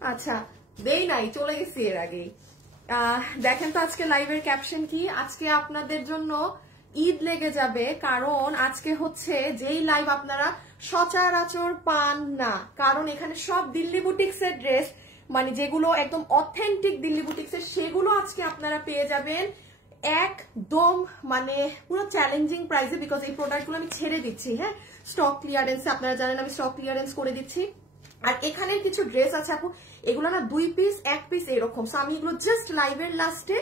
আচ্ছা দেই নাই, চলে গেছি এর আগে। দেখেন তো আজকে লাইভের ক্যাপশন কি। আজকে আপনাদের জন্য ঈদ লেগে যাবে, কারণ আজকে হচ্ছে যেই লাইভ আপনারা সচরাচর পান না, কারণ এখানে সব দিল্লি বুটিক্সের ড্রেস, মানে যেগুলো একদম অথেন্টিক দিল্লি বুটিক্সের, সেগুলো আজকে আপনারা পেয়ে যাবেন একদম মানে পুরো চ্যালেঞ্জিং প্রাইসে। বিকজ এই প্রোডাক্টগুলো আমি ছেড়ে দিচ্ছি, হ্যাঁ, স্টক ক্লিয়ারেন্সে। আপনারা জানেন আমি স্টক ক্লিয়ারেন্স করে দিচ্ছি। আর এখানে কিছু ড্রেস আছে আপু, এগুলো না 2 পিস 1 পিস এরকম, সো আমি এগুলো জাস্ট লাইভের লাস্টে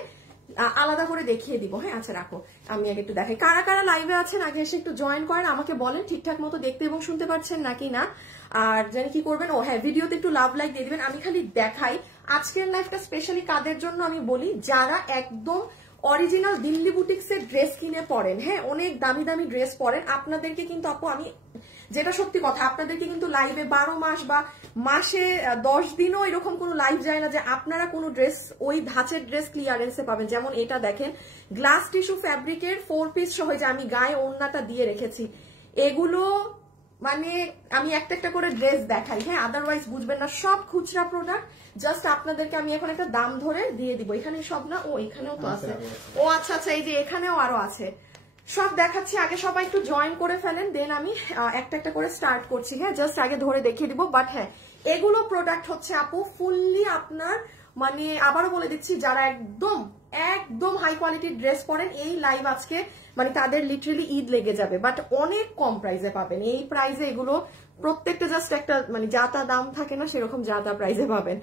আলাদা করে দেখিয়ে দিব। হ্যাঁ আচ্ছা রাখো, আমি আগে একটু দেখাই কারা কারা লাইভে আছেন, আগে এসে একটু জয়েন করেন, আমাকে বলেন ঠিকঠাক মতো দেখতে এবং শুনতে পাচ্ছেন নাকি না। আর জানি কি করবেন, ও হ্যাঁ ভিডিওতে একটু লাভ লাইক দিয়ে দিবেন। আমি খালি দেখাই আজকের লাইভটা স্পেশালি কাদের জন্য আমি বলি, যারা একদম অরিজিনাল দিল্লি বুটিক্সের ড্রেস কিনে পরেন, হ্যাঁ অনেক দামি দামি ড্রেস পরেন, আপনাদেরকে কিন্তু আপু আমি যেটা সত্যি কথা, আপনাদেরকে কিন্তু লাইভে 12 মাস বা মাসে 10 দিনও এরকম কোনো লাইভ যায় না যে আপনারা কোনো ড্রেস ওই ধাঁচের ড্রেস ক্লিয়ারেন্সে পাবেন। যেমন এটা দেখেন গ্লাস টিস্যু ফ্যাব্রিকের 4 পিস সহ, যে আমি গায়ে ওড়নাটা দিয়ে রেখেছি, এগুলো মানে আমি একটা একটা করে ড্রেস দেখাই, হ্যাঁ আদারওয়াইজ বুঝবেন না। সব খুচরা প্রোডাক্ট, জাস্ট আপনাদেরকে আমি এখন একটা দাম ধরে দিয়ে দিব। এখানে সব না, ও এখানেও তো আছে, ও আচ্ছা আচ্ছা এই যে এখানেও আরো আছে, সব দেখাচ্ছি। আগে সবাই একটু জয়েন করে ফেলেন, দেন আমি একটা একটা করে স্টার্ট করছি। হ্যাঁ জাস্ট আগে ধরে দেখিয়ে দিব। বাট হ্যাঁ এগুলো প্রোডাক্ট হচ্ছে আপু ফুললি আপনার, মানে আবারও বলে দিচ্ছি, যারা একদম একদম হাই কোয়ালিটির ড্রেস পরেন এই লাইভ আজকে মানে তাদের লিটারালি ঈদ লেগে যাবে। বাট অনেক কম প্রাইসে পাবেন, এই প্রাইসে এগুলো প্রত্যেকটা জাস্ট একটা মানে যা তা দাম থাকে না, সেরকম যা তা প্রাইসে পাবেন।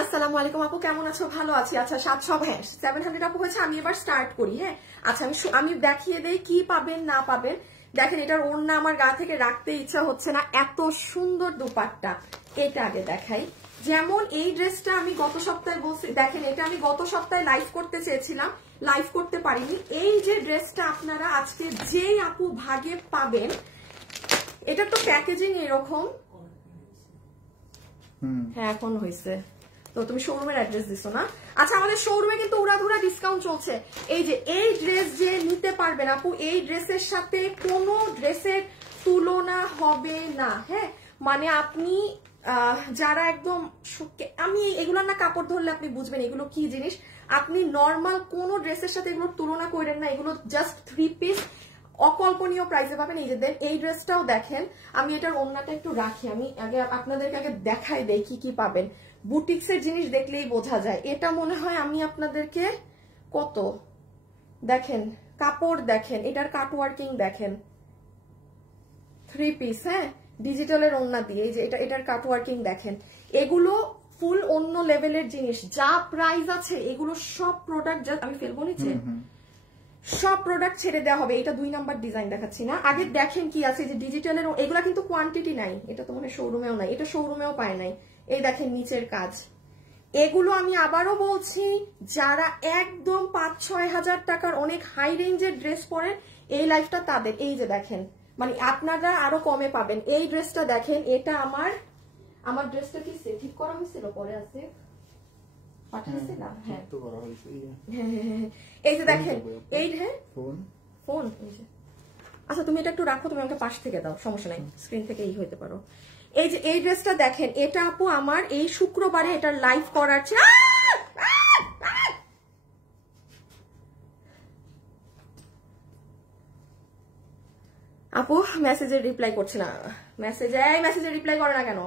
আসসালামু আলাইকুম আপু, কেমন আছো? ভালো আছি। আচ্ছা 700, হ্যাঁ 700 আপু হয়েছে। আমি এবার স্টার্ট করি। হ্যাঁ আচ্ছা আমি দেখিয়ে দেই কি পাবেন না পাবেন। দেখেন এটার ওড়না আমার গা থেকে রাখতে ইচ্ছা হচ্ছে না, এত সুন্দর দুপাট্টা। এটা আগে দেখাই। যেমন এই ড্রেসটা আমি গত সপ্তাহে বলছি, দেখেন এটা আমি গত সপ্তাহে লাইভ করতে চেয়েছিলাম, লাইভ করতে পারিনি। এই যে ড্রেসটা আপনারা আজকে যেই আপু ভাগে পাবেন, এটা তো প্যাকেজিং এরকম, হ্যাঁ এখন হয়েছে তো, তুমি শোরুমের অ্যাড্রেস দিছো না? আচ্ছা আমাদের শোরুমে কিন্তু উড়াধুরা ডিসকাউন্ট চলছে। এই যে এই ড্রেস যে নিতে পারবেন আপু, এই ড্রেসের সাথে কোনো ড্রেসের তুলনা হবে না। হ্যাঁ মানে আপনি যারা একদম, আমি এগুলোর না কাপড় ধরলে আপনি বুঝবেন এগুলো কি জিনিস। আপনি নর্মাল কোনো ড্রেসের সাথে এগুলোর তুলনা করেন না, এগুলো জাস্ট 3 পিস অকল্পনীয় প্রাইসে পাবেন। এই যে দেন এই ড্রেসটাও দেখেন, আমি এটার ওড়নাটা একটু রাখি, আমি আগে আপনাদেরকে আগে দেখাই দেই কি কি পাবেন। বুটিক্সের জিনিস দেখলেই বোঝা যায়। এটা মনে হয় আমি আপনাদেরকে কত, দেখেন কাপড় দেখেন, এটার কাটওয়ার্কিং দেখেন, 3 পিস, হ্যাঁ ডিজিটালের ওড়না দিয়ে, এই যে এটার কাটওয়ার্কিং দেখেন, এগুলো ফুল অন্য লেভেলের জিনিস। যা প্রাইস আছে এগুলো সব প্রোডাক্ট, যা আমি ফেলবো নিচে, সব প্রোডাক্ট ছেড়ে দেওয়া হবে। এটা 2 নাম্বার ডিজাইন দেখাচ্ছি না, আগে দেখেন কি আছে। যে ডিজিটালের এগুলা কিন্তু কোয়ান্টিটি নাই, এটা তো মনে শোরুমেও নাই, এটা শোরুমেও পায় নাই। এই দেখেন নিচের কাজ, এগুলো আমি আবারও বলছি, যারা একদম 5-6 হাজার টাকার অনেক হাই রেঞ্জের ড্রেস পরেন এই লাইফটা তাদের। এই যে দেখেন মানে আপনারা আরো কমে পাবেন। এই ড্রেসটা দেখেন, এটা আমার ড্রেসটা কি ঠিক করা হয়েছিল, পরে আছে এই যে দেখেন এই, হ্যাঁ ফোন, আচ্ছা তুমি এটা একটু রাখো, তুমি আমাকে পাশ থেকে দাও, সমস্যা নাই, স্ক্রিন থেকে এই হইতে পারো। এই যে এই ড্রেসটা দেখেন, এটা আপু আমার এই শুক্রবারে এটার লাইভ করার আপু মেসেজের রিপ্লাই করছে না, মেসেজের রিপ্লাই করে না কেন?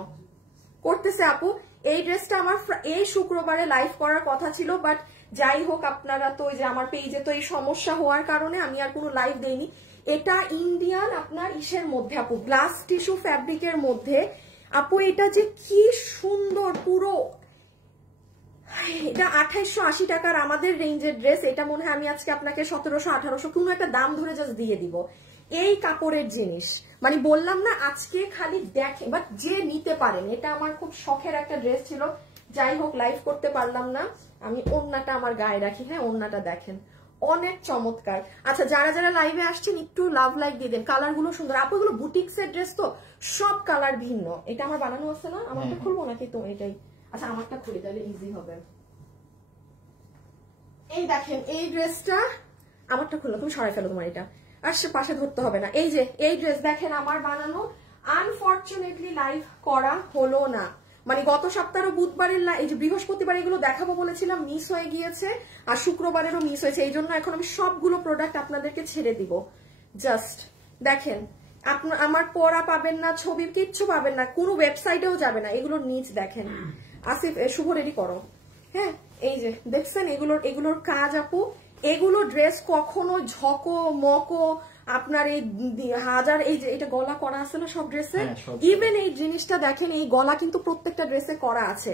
করতেছে আপু। এই ড্রেসটা আমার এই শুক্রবারে লাইভ করার কথা ছিল, বাট যাই হোক আপনারা তো, যে আমার পেজে তো এই সমস্যা হওয়ার কারণে আমি আর কোনো লাইভ দেইনি। এটা ইন্ডিয়ান আপনার ইসের মধ্যে আপু, গ্লাস টিস্যু ফ্যাব্রিকের মধ্যে আপু, এটা যে কি সুন্দর, পুরো এটা 2880 টাকার আমাদের রেঞ্জের ড্রেস। এটা মনে হয় আমি আজকে আপনাকে 1700-1800 কোনো একটা দাম ধরে জাস্ট দিয়ে দিব। এই কাপড়ের জিনিস মানে বললাম না আজকে খালি দেখে, বাট যে নিতে পারেন, এটা আমার খুব শখের একটা ড্রেস ছিল, যাই হোক লাইভ করতে পারলাম না। আমি ওড়নাটা আমার গায়ে রাখি, হ্যাঁ ওড়নাটা দেখেন অনেক চমৎকার। আচ্ছা যারা যারা লাইভে আসছেন একটু লাভ লাইক দিয়ে দেন, কালার গুলো সুন্দর আপু, এগুলো বুটিক্সের ড্রেস তো সব কালার ভিন্ন। এটা আমার বানানো আছে না, আমারটা খুলবো নাকি তো এটাই? আচ্ছা আমারটা খুলি তাহলে ইজি হবে। এই দেখেন এই ড্রেসটা, আমারটা খুললো, তুমি সরাই ফেলো তোমার এটা, আর সে পাশে ধরতে হবে না। এই যে এই ড্রেস দেখেন আমার বানানো, আনফরচুনেটলি লাইভ করা হলো না, মানে গত সপ্তাহের বুধবারের এই যে বৃহস্পতিবার এগুলো দেখাবো বলেছিলাম, মিস হয়ে গিয়েছে, আর শুক্রবারেরও মিস হয়েছে। এই জন্য এখন আমি সবগুলো প্রোডাক্ট আপনাদেরকে ছেড়ে দিব। জাস্ট দেখেন, আমার পড়া পাবেন না, ছবি কিচ্ছু পাবেন না, কোনো ওয়েবসাইটেও যাবে না। এগুলোর নিচ দেখেন। আসিফ শুভ রেডি করো। হ্যাঁ, এই যে দেখছেন এগুলোর কাজ আপু। এগুলো ড্রেস কখনো ঝকো মকো আপনার এই হাজার, এই যে এটা গলা করা আছে না সব ড্রেসে, ইভেন এই জিনিসটা দেখেন, এই গলা কিন্তু প্রত্যেকটা ড্রেসে করা আছে।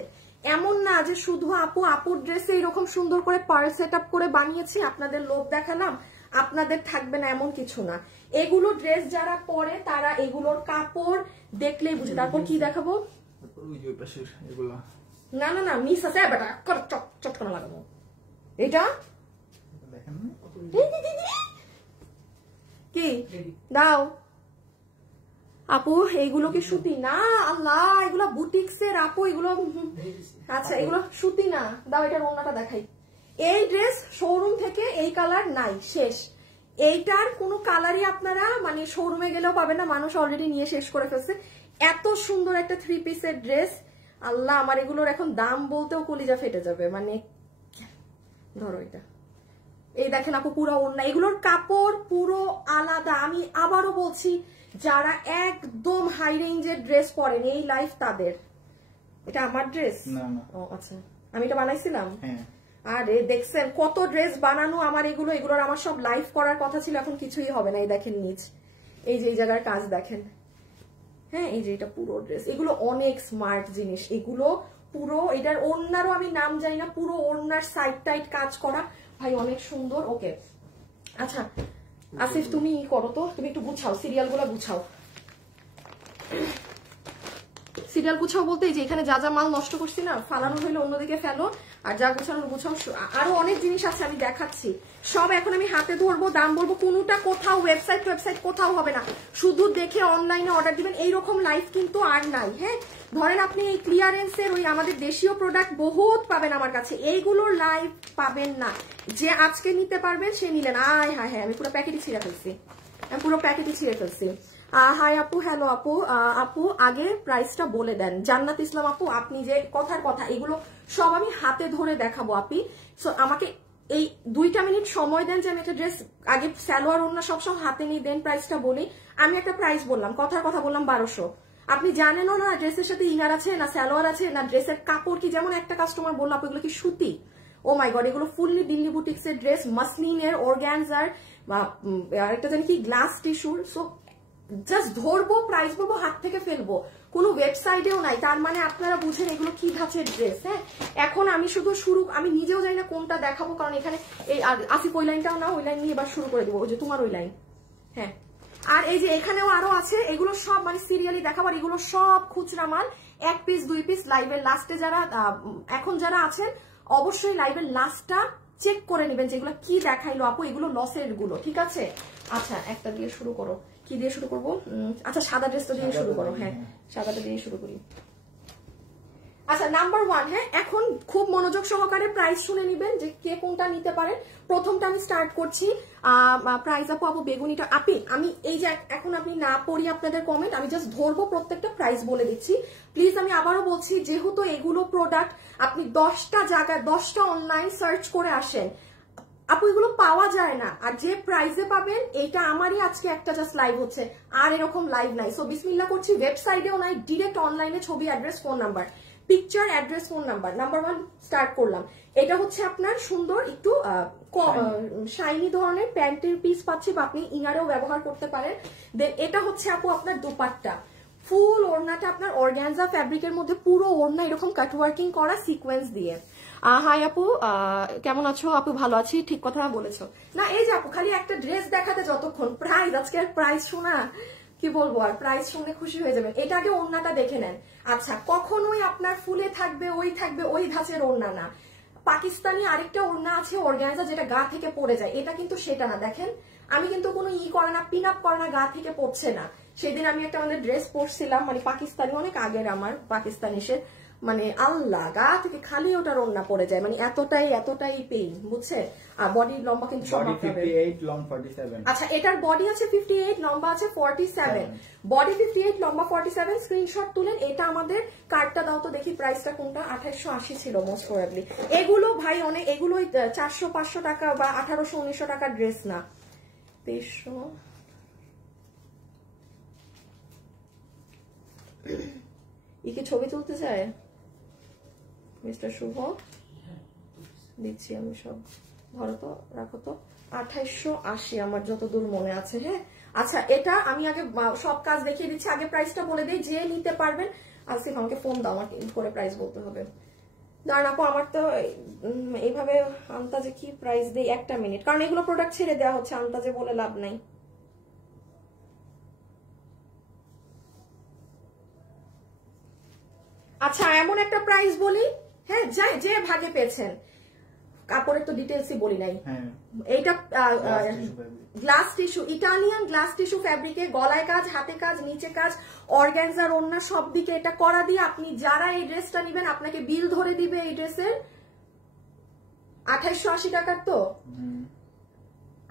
এমন না যে শুধু আপুর ড্রেসে এরকম সুন্দর করে পার্ল সেট আপ করে বানিয়েছি, আপনাদের লোভ দেখালাম, আপনাদের থাকবে না এমন কিছু না। এগুলো ড্রেস যারা পরে তারা এগুলোর কাপড় দেখলেই বুঝে। তারপর কি দেখাবো? না না না, মিস আছে বেটা, চটকানো লাগাবো। এটা কি দাও আপু, এইগুলো কি সুতি না? আল্লাহ, এগুলো বুটিক্সের আপু, এগুলো আচ্ছা এগুলো সুতি না। দাও এটার ওড়নাটা দেখাই। এই ড্রেস শোরুম থেকে এই কালার নাই, শেষ। এইটার কোনো কালারই আপনারা মানে শোরুমে গেলেও পাবেন না, মানুষ অলরেডি নিয়ে শেষ করে ফেলছে। এত সুন্দর একটা 3 পিসের ড্রেস, আল্লাহ আমার এগুলোর এখন দাম বলতেও কলিজা ফেটে যাবে। মানে ধরো এটা, এই দেখেন আপু পুরো ওড়না, এগুলোর কাপড় পুরো আলাদা। আমি আবারও বলছি, যারা একদম হাই রেঞ্জের ড্রেস পরেন এই লাইফ তাদের। এটা আমার ড্রেস? ও আচ্ছা, আমি এটা বানাইছিলাম। আরে দেখছেন কত ড্রেস বানানো আমার, এগুলোর আমার সব লাইভ করার কথা ছিল, এখন কিছুই হবে না। এই দেখেন নিচ, এই যে এই জায়গার কাজ দেখেন। হ্যাঁ, এই যে এটা পুরো ড্রেস, এগুলো অনেক স্মার্ট জিনিস। এগুলো পুরো, এটার ওড়নারও আমি নাম জানি না, পুরো ওড়নার সাইড টাইট কাজ করা, ভাই অনেক সুন্দর। ওকে আচ্ছা আসিফ তুমি করো তো, তুমি একটু গুছাও, সিরিয়াল গুলা গুছাও। সিরিয়াল গুছাও বলতে যে এখানে যা যা মাল নষ্ট করছি না, ফালানো হইলে অন্যদিকে ফেলো, আর যা গুছানোর গুছাও। আরো অনেক জিনিস আছে আমি দেখাচ্ছি, সব এখন আমি হাতে ধরবো, দাম বলবো, কোনোটা কোথাও ওয়েবসাইট কোথাও হবে না, শুধু দেখে অনলাইনে অর্ডার দিবেন। এইরকম লাইফ কিন্তু আর নাই। হ্যাঁ, ধরেন আপনি এই ক্লিয়ারেন্সের ওই আমাদের দেশীয় প্রোডাক্ট বহুত পাবেন আমার কাছে, এইগুলোর লাইফ পাবেন না। যে আজকে নিতে পারবেন সে নিলেন। আয় হ্যাঁ হ্যাঁ, আমি পুরো প্যাকেটই ছিঁড়ে ফেলছি, হাই আপু, হ্যালো আপু। আপু আগে প্রাইসটা বলে দেন। জান্নাত ইসলাম আপু, আপনি যে কথার কথা, এগুলো সব আমি হাতে ধরে দেখাবো আপনি। সো আমাকে এই 2টা মিনিট সময় দেন যে আমি একটা ড্রেস আগে সালোয়ার ওড়না সব হাতে নিয়ে দেন প্রাইসটা বলি। আমি একটা প্রাইস বললাম, কথার কথা বললাম 1200। আপনি জানেনও না ড্রেসের সাথে ইনার আছে না সালোয়ার আছে না ড্রেসের কাপড় কি। যেমন একটা কাস্টমার বললো আপু এগুলো কি সুতি, ও মাই গড, এগুলো ফুললি দিল্লি বুটিক্স এর ড্রেস, মাসলিনের, অর্গানজার, একটা জানি কি গ্লাস টিস্যুর। সো জাস্ট ধরবো, প্রাইস বলবো, হাত থেকে ফেলবো, কোনো ওয়েবসাইটেও নাই। তার মানে আপনারা বুঝেন এগুলো কি ধাঁচের ড্রেস। হ্যাঁ, এখন আমি শুধু আমি নিজেও জানি না কোনটা দেখাবো, কারণ এখানে এই আসিফ ওই লাইনটাও না, ওই লাইন নিয়ে এবার শুরু করে দেবো, ওই যে তোমার ওই লাইন। হ্যাঁ, আর এই যে এখানেও আরো আছে, এগুলো সব মানে সিরিয়ালি দেখাবো, আর এগুলো সব খুচরা মাল, 1 পিস 2 পিস। লাইভের লাস্টে যারা এখন যারা আছেন অবশ্যই লাইভের লাস্টটা চেক করে নেবেন যেগুলো কি দেখাইলো আপু, এগুলো লসের গুলো, ঠিক আছে? আচ্ছা একটা দিয়ে শুরু করো, কি দিয়ে শুরু করবো? আচ্ছা সাদা ড্রেসটা দিয়ে শুরু করো। হ্যাঁ, সাদাটা দিয়ে শুরু করি। আচ্ছা নাম্বার 1, হ্যাঁ এখন খুব মনোযোগ সহকারে প্রাইস শুনে নিবেন যে কে কোনটা নিতে পারেন। প্রথমটা আমি স্টার্ট করছি, প্রাইস আপু বেগুনিটা। আমি এই যে এখন আপনি না পড়ি আপনাদের কমেন্ট, আমি জাস্ট ধরবো, প্রত্যেকটা প্রাইস বলে দিচ্ছি। প্লিজ আমি আবারও বলছি, যেহেতু এগুলো প্রোডাক্ট আপনি 10টা জায়গায় 10টা অনলাইন সার্চ করে আসেন আপু, এগুলো পাওয়া যায় না। আর যে প্রাইসে পাবেন, এটা আমারই আজকে একটা জাস্ট লাইভ হচ্ছে, আর এরকম লাইভ নাই। সো বিসমিল্লাহ করছি, ওয়েবসাইটেও নাই, ডিরেক্ট অনলাইনে ছবি, address, phone number, picture, address, phone number. Number 1 start করলাম। এটা হচ্ছে আপনার সুন্দর একটু শাইনি ধরনের প্যান্টের পিস পাচ্ছি, বা আপনি ইনারেও ব্যবহার করতে পারেন। দেন এটা হচ্ছে আপু আপনার দোপাট্টা, ফুল ওড়নাটা আপনার অর্গানজা ফ্যাব্রিকের মধ্যে, পুরো ওড়না এরকম কাটওয়ার্কিং করা সিকোয়েন্স দিয়ে। হাই আপু, কেমন আছো? আপু ভালো আছি, ঠিক কথা বলেছো। না এই যে আপু খালি একটা ড্রেস দেখাতে যতক্ষণ, প্রাইস আজকে প্রাইস শোনা কি বলবো, আর প্রাইস শুনে খুশি হয়ে যাবেন। এটা আগে ওড়নাটা দেখে নেন। আচ্ছা, কখনোই আপনার ফুলে থাকবে ওই ধাঁচের ওড়না না। পাকিস্তানি আরেকটা ওড়না আছে অর্গানজা, যেটা গা থেকে পড়ে যায়, এটা কিন্তু সেটা না। দেখেন আমি কিন্তু কোনো করে না, পিন আপ করে না, গা থেকে পড়ছে না। সেদিন আমি একটা আমাদের ড্রেস পরছিলাম, মানে পাকিস্তানি, অনেক আগের আমার পাকিস্তানি সে, মানে আল্লাহ, গা থেকে খালি ওটার ওড়না পড়ে যায়, মানে এতটাই পেইন, বুঝছে? আর বডি লম্বা কিন্তু সব বডি 58 লং 47। আচ্ছা, এটার বডি আছে 58, লম্বা আছে 47, বডি 58, লম্বা 47। স্ক্রিনশট তুলেন। এটা আমাদের কার্ডটা দাও তো দেখি, প্রাইসটা কোনটা? 2880 ছিল মোস্ট প্রবাবলি। এগুলো ভাই অনেক, এগুলো 400-500 টাকা বা 1800-1900 টাকার ড্রেস না। 2300 কি ছবি তুলতে চায় মিস্টার শুভ? দিচ্ছি আমি সব, ধরো তো, রাখো তো। 2880 আমার যতদূর মনে আছে। হ্যাঁ, আচ্ছা, এটা আমি আগে সব কাজ দেখিয়ে দিচ্ছি, আগে প্রাইসটা বলে দিই, যে নিতে পারবেন। আসিফ আমাকে ফোন দাও, আমাকে করে প্রাইস বলতে হবে। দাঁড়ান আপু, আমার তো এইভাবে আন্তাজে কি প্রাইস দেই, একটা মিনিট, কারণ এগুলো প্রোডাক্ট ছেড়ে দেওয়া হচ্ছে, আন্তাজে বলে লাভ নাই। আচ্ছা, এমন একটা প্রাইস বলি, হ্যাঁ, যে ভাগে পেয়েছেন, কাপড়ের তো ডিটেলসই বলি নাই। এইটা glass tissue, Italian glass tissue ফ্যাব্রিকে, গলায় কাজ, হাতে কাজ, নিচে কাজ, অর্গানজার ওড়না, সব দিকে এটা করা দিয়ে আপনি যারা এই ড্রেসটা নেবেন আপনাকে বিল ধরে দিবে এই ড্রেসের 2880 টাকার, তো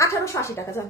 1880 টাকা। যান,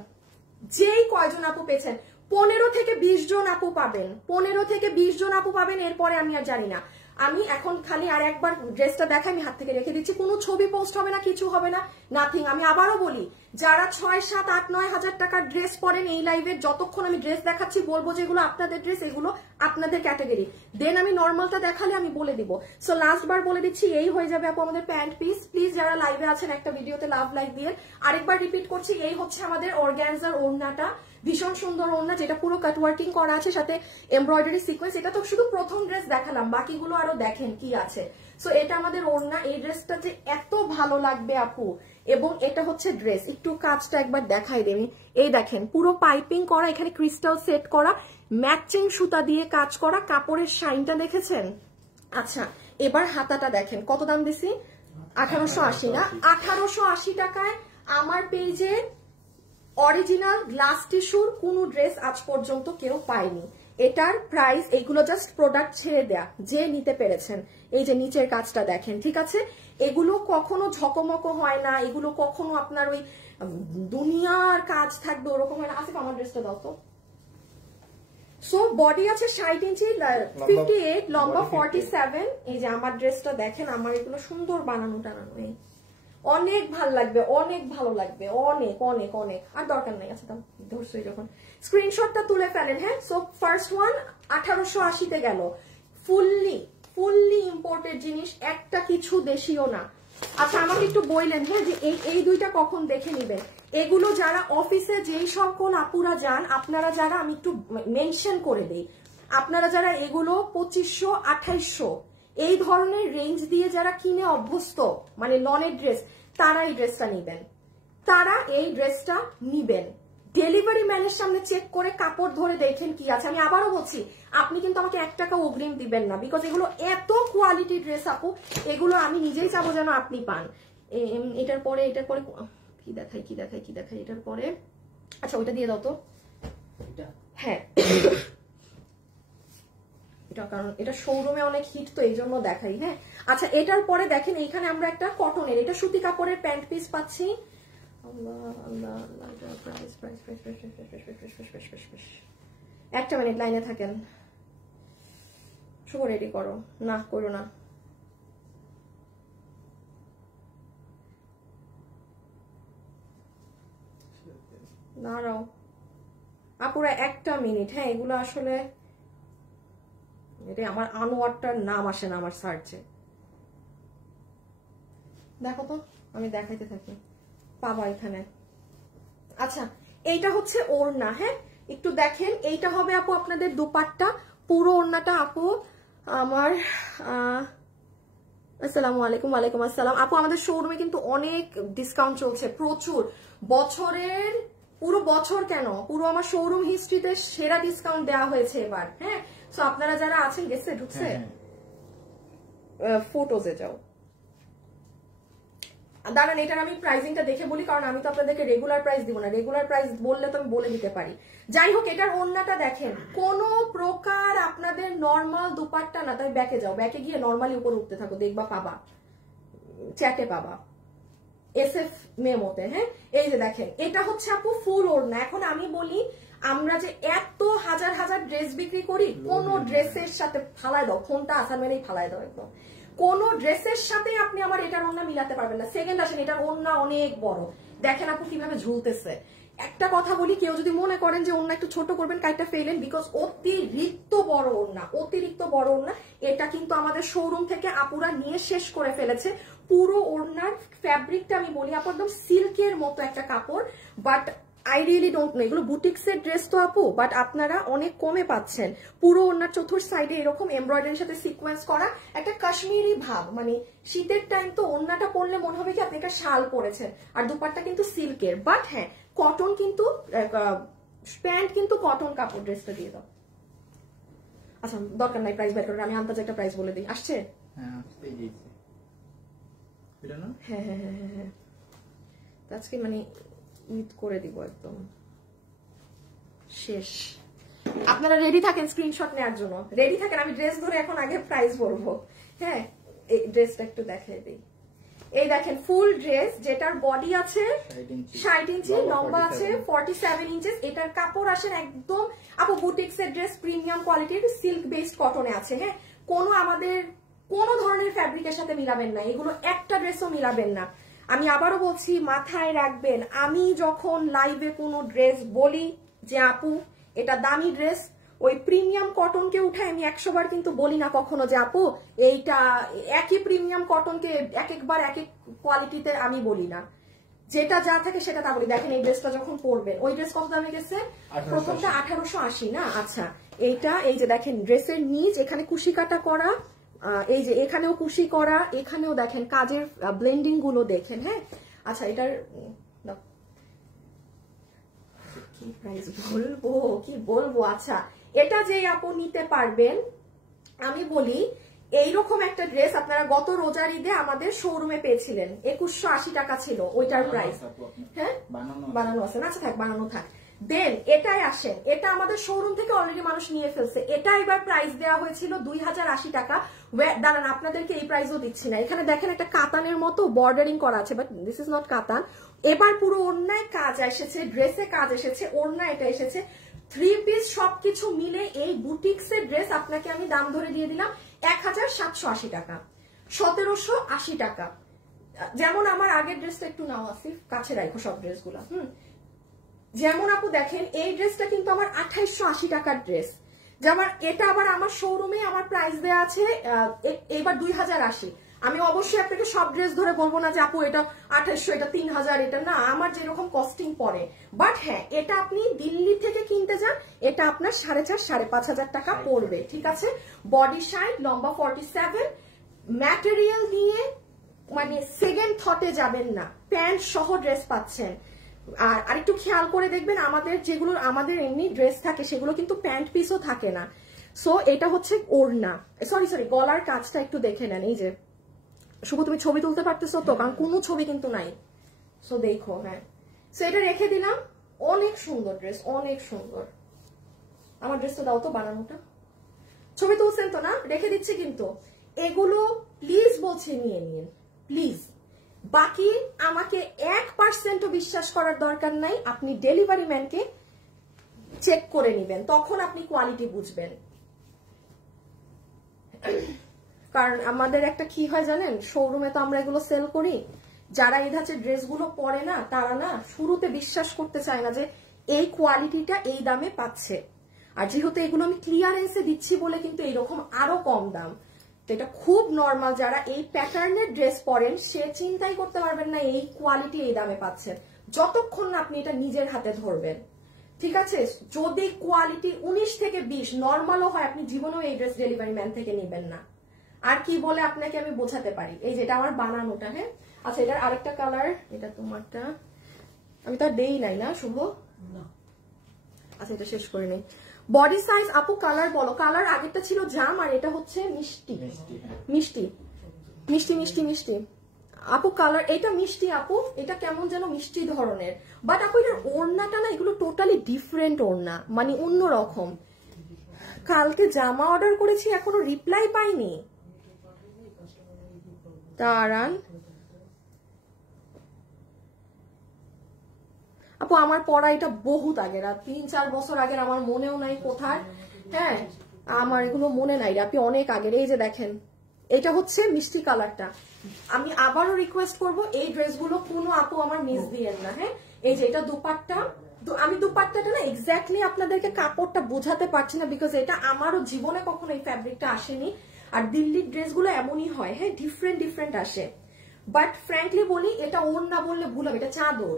যেই কয়জন আপু পেয়েছেন, 15 থেকে 20 জন আপু পাবেন, 15 থেকে 20 জন আপু পাবেন, এরপরে আমি আর জানি না। আমি এখন খালি আর একবার ড্রেসটা দেখাই, আমি হাত থেকে রেখে দিচ্ছি, কোনো ছবি পোস্ট হবে না, কিছু হবে না, নাথিং। আমি আবারও বলি, যারা 6, 7, 8, 9 হাজার টাকার ড্রেস পরেন এই লাইভে, যতক্ষণ আমি ড্রেস দেখাচ্ছি বলবো যেগুলো আপনাদের ড্রেস, এগুলো আপনাদের ক্যাটাগরি, দেন আমি নর্মালটা দেখালে আমি বলে দিব। সো লাস্ট বার বলে দিচ্ছি, এই হয়ে যাবে আপু আমাদের প্যান্ট পিস। প্লিজ যারা লাইভে আছেন একটা ভিডিওতে লাভ লাইক দিয়ে আরেকবার রিপিট করছি, এই হচ্ছে আমাদের অর্গানজার ওড়নাটা, ভীষণ সুন্দর ওড়না, যেটা পুরো কাট ওয়ার্কিং করা আছে, সাথে এমব্রয়ডারি সিকোয়েন্স। এটা তো শুধু প্রথম ড্রেস দেখালাম, বাকিগুলো আরো দেখেন কি আছে। সো এটা আমাদের ওড়না, এই ড্রেসটা যে এত ভালো লাগবে আপু, এবং এটা হচ্ছে ড্রেস, একটু কাজটা একবার দেখাই দেবি। এই দেখেন, পুরো পাইপিং করা, এখানে ক্রিস্টাল সেট করা, ম্যাচিং সুতা দিয়ে কাজ করা, কাপড়ের শাইনটা দেখেছেন? আচ্ছা, এবার হাতাটা দেখেন, কত দাম দিছি? 1880 না? 1880 টাকায় আমার পেজে অরিজিনাল গ্লাস টিস্যুর কোন ড্রেস আজ পর্যন্ত কেউ পায়নি। এটার প্রাইস, এইগুলো জাস্ট প্রোডাক্ট ছেড়ে দেয়া, যে নিতে পেরেছেন। এই যে নিচের কাজটা দেখেন, ঠিক আছে? এগুলো কখনো ঝকমকো হয় না, এগুলো কখনো আপনার ওই দুনিয়ার কাজ থাকবে ওরকম হয় না। আসিফ আমার ড্রেসটা দাও তো। সো বডি আছে 60 ইঞ্চি, 58, লম্বা 47। এই যে আমার ড্রেসটা দেখেন, আমার এগুলো সুন্দর বানানো টানানো, অনেক ভাল লাগবে, অনেক ভালো লাগবে, অনেক অনেক অনেক। আর দরকার নাই, আচ্ছা দাম ধরছই যখন, স্ক্রিনশটটা তুলে ফেলেন। হ্যাঁ, সো ফার্স্ট ওয়ান 1880 গেল, ফুললি ইম্পোর্টেড জিনিস, একটা কিছু দেশীয় না। আচ্ছা, আমাকে একটু বললেন, হ্যাঁ, যে এই দুইটা কখন দেখে নিবেন। এগুলো যারা অফিসে যেই সকল আপুরা যান, আপনারা যারা, আমি একটু মেনশন করে দিই, আপনারা যারা এগুলো 2500, 2800 এই ধরনের রেঞ্জ দিয়ে যারা কিনে অভ্যস্ত, মানে লনের ড্রেস, তারা এই ড্রেসটা নিবেন, তারা এই ড্রেসটা নিবেন। ডেলিভারি ম্যানের সামনে চেক করে কাপড় ধরে দেখেন কি আছে। আমি আবারও বলছি, আপনি কিন্তু আমাকে 1 টাকা অগ্রিম দিবেন না, বিকজ এগুলো এত কোয়ালিটি ড্রেস আপু, এগুলো আমি নিজেই চাবো যেন আপনি পান। এটার পরে কি দেখাই এটার পরে, আচ্ছা ওইটা দিয়ে দাও তো। হ্যাঁ, এটা কারণ এটা শোরুমে অনেক হিট, তো এই জন্য দেখাই। হ্যাঁ, আচ্ছা, এটার পরে দেখেন, এইখানে আমরা একটা কটনের, এটা সুতি কাপড়ের প্যান্ট পিস পাচ্ছি। একটা মিনিট লাইনে থাকেন, শুভ রেডি করো, না করো না, দাঁড়াও আপুরা একটা মিনিট। হ্যাঁ, এগুলো আসলে, এটা আমার আনোয়ারটার নাম আসে না আমার সার্চে, দেখো তো, আমি দেখাইতে থাকি, পাবা এখানে। আচ্ছা, এইটা হচ্ছে ওড়না। হ্যাঁ, একটু দেখেন, এইটা হবে আপু আপনাদের দুপাট্টা, পুরো ওড়নাটা আপু আমার। আসসালামু আলাইকুম। ওয়ালাইকুম আসসালাম। আপু আমাদের শোরুমে কিন্তু অনেক ডিসকাউন্ট চলছে, প্রচুর, বছরের পুরো বছর কেন, পুরো আমার শোরুম হিস্ট্রিতে সেরা ডিসকাউন্ট দেওয়া হয়েছে এবার। হ্যাঁ, তো আপনারা যারা আছেন, গেছে ঢুকছে, ফটোজে যাও, দাঁড়ান এটার আমি প্রাইসিংটা দেখে বলি, কারণ আমি তো আপনাদেরকে রেগুলার প্রাইস দিব না, রেগুলার প্রাইস বললে তো আমি বলে দিতে পারি। যাই হোক, এটার ওড়নাটা দেখেন, কোনো প্রকার আপনাদের নর্মাল দুপাট্টা না। তাই ব্যাকে যাও, ব্যাকে গিয়ে নর্মালি উপরে উঠতে থাকো, দেখবা পাবা, চ্যাটে পাবা SF মেমোতে। হ্যাঁ, এই যে দেখেন, এটা হচ্ছে আপু ফুল ওড়না। এখন আমি বলি, আমরা যে এত হাজার হাজার ড্রেস বিক্রি করি, কোন ড্রেসের সাথে ফালায় দাও, ফোনটা আসার মেরেই ফালায় দাও একদম, কোন ড্রেসের সাথে আপনি আমার এটার ওড়না মিলাতে পারবেন না। সেকেন্ড আসেন, এটার ওড়না অনেক বড়, দেখেন আপু কিভাবে ঝুলতেছে। একটা কথা বলি, কেউ যদি মনে করেন যে ওড়না একটু ছোট করবেন, কাইটা ফেলেন, বিকজ অতিরিক্ত বড় ওড়না, অতিরিক্ত বড় ওড়না। এটা কিন্তু আমাদের শোরুম থেকে আপুরা নিয়ে শেষ করে ফেলেছে। পুরো ওড়নার ফ্যাব্রিকটা আমি বলি আপু একদম সিল্কের মতো একটা কাপড়, but I really don't know, এগুলো বুটিক্সের ড্রেস তো আপু, বাট আপনারা অনেক কমে পাচ্ছেন। পুরো ওড়নার চতুর্থ সাইডে এরকম এমব্রয়ডারির সাথে সিকোয়েন্স করা একটা কাশ্মীরি ভাব, মানে শীতের টাইম তো ওড়নাটা পরলে মনে হবে কি আপনি একটা শাল পরেছেন। আর দুপাট্টা কিন্তু সিল্কের, বাট হ্যাঁ কটন, কিন্তু প্যান্ট কিন্তু কটন কাপড়। ড্রেসটা দিয়ে দাও। আচ্ছা দরকার নাই প্রাইস বের করার, আমি আন্দাজে একটা প্রাইস বলে দিই। আসছে? হ্যাঁ হ্যাঁ হ্যাঁ হ্যাঁ, আজকে মানে উইথ করে দিব একদম শেষ। আপনারা রেডি থাকেন স্ক্রিনশট নেওয়ার জন্য, রেডি থাকেন। আমি ড্রেস ধরে এখন আগে প্রাইস বলবো। হ্যাঁ, এই ড্রেসটা একটু দেখাই দিই। এই দেখেন ফুল ড্রেস, যেটার বডি আছে 60 ইঞ্চি, লম্বা আছে 47 ইঞ্চেস। এটার কাপড় আসেন একদম আপু বুটিক্সের ড্রেস, প্রিমিয়াম কোয়ালিটির সিল্ক বেসড কটনে আছে। হ্যাঁ, কোনো আমাদের কোন ধরনের ফ্যাব্রিকের সাথে মিলাবেন না, এগুলো একটা ড্রেসও মিলাবেন না। আমি আবারও বলছি, মাথায় রাখবেন, আমি যখন লাইভে কোনো ড্রেস বলি যে আপু এটা দামি ড্রেস, ওই প্রিমিয়াম কটনকে উঠায় আমি 100 বার কিন্তু বলি না কখনো যে আপু এইটা, একই প্রিমিয়াম কটনকে এক একবার এক এক কোয়ালিটিতে আমি বলি না। যেটা যা থাকে সেটা তা বলি। দেখেন এই ড্রেসটা যখন পরবেন, ওই ড্রেস কত দামে গেছে? প্রথমটা 1880 না? আচ্ছা, এইটা এই যে দেখেন ড্রেসের নিচ এখানে কুশি কাটা করা, এই যে এখানেও কুশি করা, এখানেও দেখেন কাজের ব্লেন্ডিং গুলো দেখেন। হ্যাঁ, আচ্ছা এটার কি প্রাইস বলবো, কি বলবো। আচ্ছা, এটা যে আপু নিতে পারবেন, আমি বলি এইরকম একটা ড্রেস আপনারা গত রোজার ঈদে আমাদের শোরুমে পেয়েছিলেন, 2180 টাকা ছিল ওইটার প্রাইস। হ্যাঁ, বানানো আছে না? আচ্ছা থাক, বানানো থাক। দেন এটাই আসেন, এটা আমাদের শোরুম থেকে অলরেডি মানুষ নিয়ে ফেলছে। এটা এবার প্রাইস দেওয়া হয়েছিল 2080 টাকা। দাঁড়ান, আপনাদেরকে এই প্রাইসও দিচ্ছি না। এখানে দেখেন একটা কাতানের মতো বর্ডারিং করা আছে, বাট দিস ইজ নট কাতান। এবার পুরো ওড়নায় কাজ এসেছে, ড্রেসে কাজ এসেছে, ওড়না এটা এসেছে, 3 পিস সবকিছু মিলে এই বুটিক্সের ড্রেস আপনাকে আমি দাম ধরে দিয়ে দিলাম 1780 টাকা, 1780 টাকা। যেমন আমার আগের ড্রেসটা একটু নাও আসিফ, কাছে রাখো সব ড্রেসগুলো। যেমন আপু দেখেন এই ড্রেসটা কিন্তু আমার 2880 টাকার ড্রেস, যেমন এটা আবার আমার শোরুমে আমার প্রাইস দেওয়া আছে এবার 2080। আমি অবশ্যই আপনাকে সব ড্রেস ধরে বলবো না যে আপু এটা 2800, এটা 3000, এটা না, আমার যেরকম কস্টিং পড়ে। বাট হ্যাঁ, এটা আপনি দিল্লি থেকে কিনতে যান, এটা আপনার 4500-5500 টাকা পড়বে। ঠিক আছে, বডি সাইজ, লম্বা 47, ম্যাটেরিয়াল নিয়ে মানে সেকেন্ড থটে যাবেন না, প্যান্ট সহ ড্রেস পাচ্ছেন। আর আরেকটু খেয়াল করে দেখবেন, আমাদের যেগুলো আমাদের এমনি ড্রেস থাকে সেগুলো কিন্তু প্যান্ট পিসও থাকে না। সো এটা হচ্ছে ওড়না, সরি গলার কাজটা একটু দেখে নেন। এই যে শুভ তুমি ছবি তুলতে পারতেছো তো, কারণ কোনো ছবি কিন্তু নাই। সো দেখো, হ্যাঁ, সো এটা রেখে দিলাম। অনেক সুন্দর ড্রেস, অনেক সুন্দর। আমার ড্রেসটা দাও তো, বানানোটা। ছবি তুলছেন তো না? রেখে দিচ্ছি কিন্তু। এগুলো প্লিজ বলছে নিয়ে নিন, প্লিজ। বাকি আমাকে 1%ও বিশ্বাস করার দরকার নাই, আপনি ডেলিভারি ম্যানকে চেক করে নিবেন, তখন আপনি কোয়ালিটি বুঝবেন। কারণ আমাদের একটা কি হয় জানেন, শোরুমে তো আমরা এগুলো সেল করি, যারা এই ধাঁচের ড্রেসগুলো পরে না, তারা না শুরুতে বিশ্বাস করতে চায় না যে এই কোয়ালিটিটা এই দামে পাচ্ছে। আর যেহেতু এগুলো আমি ক্লিয়ারেন্সে দিচ্ছি বলে কিন্তু এইরকম আরো কম দাম। তো এটা খুব নর্মাল, যারা এই প্যাটার্নের ড্রেস পরেন সে চিন্তাই করতে পারবেন না এই কোয়ালিটি এই দামে পাচ্ছেন, যতক্ষণ না আপনি এটা নিজের হাতে ধরবেন। ঠিক আছে, যদি কোয়ালিটি 19 থেকে 20 নর্মালও হয়, আপনি জীবনেও এই ড্রেস ডেলিভারি ম্যান থেকে নেবেন না। আর কি বলে আপনাকে আমি বোঝাতে পারি, এই যেটা আমার বানানোটা। হ্যাঁ, আচ্ছা এটার আরেকটা কালার, এটা তোমারটা আমি তো আর দেই নাই না শুভ। আচ্ছা এটা শেষ করে নেই। বডি সাইজ আপু কালার বলো। কালার আগেরটা ছিল জাম, আর এটা হচ্ছে মিষ্টি মিষ্টি মিষ্টি মিষ্টি মিষ্টি। আপু কালার এটা মিষ্টি আপু, এটা কেমন যেন মিষ্টি ধরনের, বাট আপু এটার ওড়নাটা না এগুলো টোটালি ডিফারেন্ট ওড়না, মানে অন্যরকম। কালকে জামা অর্ডার করেছি এখনো রিপ্লাই পাইনি। দাঁড়ান আপু, আমার পড়া এটা বহুত আগের, 3-4 বছর আগের, আমার মনেও নাই কোথায়। হ্যাঁ আমার এগুলো মনে নাই, আপনি অনেক আগের। এই যে দেখেন এটা হচ্ছে মিষ্টি কালারটা। আমি আবারও রিকোয়েস্ট করব এই ড্রেসগুলো কোনো আপু আমার মিস দিয়েন না। হ্যাঁ এই যে এটা দুপাট্টা, আমি দুপাট্টাটা না এক্স্যাক্টলি আপনাদেরকে কাপড়টা বোঝাতে পারছি না, বিকজ এটা আমারও জীবনে কখনো এই ফ্যাব্রিকটা আসেনি। আর দিল্লির ড্রেসগুলো এমনই হয়, হ্যাঁ ডিফারেন্ট আসে। বাট ফ্র্যাঙ্কলি বলি এটা ওড়না বললে ভুল হবে, এটা চাদর,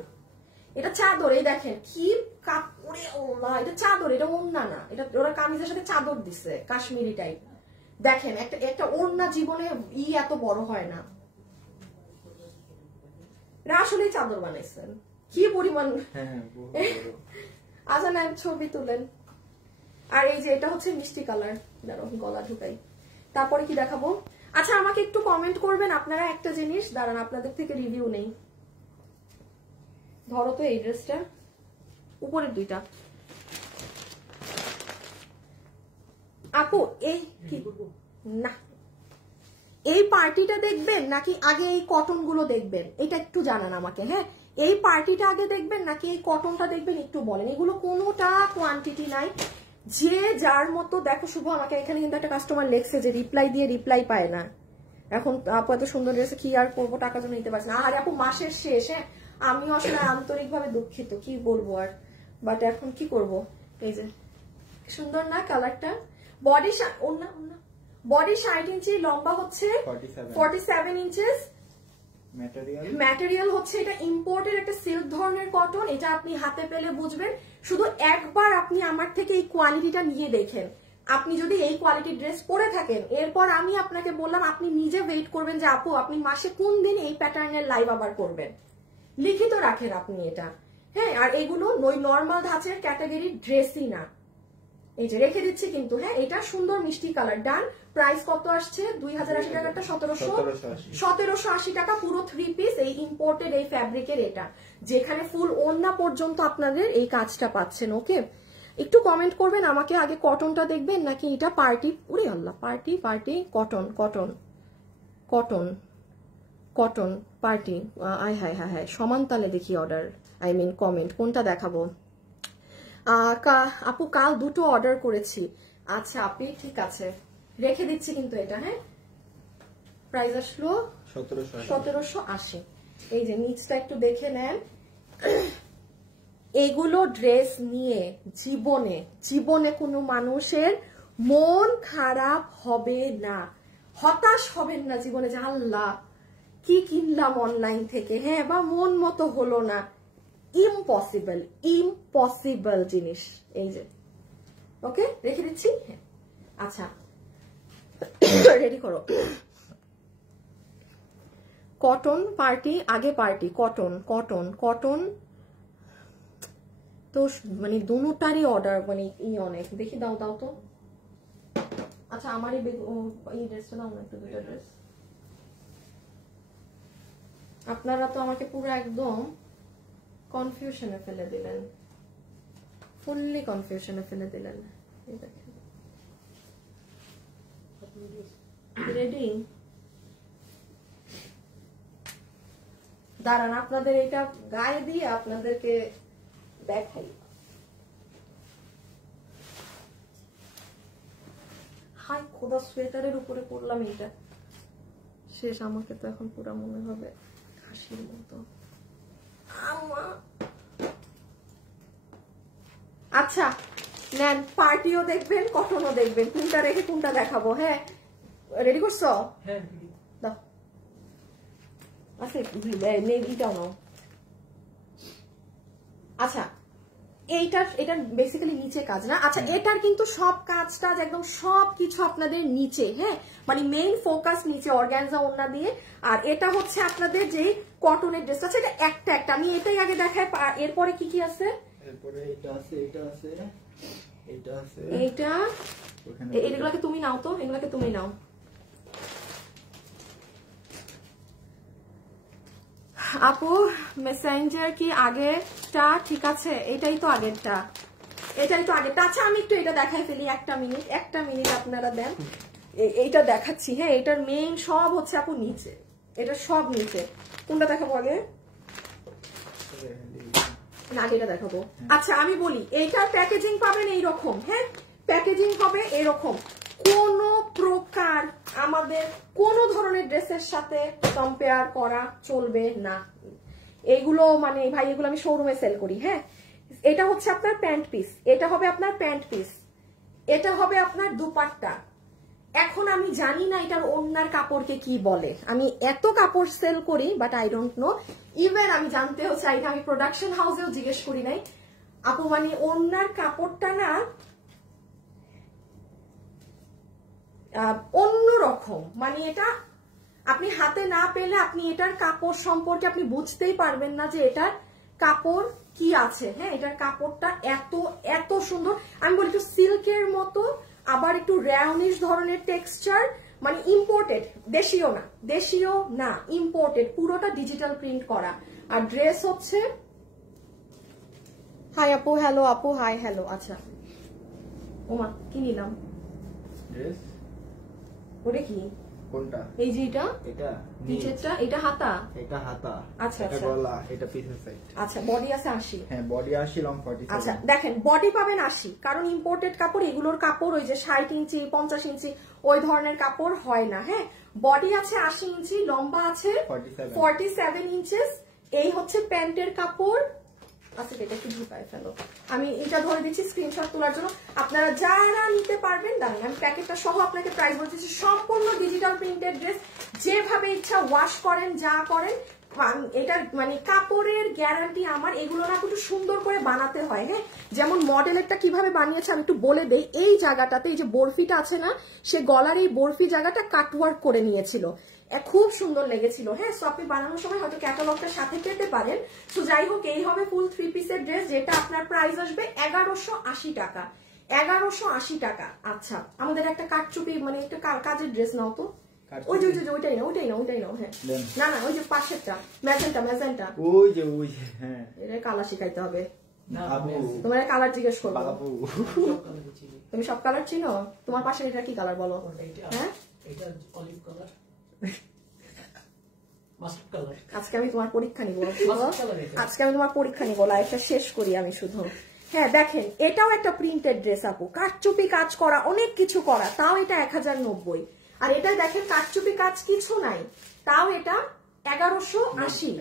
এটা চাদর। এই দেখেন কি কাপড়ে ওড়না, এটা চাদর, এটা ওড়না না। এটা ওরা কামিজের সাথে চাদর দিছে কাশ্মীরি টাইপ। দেখেন একটা ওড়না জীবনে এত বড় হয় না, আসলেই চাদর বানাইছেন কি পরিমাণ। আচ্ছা না ছবি তুলেন। আর এই যে এটা হচ্ছে মিষ্টি কালার, দাঁড়াও গলা ঢুকাই, তারপরে কি দেখাবো। আচ্ছা আমাকে একটু কমেন্ট করবেন আপনারা একটা জিনিস, দাঁড়ান আপনাদের থেকে রিভিউ নেই। ধরো তো এই ড্রেসটা, উপরের দুইটা আপু, এই কি না এই পার্টিটা দেখবেন নাকি আগে এই কটন গুলো দেখবেন, এটা একটু জানান আমাকে। হ্যাঁ এই পার্টিটা আগে দেখবেন নাকি এই কটনটা দেখবেন, একটু বলেন। এগুলো কোনোটা কোয়ান্টিটি নাই, যে যার মতো। দেখো শুভ আমাকে এখানে কিন্তু একটা কাস্টমার লেখছে যে রিপ্লাই দিয়ে রিপ্লাই পায় না। এখন আপু এত সুন্দর ড্রেসে কি আর করবো, টাকা জন্য নিতে পারছি না। আরে আপু মাসের শেষ, হ্যাঁ আমিও আসলে আন্তরিকভাবে দুঃখিত, কি বলবো আর, বাট এখন কি করব। এই যে সুন্দর না কালারটা, বডি বডি 60 ইঞ্চি, লম্বা হচ্ছে 47 ইঞ্চেস, ম্যাটেরিয়াল হচ্ছে এটা ইম্পোর্টেড একটা সিল্ক ধরনের কটন। এটা আপনি হাতে পেলে বুঝবেন, শুধু একবার আপনি আমার থেকে এই কোয়ালিটিটা নিয়ে দেখেন। আপনি যদি এই কোয়ালিটির ড্রেস পরে থাকেন, এরপর আমি আপনাকে বললাম আপনি নিজে ওয়েট করবেন যে আপু আপনি মাসে কোন দিন এই প্যাটার্নের লাইভ আবার করবেন, লিখিত রাখেন আপনি এটা। হ্যাঁ আর এগুলো ওই নর্মাল ধাঁচের ক্যাটাগরি ড্রেসই না, এই যে রেখে দিচ্ছি কিন্তু। হ্যাঁ এটা সুন্দর মিষ্টি কালার। ডান। প্রাইস কত আসছে? 2080 টাকাটা 1780 টাকা, পুরো 3 পিস এই ইম্পোর্টেড এই ফ্যাব্রিকের, এটা যেখানে ফুল ওড়না পর্যন্ত আপনাদের এই কাজটা পাচ্ছেন। ওকে একটু কমেন্ট করবেন আমাকে, আগে কটনটা দেখবেন নাকি এটা পার্টি। উরে Allah, party cotton cotton cotton cotton party, আয় হায় হায় হায়, সমান তালে দেখি অর্ডার, আই মিন কমেন্ট কোনটা দেখাবো। আপু কাল দুটো অর্ডার করেছি। আচ্ছা আপনি ঠিক আছে, রেখে দিচ্ছি কিন্তু এটা। হ্যাঁ প্রাইস আসলো 1780। এই যে নিচটা একটু দেখে নেন। এগুলো ড্রেস নিয়ে জীবনে কোনো মানুষের মন খারাপ হবে না, হতাশ হবেন না জীবনে যে আল্লাহ কি কিনলাম অনলাইন থেকে, হ্যাঁ বা মন মতো হলো না। ইম্পসিবল জিনিস। এই যে ওকে রেখে দিচ্ছি। হ্যাঁ আচ্ছা রেডি করো। কটন পার্টি, আগে পার্টি, কটন কটন কটন তো মানে দুটারই অর্ডার মানে অনেক। দেখি দাও তো। আচ্ছা আমার এই ড্রেসটা দাও না একটু, দুটো ড্রেস। আপনারা তো আমাকে পুরো একদম কনফিউশনে ফেলে দিলেন, ফুললি কনফিউশনে ফেলে দিলেন। রেডি? দাঁড়ান আপনাদের এটা গায়ে দিয়ে আপনাদেরকে দেখাই। হাই খোদা, সোয়েটারের উপরে পড়লাম এটা শেষ। আমাকে তো এখন পুরো মনে হবে হাসির মতো। আচ্ছা নেন, পার্টিও দেখবেন কটনও দেখবেন, কোনটা রেখে কোনটা দেখাবো। হ্যাঁ রেডি করছো? দাও। আচ্ছা নেভিটাও নাও। আচ্ছা এটা বেসিক্যালি নিচে কাজ না। আচ্ছা এটার কিন্তু সব কাজ একদম সবকিছু আপনাদের নিচে। হ্যাঁ মানে মেইন ফোকাস নিচে অর্গানজা ওড়না দিয়ে। আর এটা হচ্ছে আপনাদের যে কটনের ড্রেস আছে, এটা একটা আমি এটাই আগে দেখাই। এরপরে কি কি আছে? এরপরে এটা আছে, এইটা এগুলাকে তুমি নাও তো, এগুলাকে তুমি নাও। আপু মেসেঞ্জার কি আগেরটা ঠিক আছে? এটাই তো আগেরটা, এটাই তো আগেরটা। আচ্ছা আমি একটু এটা দেখাই ফেলি, একটা মিনিট আপনারা দেন। এইটা দেখাচ্ছি। হ্যাঁ, এটার মেইন সব হচ্ছে আপু নিচে, এটা সব নিচে। কোনটা দেখাবো আগে? না, এটা দেখাবো। আচ্ছা আমি বলি, এইটার প্যাকেজিং পাবেন এইরকম। হ্যাঁ, প্যাকেজিং হবে এরকম। কোন প্রকার আমাদের কোন ধরনের ড্রেসের সাথে কম্পেয়ার করা চলবে না। এইগুলো মানে ভাই, এগুলো আমি শোরুমে সেল করি। হ্যাঁ, এটা হচ্ছে আপনার প্যান্ট পিস, এটা হবে আপনার প্যান্ট পিস, এটা হবে আপনার দুপাট্টা। এখন আমি জানি না এটার ওড়নার কাপড়কে কি বলে, আমি এত কাপড় সেল করি but I don't know. Even আমি জানতেও চাই না, আমি প্রোডাকশন হাউসেও জিজ্ঞেস করি নাই আপু, মানে ওড়নার কাপড়টা না অন্যরকম। মানে এটা আপনি হাতে না পেলে আপনি এটার কাপড় সম্পর্কে আপনি বুঝতেই পারবেন না যে এটার কাপড় কি আছে। হ্যাঁ, এটার কাপড়টা এত এত সুন্দর। আমি বলি একটু সিল্কের মতো, আবার একটু র্যাউনিশ ধরনের টেক্সচার, মানে ইম্পোর্টেড, দেশীয় না ইম্পোর্টেড, পুরোটা ডিজিটাল প্রিন্ট করা। আর ড্রেস হচ্ছে, হাই আপু, হ্যালো আপু, হাই হ্যালো। আচ্ছা ওমা কি নিলাম? ড্রেস ওটা কি? কোনটা? এই যে এটা নিচেরটা, এটা হাতা, এটা হাতা, আচ্ছা এটা গলা, এটা পিসের সাইড। আচ্ছা বডি আছে 80। হ্যাঁ, বডি 80, লং 47। আচ্ছা দেখেন, বডি পাবেন 80, কারণ ইম্পোর্টেড কাপড়, এগুলোর কাপড় ওই যে 60 ইঞ্চি 50 ইঞ্চি ওই ধরনের কাপড় হয় না। হ্যাঁ, বডি আছে 80 ইঞ্চি, লম্বা আছে 47 ইঞ্চেস। এই হচ্ছে প্যান্টের কাপড়। আচ্ছা এটা একটু ঢুকায় ফেলো, আমি এটা ধরে দিচ্ছি স্ক্রিনশট তোলার জন্য। আপনারা যারা নিতে পারবেন দাঁড়ান, আমি প্যাকেটটা সহ আপনাকে প্রাইস বলতেছি। সম্পূর্ণ ডিজিটাল প্রিন্টেড ড্রেস, যেভাবে ইচ্ছা ওয়াশ করেন, যা করেন, এটার মানে কাপড়ের গ্যারান্টি আমার। এগুলো না একটু সুন্দর করে বানাতে হয়। হ্যাঁ, যেমন মডেলেরটা কিভাবে বানিয়েছে আমি একটু বলে দেই। এই জায়গাটাতে এই যে বরফিটা আছে না, সে গলার এই বরফি জায়গাটা কাটওয়ার্ক করে নিয়েছিল, খুব সুন্দর লেগেছিল। হ্যাঁ, সো আপনি বানানোর সময় হয়তো ক্যাটালগটার সাথে পেতে পারেন। তো যাই হোক, এই হবে ফুল 3 পিসের ড্রেস, যেটা আপনার প্রাইস আসবে 1180 টাকা। 1180 টাকা। আচ্ছা আমাদের একটা কাটচুপি মানে একটা কাজের ড্রেস নাও তো। ওই যে ওইটাই নাও। হ্যাঁ না ওই যে পাশেরটা, ম্যাজেন্টা ওই যে হ্যাঁ, এটা কালার শিখাইতে হবে। তোমার কালার জিজ্ঞেস করবো, তুমি সব কালার চিনো? তোমার পাশে এটা কি কালার বলো? হ্যাঁ, আজকে আমি তোমার পরীক্ষা নিব, লাইফটা শেষ করি আমি শুধু। হ্যাঁ দেখেন, এটাও একটা প্রিন্টেড ড্রেস আপু, কাটচুপি কাজ করা, অনেক কিছু করা, তাও এটা 1090। আর এটা দেখেন কাটচুপি কাজ কিছু নাই, তাও এটা 1180।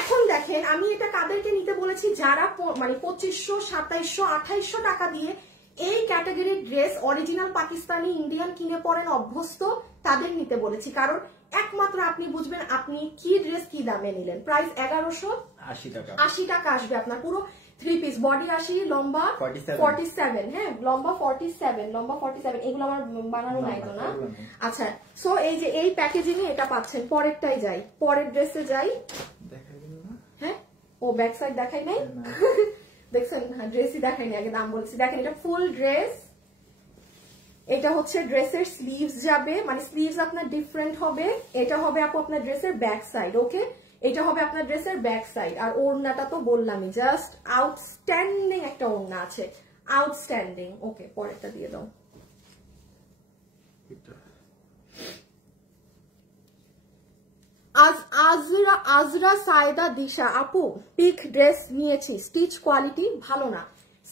এখন দেখেন, আমি এটা কাদেরকে নিতে বলেছি? যারা মানে 2500, 2700, 2800 টাকা দিয়ে এই ক্যাটাগরির ড্রেস অরিজিনাল পাকিস্তানি ইন্ডিয়ান কিনে পরেন অভ্যস্ত, তাদের নিতে বলেছি। কারণ একমাত্র আপনি বুঝবেন আপনি কি ড্রেস কি দামে নিলেন। প্রাইস 1180 টাকা আসবে আপনার পুরো 3 পিস, বডি 80, লম্বা 47। হ্যাঁ, লম্বা 47। এগুলো আমার বানানো নাই তো না? আচ্ছা, সো এই যে এই প্যাকেজিং এ এটা পাচ্ছেন। পরেরটাই যাই, পরের ড্রেসে যাই। হ্যাঁ, ও ব্যাক সাইড দেখাই নাই দেখছেন? ড্রেসই দেখাইনি, আগে দাম বলছি। দেখেন এটা ফুল ড্রেস, এটা হচ্ছে ড্রেসের স্লিভস যাবে, মানে স্লিভস আপনার ডিফারেন্ট হবে। এটা হবে আপু আপনার ড্রেসের ব্যাক সাইড। ওকে, এটা হবে আপনার ড্রেসের ব্যাক সাইড। আর ওড়নাটা তো বললামই, জাস্ট আউটস্ট্যান্ডিং একটা ওড়না আছে, আউটস্ট্যান্ডিং। ওকে, পরেরটা দিয়ে দাও। আজরা সায়দা দিশা আপু, পিক ড্রেস নিয়েছি, স্টিচ কোয়ালিটি ভালো না।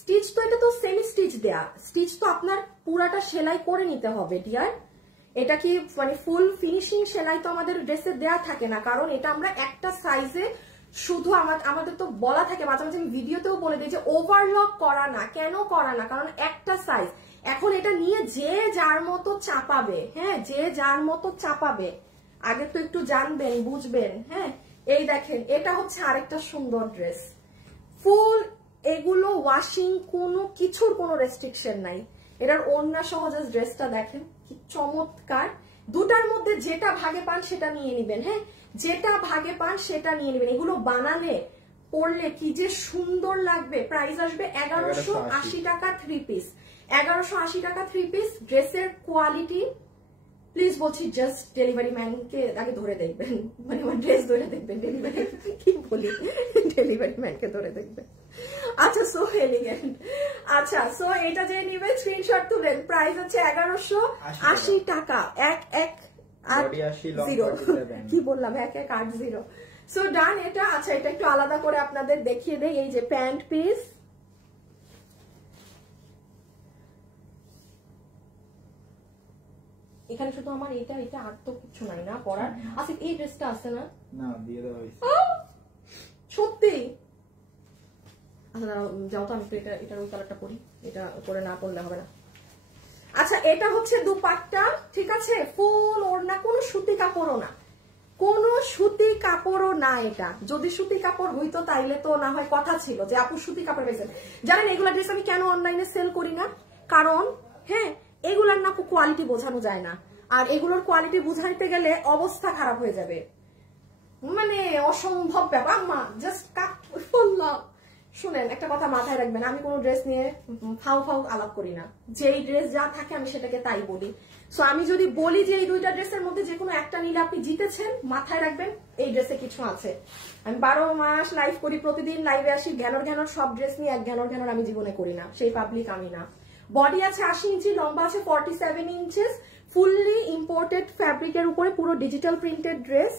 স্টিচ তো এটা তো সেমি স্টিচ দেয়া, স্টিচ তো আপনার পুরাটা সেলাই করে নিতে হবে ডিয়ার। এটা কি মানে ফুল ফিনিশিং সেলাই তো আমাদের ড্রেসে দেয়া থাকে না, কারণ এটা আমরা একটা সাইজে শুধু আমাদের তো বলা থাকে, মাঝে মাঝে ভিডিওতেও বলে দিই যে ওভারলক করা না। কেন করা না? কারণ একটা সাইজ। এখন এটা নিয়ে যে যার মতো চাপাবে, হ্যাঁ, যে যার মতো চাপাবে, আগে তো একটু জানবেন, বুঝবেন। হ্যাঁ, এই দেখেন এটা হচ্ছে আরেকটা সুন্দর ড্রেস, ফুল এগুলো ওয়াশিং, কোনো কিছুর কোনো রেস্ট্রিকশন নাই। এটার ওড়না সহ জাস্ট ড্রেসটা দেখেন কি চমৎকার। দুটার মধ্যে যেটা ভাগে পান সেটা নিয়ে নিবেন। হ্যাঁ, যেটা ভাগে পান সেটা নিয়ে নিবেন। এগুলো বানালে পরলে কি যে সুন্দর লাগবে। প্রাইস আসবে 1180 টাকা 3 পিস। 1180 টাকা 3 পিস। ড্রেসের কোয়ালিটি প্লিজ বলছি জাস্ট ডেলিভারি ম্যানকে আগে ধরে দেখবেন, মানে আমার ড্রেস ধরে দেখবেন, ডেলিভারি কি বলি, ডেলিভারি ম্যানকে ধরে দেখবেন। আচ্ছা সো এলিগেন্ট। আচ্ছা সো এটা যে নিবে স্ক্রিনশট তুলেন, প্রাইস হচ্ছে 1180 টাকা। 1180 কি বললাম, 1180। সো ডান এটা। আচ্ছা এটা একটু আলাদা করে আপনাদের দেখিয়ে দেই। এই যে প্যান্ট পিস, এখানে শুধু আমার এটা এটা আর তো কিছু নাই না পরার। আচ্ছা এই ড্রেসটা আছে না? না দিয়ে দেওয়া হয়েছে। সত্যি? আচ্ছা যাও তো, আমি তো এটার ওই কালারটা পরি, এটা পরে না পরলে হবে না। আচ্ছা এটা হচ্ছে দুপাট্টা, ঠিক আছে, ফুল ওড়না, কোনো সুতি কাপড়ও না, কোনো সুতি কাপড়ও না। এটা যদি সুতি কাপড় হইতো তাইলে তো না হয় কথা ছিল যে আপু সুতি কাপড় পেয়েছেন। জানেন এগুলা ড্রেস আমি কেন অনলাইনে সেল করি না? কারণ হ্যাঁ এগুলার না কোয়ালিটি বোঝানো যায় না, আর এগুলোর কোয়ালিটি বুঝাইতে গেলে অবস্থা খারাপ হয়ে যাবে, মানে অসম্ভব ব্যাপার। মা জাস্ট বললাম। শুনেন একটা কথা মাথায় রাখবেন, আমি কোনো ড্রেস নিয়ে ফাউ ফাউ আলাপ করি না, যেই ড্রেস যা থাকে আমি সেটাকে তাই বলি। সো আমি যদি বলি যে এই দুইটা ড্রেসের মধ্যে যে কোনো একটা নিলে আপনি জিতেছেন, মাথায় রাখবেন এই ড্রেসে কিছু আছে। আমি 12 মাস লাইভ করি, প্রতিদিন লাইভে আসি, ঘ্যানর সব ড্রেস নিয়ে এক ঘ্যানর আমি জীবনে করি না, সেই পাবলিক আমি না। বডি আছে 80 ইঞ্চি, লম্বা আছে 47 ইঞ্চেস, ফুললি ইম্পোর্টেড ফ্যাব্রিকের উপরে পুরো ডিজিটাল প্রিন্টেড ড্রেস।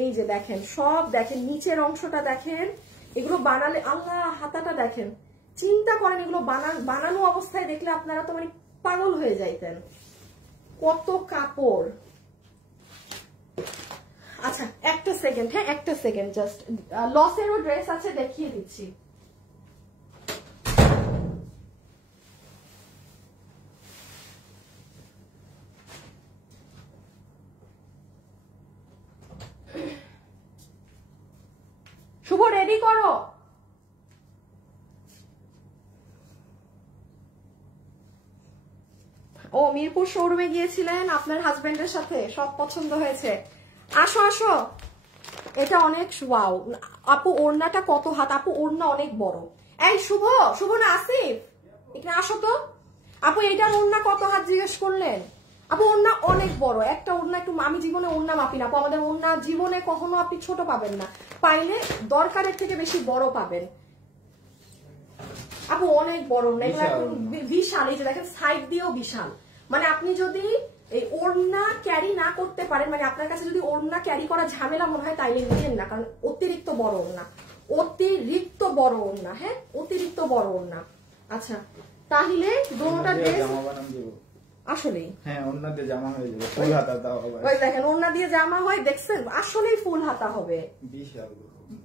এই যে দেখেন, সব দেখেন, নিচের অংশটা দেখেন, এগুলো বানালে আল্লাহ, হাতাটা দেখেন, চিন্তা করেন এগুলো বানানো অবস্থায় দেখলে আপনারা তো মানে পাগল হয়ে যাইতেন, কত কাপড়। আচ্ছা একটা সেকেন্ড, হ্যাঁ একটা সেকেন্ড, জাস্ট লসেরও ড্রেস আছে দেখিয়ে দিচ্ছি। শুভ রেডি করো। ও মিরপুর শোরুমে গিয়েছিলেন আপনার হাজবেন্ডের সাথে, সব পছন্দ হয়েছে। আসো আসো, এটা অনেক ওয়াও। আপু ওড়নাটা কত হাত? আপু ওড়না অনেক বড়। এই শুভ না আসিফ, এখানে আসো তো। আপু এইটার ওড়না কত হাত জিজ্ঞেস করলেন? আপু ওড়না অনেক বড়, একটা ওড়না একটু, আমি জীবনে ওড়না মাপি না আপু, আমাদের ওড়না জীবনে কখনো আপনি ছোট পাবেন না, পাইলে দরকারের থেকে বেশি বড় পাবেন। আপু অনেক বড় ওড়না, এগুলো একদম বিশাল। এই যে দেখেন সাইড দিয়েও বিশাল, মানে আপনি যদি এই ওড়না ক্যারি না করতে পারেন, মানে আপনার কাছে যদি ওড়না ক্যারি করা ঝামেলা মনে হয় তাইলে নিয়েন না, কারণ অতিরিক্ত বড় ওড়না, অতিরিক্ত বড় ওড়না, হ্যাঁ অতিরিক্ত বড় ওড়না। আচ্ছা তাহলে দুটোটা ড্রেস আসলেই হ্যাঁ ওড়না দিয়ে জামা হয়ে যাবে, ফুল হাতা দাও হবে। ওই দেখেন ওড়না দিয়ে জামা হয়, দেখছেন আসলেই ফুল হাতা হবে,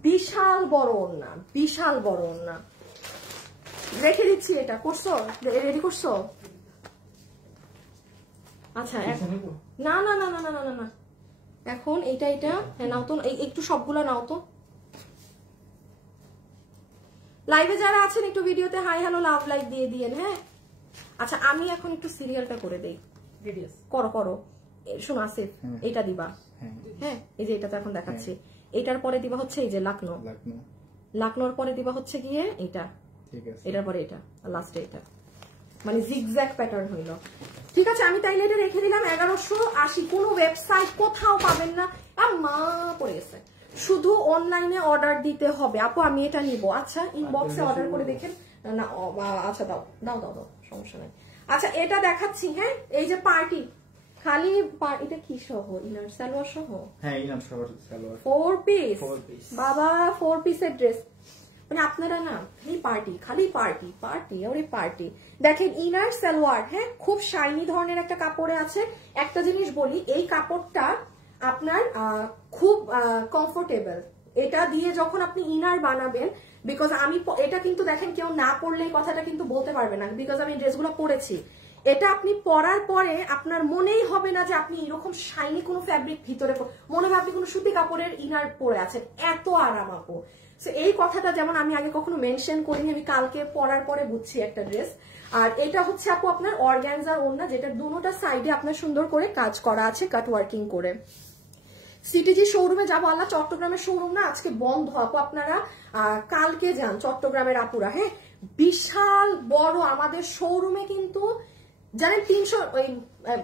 বিশাল বড় ওড়না, বিশাল বড় ওড়না। রেখে দিচ্ছি, এটা করছো, রেডি করছো? আচ্ছা না না না না না না না, এখন এটা হ্যাঁ নাও তো, একটু সবগুলো নাও তো। লাইভে যারা আছেন একটু ভিডিওতে হাই হ্যালো লাভ লাইক দিয়ে দিয়েন, হ্যাঁ। আচ্ছা আমি এখন একটু সিরিয়ালটা করে দেই, করো শোনো আসিফ, এটা দিবা, হ্যাঁ এই যে এটা তো এখন দেখাচ্ছি, এটার পরে দিবা হচ্ছে এই যে লাকনোর পরে দিবা হচ্ছে গিয়ে এইটা, এটার পরে এটা, আর লাস্টে এটা, মানে জিগজ্যাগ প্যাটার্ন হইলো। ঠিক আছে আমি তাইলে এটা রেখে দিলাম 1180। কোনো ওয়েবসাইট কোথাও পাবেন না, মা পড়ে গেছে, শুধু অনলাইনে অর্ডার দিতে হবে। আপু আমি এটা নিব, আচ্ছা ইনবক্সে অর্ডার করে দেখেন না। আচ্ছা দাও দাও দাও দাও, সমস্যা নাই। আচ্ছা এটা দেখাচ্ছি, হ্যাঁ এই যে পার্টি, খালি এটা কি সহ, ইনার সালোয়ার সহ, হ্যাঁ ইনার সালোয়ার 4 পিস, বাবা 4 পিসের ড্রেস, মানে আপনারা না খালি পার্টি ওরে পার্টি। দেখেন ইনার সালোয়ার, হ্যাঁ খুব শাইনি ধরনের একটা কাপড়ে আছে। একটা জিনিস বলি, এই কাপড়টা আপনার খুব কমফোর্টেবল, এটা দিয়ে যখন আপনি ইনার বানাবেন, বিকজ আমি এটা কিন্তু দেখেন কেউ না পরলে এই কথাটা কিন্তু বলতে পারবে না, বিকজ আমি ড্রেসগুলো পরেছি। এটা আপনি পরার পরে আপনার মনেই হবে না যে আপনি এরকম শাইনি কোনো ফ্যাব্রিক ভিতরে, মনে হবে আপনি কোনো সুতি কাপড়ের ইনার পরে আছেন, এত আরাম আপু। সো এই কথাটা যেমন আমি আগে কখনো মেনশন করিনি, আমি কালকে পরার পরে বুঝছি একটা ড্রেস। আর এটা হচ্ছে আপু আপনার অর্গানজার ওড়না, যেটা দুটোটা সাইডে আপনার সুন্দর করে কাজ করা আছে, কাট ওয়ার্কিং করে। সিটিজি শোরুমে যাবো, আল্লাহ চট্টগ্রামের শোরুম না আজকে বন্ধ আপু, আপনারা কালকে যান চট্টগ্রামের আপুরা, হ্যাঁ বিশাল বড় আমাদের শোরুমে, কিন্তু জানেন 300 ওই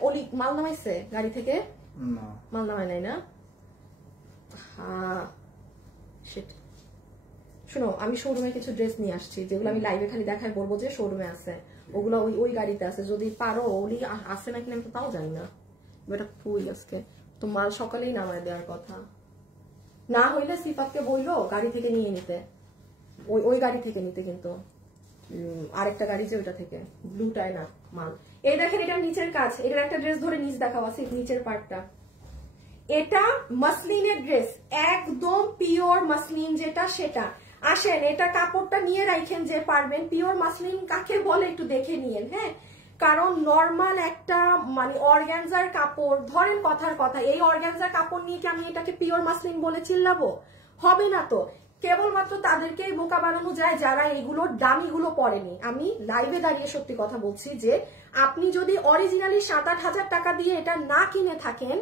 অলি মাল নামাইছে গাড়ি থেকে? না মাল নামায় নাই না? হ্যাঁ শিট। শোনো, আমি শোরুমে কিছু ড্রেস নিয়ে আসছি যেগুলো আমি লাইভে খালি দেখায় বলবো যে শোরুমে আছে, ওগুলো ওই গাড়িতে আছে। যদি পারো ওলি আছে নাকি আমি তো তাও জানি না। এটা ফুল আজকে তো মাল সকালেই নামায় দেওয়ার কথা, না হইলে সিফাতকে বললো গাড়ি থেকে নিয়ে নিতে, ওই গাড়ি থেকে নিতে, কিন্তু আরেকটা গাড়ি যে ওইটা থেকে, ব্লুটায় না মাল। এই দেখেন এটা নিচের কাজ, এটার একটা ড্রেস ধরে নিচ দেখাও আছে, নিচের পার্টটা। এটা মাসলিনের ড্রেস, একদম পিওর মাসলিন যেটা সেটা। আসেন এটা কাপড়টা নিয়ে রাখেন যে পারবেন, পিওর মাসলিন কাকে বলে একটু দেখে নিয়েন। হ্যাঁ, কারণ নর্মাল একটা মানে অর্গানজার কাপড়, ধরেন কথার কথা, এই অর্গানজার কাপড় নিয়ে কি আমি এটাকে পিওর মাসলিন বলে চিল্লাবো? হবে না তো। কেবলমাত্র তাদেরকেই বোকা বানানো যায় যারা এগুলোর দামিগুলো পরেনি। আমি লাইভে দাঁড়িয়ে সত্যি কথা বলছি যে আপনি যদি অরিজিনালি 7-8 হাজার টাকা দিয়ে এটা না কিনে থাকেন,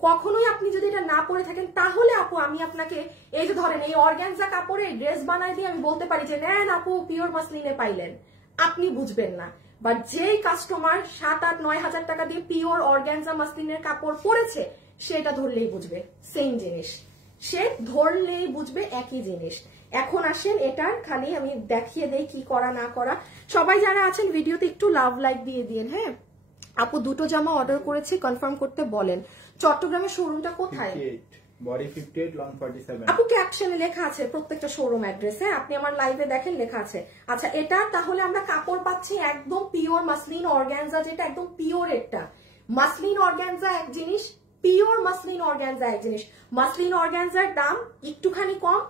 কখনোই আপনি যদি এটা না পরে থাকেন, তাহলে আপু আমি আপনাকে এই যে ধরেন এই অর্গানজা কাপড়ে ড্রেস বানাই দিয়ে আমি বলতে পারি যে নেন আপু পিওর মাসলিনে পাইলেন, আপনি বুঝবেন না। বাট যেই কাস্টমার 7-8-9 হাজার টাকা দিয়ে পিওর অর্গানজা মাসলিনের কাপড় পরেছে, সেটা ধরলেই বুঝবে সেম জিনিস, সে ধরলেই বুঝবে একই জিনিস। এখন আসেন এটার খালি আমি দেখিয়ে দেই কি করা না করা। সবাই যারা আছেন ভিডিওতে একটু লাভ লাইক দিয়ে দিন। হ্যাঁ আপু, দুটো জামা অর্ডার করেছি, কনফার্ম করতে বলেন। চট্টগ্রামের শোরুমটা কোথায়? 58 বডি 58 লং 47। আপু ক্যাপশনে লেখা আছে প্রত্যেকটা শোরুম অ্যাড্রেস, হ্যাঁ আপনি আমার লাইভে দেখেন লেখা আছে। আচ্ছা, এটা তাহলে আমরা কাপড় পাচ্ছি একদম পিওর মাসলিন অর্গানজা, যেটা একদম পিওর। একটা মাসলিন অর্গানজা এক জিনিস, পিওর মাসলিন অর্গানজা এক জিনিস। মাসলিন অর্গানজার দাম একটুখানি কম,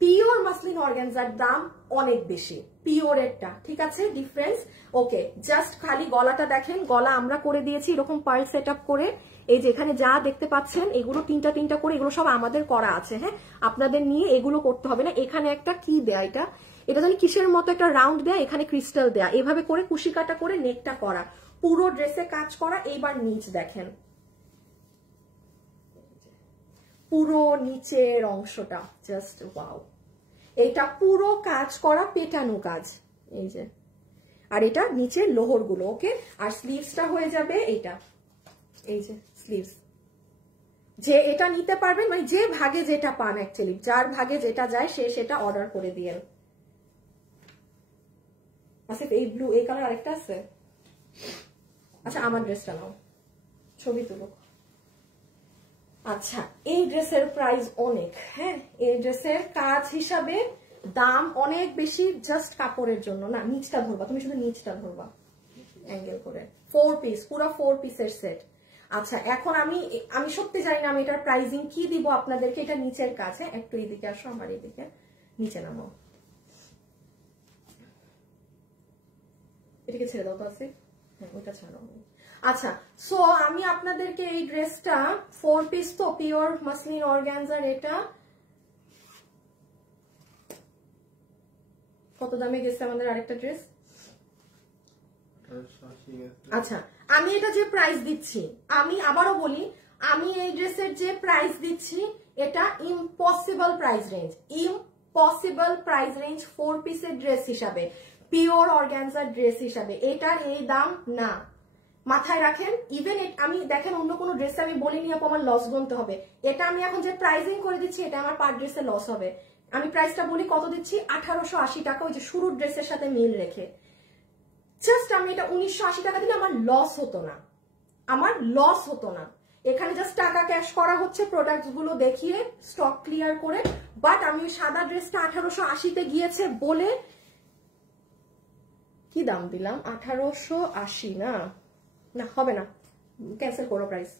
পিওর মাসলিন অর্গানজার দাম অনেক বেশি। পিওরেরটা ঠিক আছে, ডিফারেন্স। ওকে, জাস্ট খালি গলাটা দেখেন, গলা আমরা করে দিয়েছি এরকম পার্ল সেট আপ করে। এই যে এখানে যা দেখতে পাচ্ছেন এগুলো তিনটা করে, এগুলো সব আমাদের করা আছে। হ্যাঁ, আপনাদের নিয়ে এগুলো করতে হবে না। এখানে একটা কি দেয়া, এটা জানি কিসের মতো একটা রাউন্ড দেয়া, এখানে ক্রিস্টাল দেয়া, এভাবে করে কুশি কাটা করে নেকটা করা, পুরো ড্রেসে কাজ করা। এইবার নিচ দেখেন, পুরো নিচের অংশটা জাস্ট ওয়াও, এইটা পুরো কাজ করা পেটানো কাজ, এই যে। আর এটা নিচের লোহর গুলো। ওকে, আর স্লিভসটা হয়ে যাবে এইটা, এই যে স্লিভস। যে এটা নিতে পারবেন, মানে যে ভাগে যেটা পান, অ্যাকচুয়ালি যার ভাগে যেটা যায় সে সেটা অর্ডার করে দিয়ে। আচ্ছা, এই ব্লু, এই কালার আরেকটা আছে। আচ্ছা, আমার ড্রেসটা নাও, ছবি তুলো। আচ্ছা, এই ড্রেসের প্রাইস অনেক। হ্যাঁ, এই ড্রেসের কাজ হিসাবে দাম অনেক বেশি, জাস্ট কাপড়ের জন্য না। নিচটা ধরবা, তুমি শুধু নিচটা ধরবা অ্যাঙ্গেল করে। 4 পিস, পুরো 4 পিসের সেট। আচ্ছা, এখন আমি সত্যি জানি না আমি এটার প্রাইসিং কি দিব আপনাদেরকে। এটা নিচের কাজ। হ্যাঁ, একটু এইদিকে আসো, আমার এইদিকে, নিচে নামো, এটাকে ছেড়ে দাও তো আছে। হ্যাঁ, ওইটা ছাড়ো। আচ্ছা, সো আমি আপনাদেরকে এই ড্রেসটা 4 পিস তো পিওর মাসলিন অর্গানজার, এটা কত দামে গেছে আমাদের আরেকটা ড্রেস? আচ্ছা, আমি এটা যে প্রাইস দিচ্ছি, আমি আবারও বলি, আমি এই ড্রেসের যে প্রাইস দিচ্ছি এটা impossible price range, impossible price range 4 পিসের ড্রেস হিসাবে, পিওর অর্গানজার ড্রেস হিসাবে এটার এই দাম না। মাথায় রাখেন। ইভেন আমি দেখেন অন্য কোনো ড্রেসে আমি বলিনি আপু আমার লস গুনতে হবে, এটা আমি এখন যে প্রাইসিং করে দিচ্ছি এটা আমার পার ড্রেসে লস হবে। আমি প্রাইসটা বলি কত দিচ্ছি, 1880 টাকা, ওই যে শুরুর ড্রেসের সাথে মিল রেখে। জাস্ট আমি এটা 1980 টাকা দিলে আমার লস হতো না, আমার লস হতো না। এখানে জাস্ট টাকা ক্যাশ করা হচ্ছে প্রোডাক্ট গুলো দেখিয়ে স্টক ক্লিয়ার করে। বাট আমি সাদা ড্রেসটা 1880-তে গিয়েছে বলে কি দাম দিলাম, 1880 না, না হবে না, ক্যান্সেল করো প্রাইস,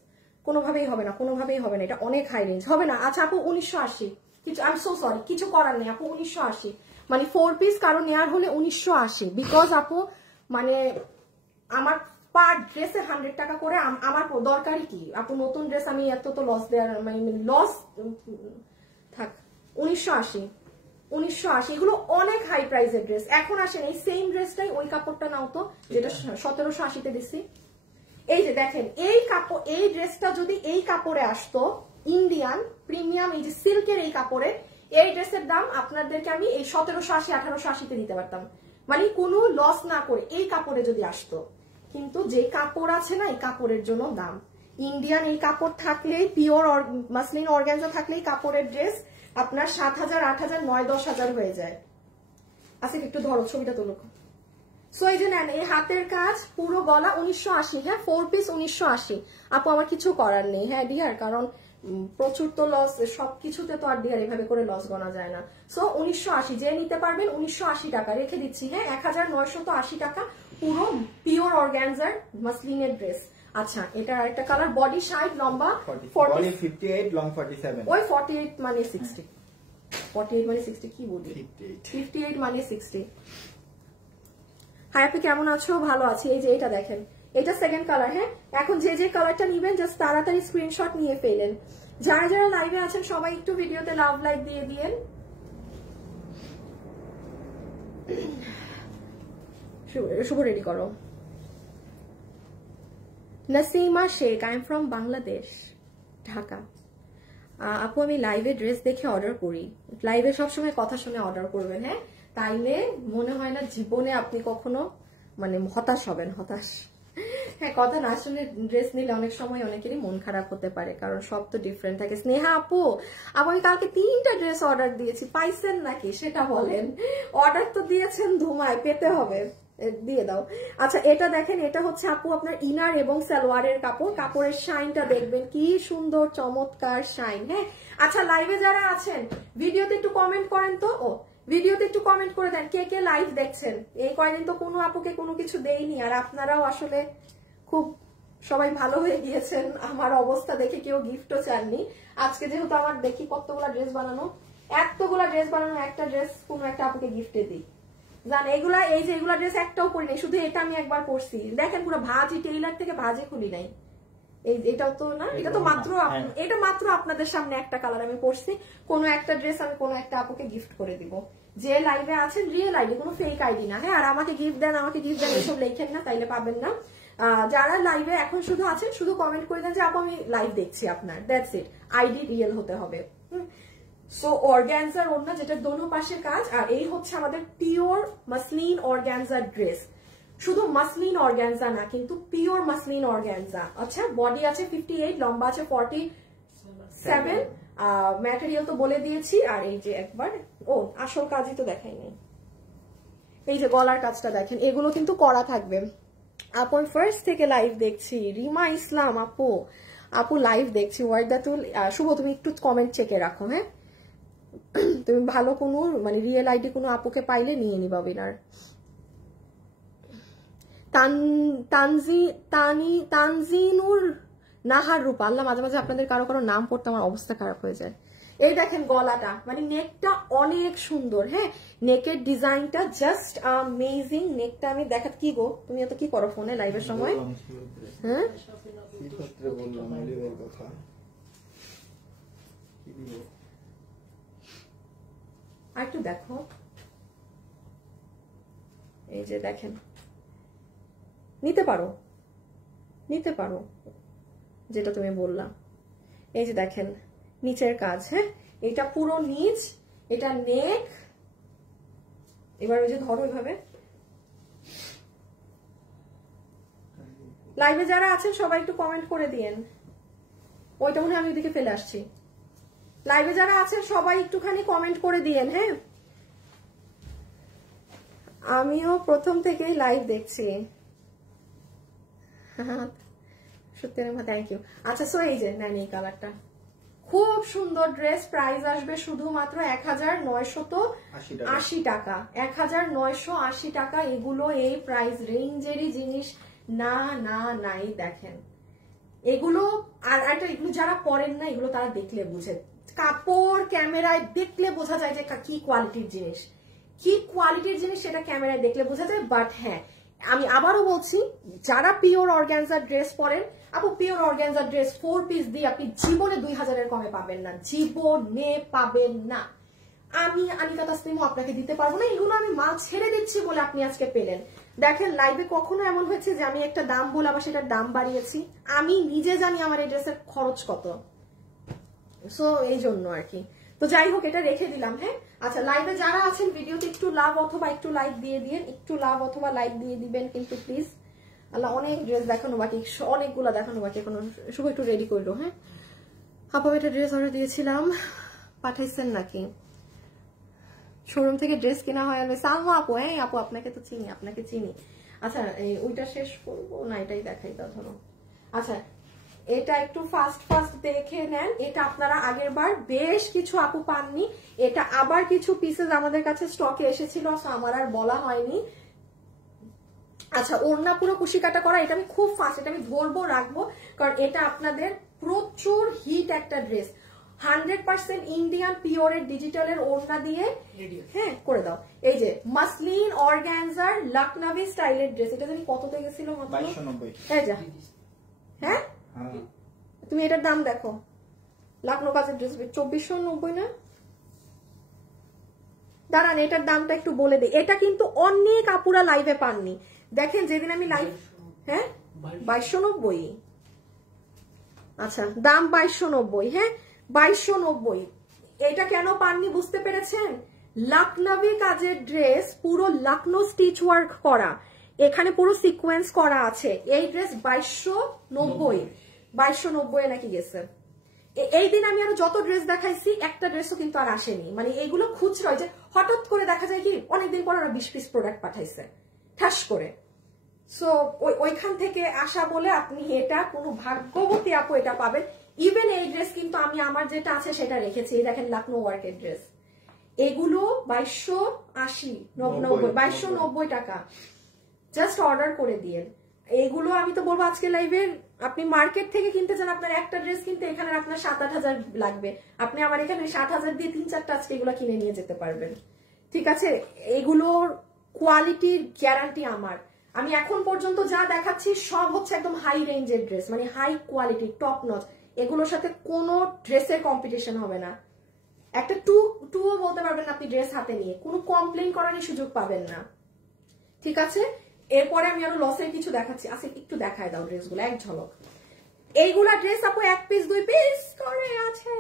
কোনোভাবেই হবে না, কোনোভাবেই হবে না, এটা অনেক হাই রেঞ্জ, হবে না। আচ্ছা আপু 1980, কিছু আই এম সো সরি, কিছু করার নেই আপু, 1980 মানে 4 পিস কারো নেয়ার হলে 1980, বিকজ আপু মানে আমার পার ড্রেসে 100 টাকা করে, আমার দরকারই কি আপু, নতুন ড্রেস আমি এত তো লস দেওয়ার, মানে লস থাক। 1980 এগুলো অনেক হাই প্রাইসের ড্রেস। এখন আসেন এই সেম ড্রেসটাই, ওই কাপড়টা নাও তো যেটা 1780-তে দিচ্ছি। এই যে দেখেন এই কাপড়, এই ড্রেসটা যদি এই কাপড়ে আসতো, ইন্ডিয়ান প্রিমিয়াম এই যে সিল্কের এই কাপড়ে, এই ড্রেসের দাম আপনাদেরকে আমি এই 1780-1880-তে দিতে পারতাম, মানে কোনো লস না করে। এই কাপড়ে যদি আসতো, কিন্তু যে কাপড় আছে না, এই কাপড়ের জন্য দাম। ইন্ডিয়ান এই কাপড় থাকলেই, পিওর মাসলিন অর্গানজা থাকলেই কাপড়ের ড্রেস আপনার 7,000, 8,000, 9,000, 10,000 হয়ে যায়। আচ্ছা একটু ধরো, ছবিটা তোলো। সো এই যে নেন, এই হাতের কাজ পুরো গলা 1980, হ্যাঁ 4 পিস 1980। আপু আমার কিছু করার নেই, হ্যাঁ ডিয়ার, কারণ প্রচুর তো লস, সবকিছুতে তো আর ডিয়ার এভাবে করে লস গণা যায় না। সো 1980 যে নিতে পারবেন 1980 টাকা রেখে দিচ্ছি, হ্যাঁ 1980 টাকা পুরো পিওর অর্গানজার মাসলিনের ড্রেস। আচ্ছা এটা আরেকটা কালার, বডি 60, লম্বা 40, 58, লং 47। ওই 48 মানে 60, 48 মানে 60 কি বলি, 58 মানে 60। হাই আপনি কেমন আছো? ভালো আছি। এই যে এটা দেখেন, এটা সেকেন্ড কালার। হ্যাঁ এখন যে যে কালারটা নিবেন জাস্ট তাড়াতাড়ি স্ক্রিনশট নিয়ে ফেলেন। যারা যারা লাইভে আছেন সবাই একটু ভিডিওতে লাভ লাইক দিয়ে দিয়েন। শুভ রেডি করো। Nasima Sheikh, I am from Bangladesh, Dhaka. আপু আমি লাইভে ড্রেস দেখে অর্ডার করি, লাইভে সবসময় কথা শুনে অর্ডার করবেন, হ্যাঁ তাইলে মনে হয় না জীবনে আপনি কখনো মানে হতাশ হবেন, হতাশ। হ্যাঁ কথা না শুনে ড্রেস নিলে অনেক সময় অনেকেরই মন খারাপ হতে পারে, কারণ সব তো ডিফারেন্ট থাকে। স্নেহা আপু আমি কালকে 3টা ড্রেস অর্ডার দিয়েছি, পাইছেন নাকি সেটা বলেন? অর্ডার তো দিয়েছেন, ধুমায় পেতে হবে, দিয়ে দাও। আচ্ছা এটা দেখেন, এটা হচ্ছে আপু আপনার ইনার এবং সালোয়ারের কাপড়, কাপড়ের শাইনটা দেখবেন কি সুন্দর চমৎকার শাইন। হ্যাঁ আচ্ছা লাইভে যারা আছেন ভিডিওতে একটু কমেন্ট করেন তো, ভিডিওতে একটু কমেন্ট করে দেন কে কে লাইভ দেখছেন। এই কয়দিন তো কোনো আপুকে কোনো কিছু দেইনি, আর আপনারাও আসলে খুব সবাই ভালো হয়ে গিয়েছেন, আমার অবস্থা দেখে কেউ গিফটও চাননি। আজকে যেহেতু আমার দেখি কতগুলা ড্রেস বানানো, এতগুলা ড্রেস বানানো, একটা ড্রেস কোনো একটা আপুকে গিফটে দিই জান। এগুলা এই যে এগুলা ড্রেস একটাও পরি নাই, শুধু এটা আমি একবার পরছি, দেখেন পুরো ভাজি, টেইলার থেকে ভাজি খুলি নাই। এটাও তো না, এটা তো মাত্র, এটা মাত্র আপনাদের সামনে একটা কালার আমি পরছি। কোনো একটা ড্রেস আমি কোনো একটা আপুকে গিফট করে দিব। যে লাইভে আছেন রিয়েল আইডি, কোনো ফেক আইডি না, হ্যাঁ। আর আমাকে গিফট দেন, আমাকে গিফট দেন এসব লেখেন না, তাইলে পাবেন না। যারা লাইভে এখন শুধু আছেন শুধু কমেন্ট করে দেন যে আপু আমি লাইভ দেখছি আপনার, দ্যাটস ইট। আইডি রিয়েল হতে হবে। সো অর্গানজার ওড়না যেটা দোনো পাশে কাজ, আর এই হচ্ছে আমাদের পিওর মাসলিন অর্গানজার ড্রেস। শুধু মাসলিন অর্গানজা না, কিন্তু পিওর মাসলিন অর্গানজা। আচ্ছা বডি আছে 58, লম্বা আছে 47, ম্যাটেরিয়াল তো বলে দিয়েছি। আর এই যে একবার আসল কাজই তো দেখাইনি, এই যে গলার কাজটা দেখেন, এগুলো কিন্তু করা থাকবে। আপন ফার্স্ট থেকে লাইভ দেখছি, রিমা ইসলাম আপু লাইভ দেখছি, ওয়াইদাতুল শুভ তুমি একটু কমেন্ট চেকে রাখো, হ্যাঁ তুমি ভালো কোনো মানে রিয়েল আইডি কোনো আপুকে পাইলে নিয়ে নিবা উইনার। তানজিনুর নাহার রূপা, আল্লাহ মাঝে মাঝে আপনাদের কারো কারো নাম পড়তে আমার অবস্থা খারাপ হয়ে যায়। এই দেখেন গলাটা, মানে নেকটা অনেক সুন্দর, হ্যাঁ নেকের ডিজাইনটা জাস্ট অ্যামেজিং। নেকটা আমি দেখাত কি গো, তুমি এত কি করো ফোনে লাইভের সময়? হ্যাঁ আর একটু দেখো, এই যে দেখেন, নিতে পারো যেটা তুমি বললা। এই যে দেখেন নিচের কাজ, হ্যাঁ এটা পুরো নিচ, এটা নেক। এবার ওই যে ধরো ওইভাবে। লাইভে যারা আছেন সবাই একটু কমেন্ট করে দিয়েন। ওইটা মনে হয় আমি ওইদিকে ফেলে আসছি। লাইভে যারা আছেন সবাই একটুখানি কমেন্ট করে দিয়েন, হ্যাঁ আমিও প্রথম থেকেই লাইভ দেখছি। সত্যি থ্যাংক ইউ। আচ্ছা সো এই যে নেন এই কালারটা, খুব সুন্দর ড্রেস। প্রাইস আসবে শুধুমাত্র 1980 টাকা, 1980 টাকা। এগুলো এই প্রাইস রেঞ্জেরই জিনিস না না নাই। দেখেন এগুলো, আর একটা এগুলো যারা পরেন না এগুলো তারা দেখলে বুঝে, কাপড় ক্যামেরায় দেখলে বোঝা যায় যে কি কোয়ালিটির জিনিস, কি কোয়ালিটির জিনিস সেটা ক্যামেরায় দেখলে বোঝা যায়। বাট হ্যাঁ আমি আবারও বলছি, যারা পিওর অর্গানজার ড্রেস পরেন, আপু পিওর অর্গানজার ড্রেস 4 পিস দিয়ে আপনি জীবনে 2000-এর কমে পাবেন না, জীবনে পাবেন না। আমি তাসনিমও আপনাকে দিতে পারবো না। এগুলো আমি মাল ছেড়ে দিচ্ছি বলে আপনি আজকে পেলেন। দেখেন লাইভে কখনো এমন হয়েছে যে আমি একটা দাম বলে আবার সেটার দাম বাড়িয়েছি? আমি নিজে জানি আমার এই ড্রেসের খরচ কত, সো এই জন্য আর কি। তো যাই হোক এটা রেখে দিলাম, হ্যাঁ। আচ্ছা লাইভে যারা আছেন ভিডিওতে একটু লাভ অথবা একটু লাইক দিয়ে দিন, একটু লাভ অথবা লাইক দিয়ে দিবেন কিন্তু প্লিজ। আল্লাহ অনেক ড্রেস দেখানো বাকি, অনেকগুলা দেখানো বাকি এখন। শুভ একটু রেডি করলো। হ্যাঁ আপু একটা ড্রেস অর্ডার দিয়েছিলাম, পাঠাইছেন নাকি? শোরুম থেকে ড্রেস কেনা হয় সালমা আপু। হ্যাঁ আপু আপনাকে তো চিনি, আপনাকে চিনি। আচ্ছা ওইটা শেষ করবো না, এটাই দেখাই দাও ধরো। আচ্ছা এটা একটু ফাস্ট ফাস্ট দেখে নেন, এটা আপনারা আগের বার বেশ কিছু আপু পাননি, এটা আবার কিছু পিসেস আমাদের কাছে স্টকে এসেছিল, আমার আর বলা হয়নি। আচ্ছা ওড়না পুরো কুশি কাটা করা, এটা আমি খুব ফাস্ট, এটা আমি ধরবো রাখবো, কারণ এটা আপনাদের প্রচুর হিট একটা ড্রেস। 100% ইন্ডিয়ান পিওরের ডিজিটালের ওড়না দিয়ে হ্যাঁ করে দাও। এই যে মাসলিন অর্গানজার লখনভি স্টাইলের ড্রেস, এটা তুমি কততে গেছিল? 2290। এই যা হ্যাঁ তুমি এটার দাম দেখো, লখনৌ কাজের ড্রেস 2490 না? দাঁড়ান এটার দামটা একটু বলে দিই, এটা কিন্তু অনেক আপুরা লাইভে পাননি। দেখেন যেদিন আমি লাইভ, হ্যাঁ 2290। আচ্ছা দাম 2290। হ্যাঁ 2290। এটা কেন পাননি বুঝতে পেরেছেন? লখনভি কাজের ড্রেস, পুরো লখনৌ স্টিচ ওয়ার্ক করা, এখানে পুরো সিকোয়েন্স করা আছে। এই ড্রেস 2290, 2290 নাকি গেছে। এই দিন আমি আরো যত ড্রেস দেখাইছি একটা ড্রেসও কিন্তু আর আসেনি, মানে এইগুলো খুচরা, যে হঠাৎ করে দেখা যায় কি অনেকদিন পর ওরা 20 পিস প্রোডাক্ট পাঠাইছে ঠাস করে। সো ওইখান থেকে আসা বলে আপনি এটা কোনো ভাগ্যবতী আপু এটা পাবেন। ইভেন এই ড্রেস কিন্তু আমি আমার যেটা আছে সেটা রেখেছি, এই দেখেন লখনৌ ওয়ার্কের ড্রেস, এগুলো 2280 2290 টাকা, জাস্ট অর্ডার করে দিয়ে। এগুলো আমি তো বলবো আজকে লাইভে আপনি মার্কেট থেকে কিনতে চান, আপনার একটা ড্রেস কিনতে এখানে আপনার 7-8 হাজার লাগবে, আপনি আমার এখানে 7,000 দিয়ে 3-4টা আজকে এগুলো কিনে নিয়ে যেতে পারবেন। ঠিক আছে, এগুলোর কোয়ালিটির গ্যারান্টি আমার। আমি এখন পর্যন্ত যা দেখাচ্ছি সব হচ্ছে একদম হাই রেঞ্জের ড্রেস, মানে হাই কোয়ালিটি, টপ নচ। এগুলোর সাথে কোনো ড্রেসের কম্পিটিশন হবে না। একটা টুও বলতে পারবেন আপনি ড্রেস হাতে নিয়ে, কোনো কমপ্লেন করারই সুযোগ পাবেন না। ঠিক আছে, এরপরে আমি আরো লসের কিছু দেখাচ্ছি। আচ্ছা একটু দেখায় দাও ড্রেসগুলো এক ঝলক। এইগুলা ড্রেস আপু 1 পিস 2 পিস করে আছে,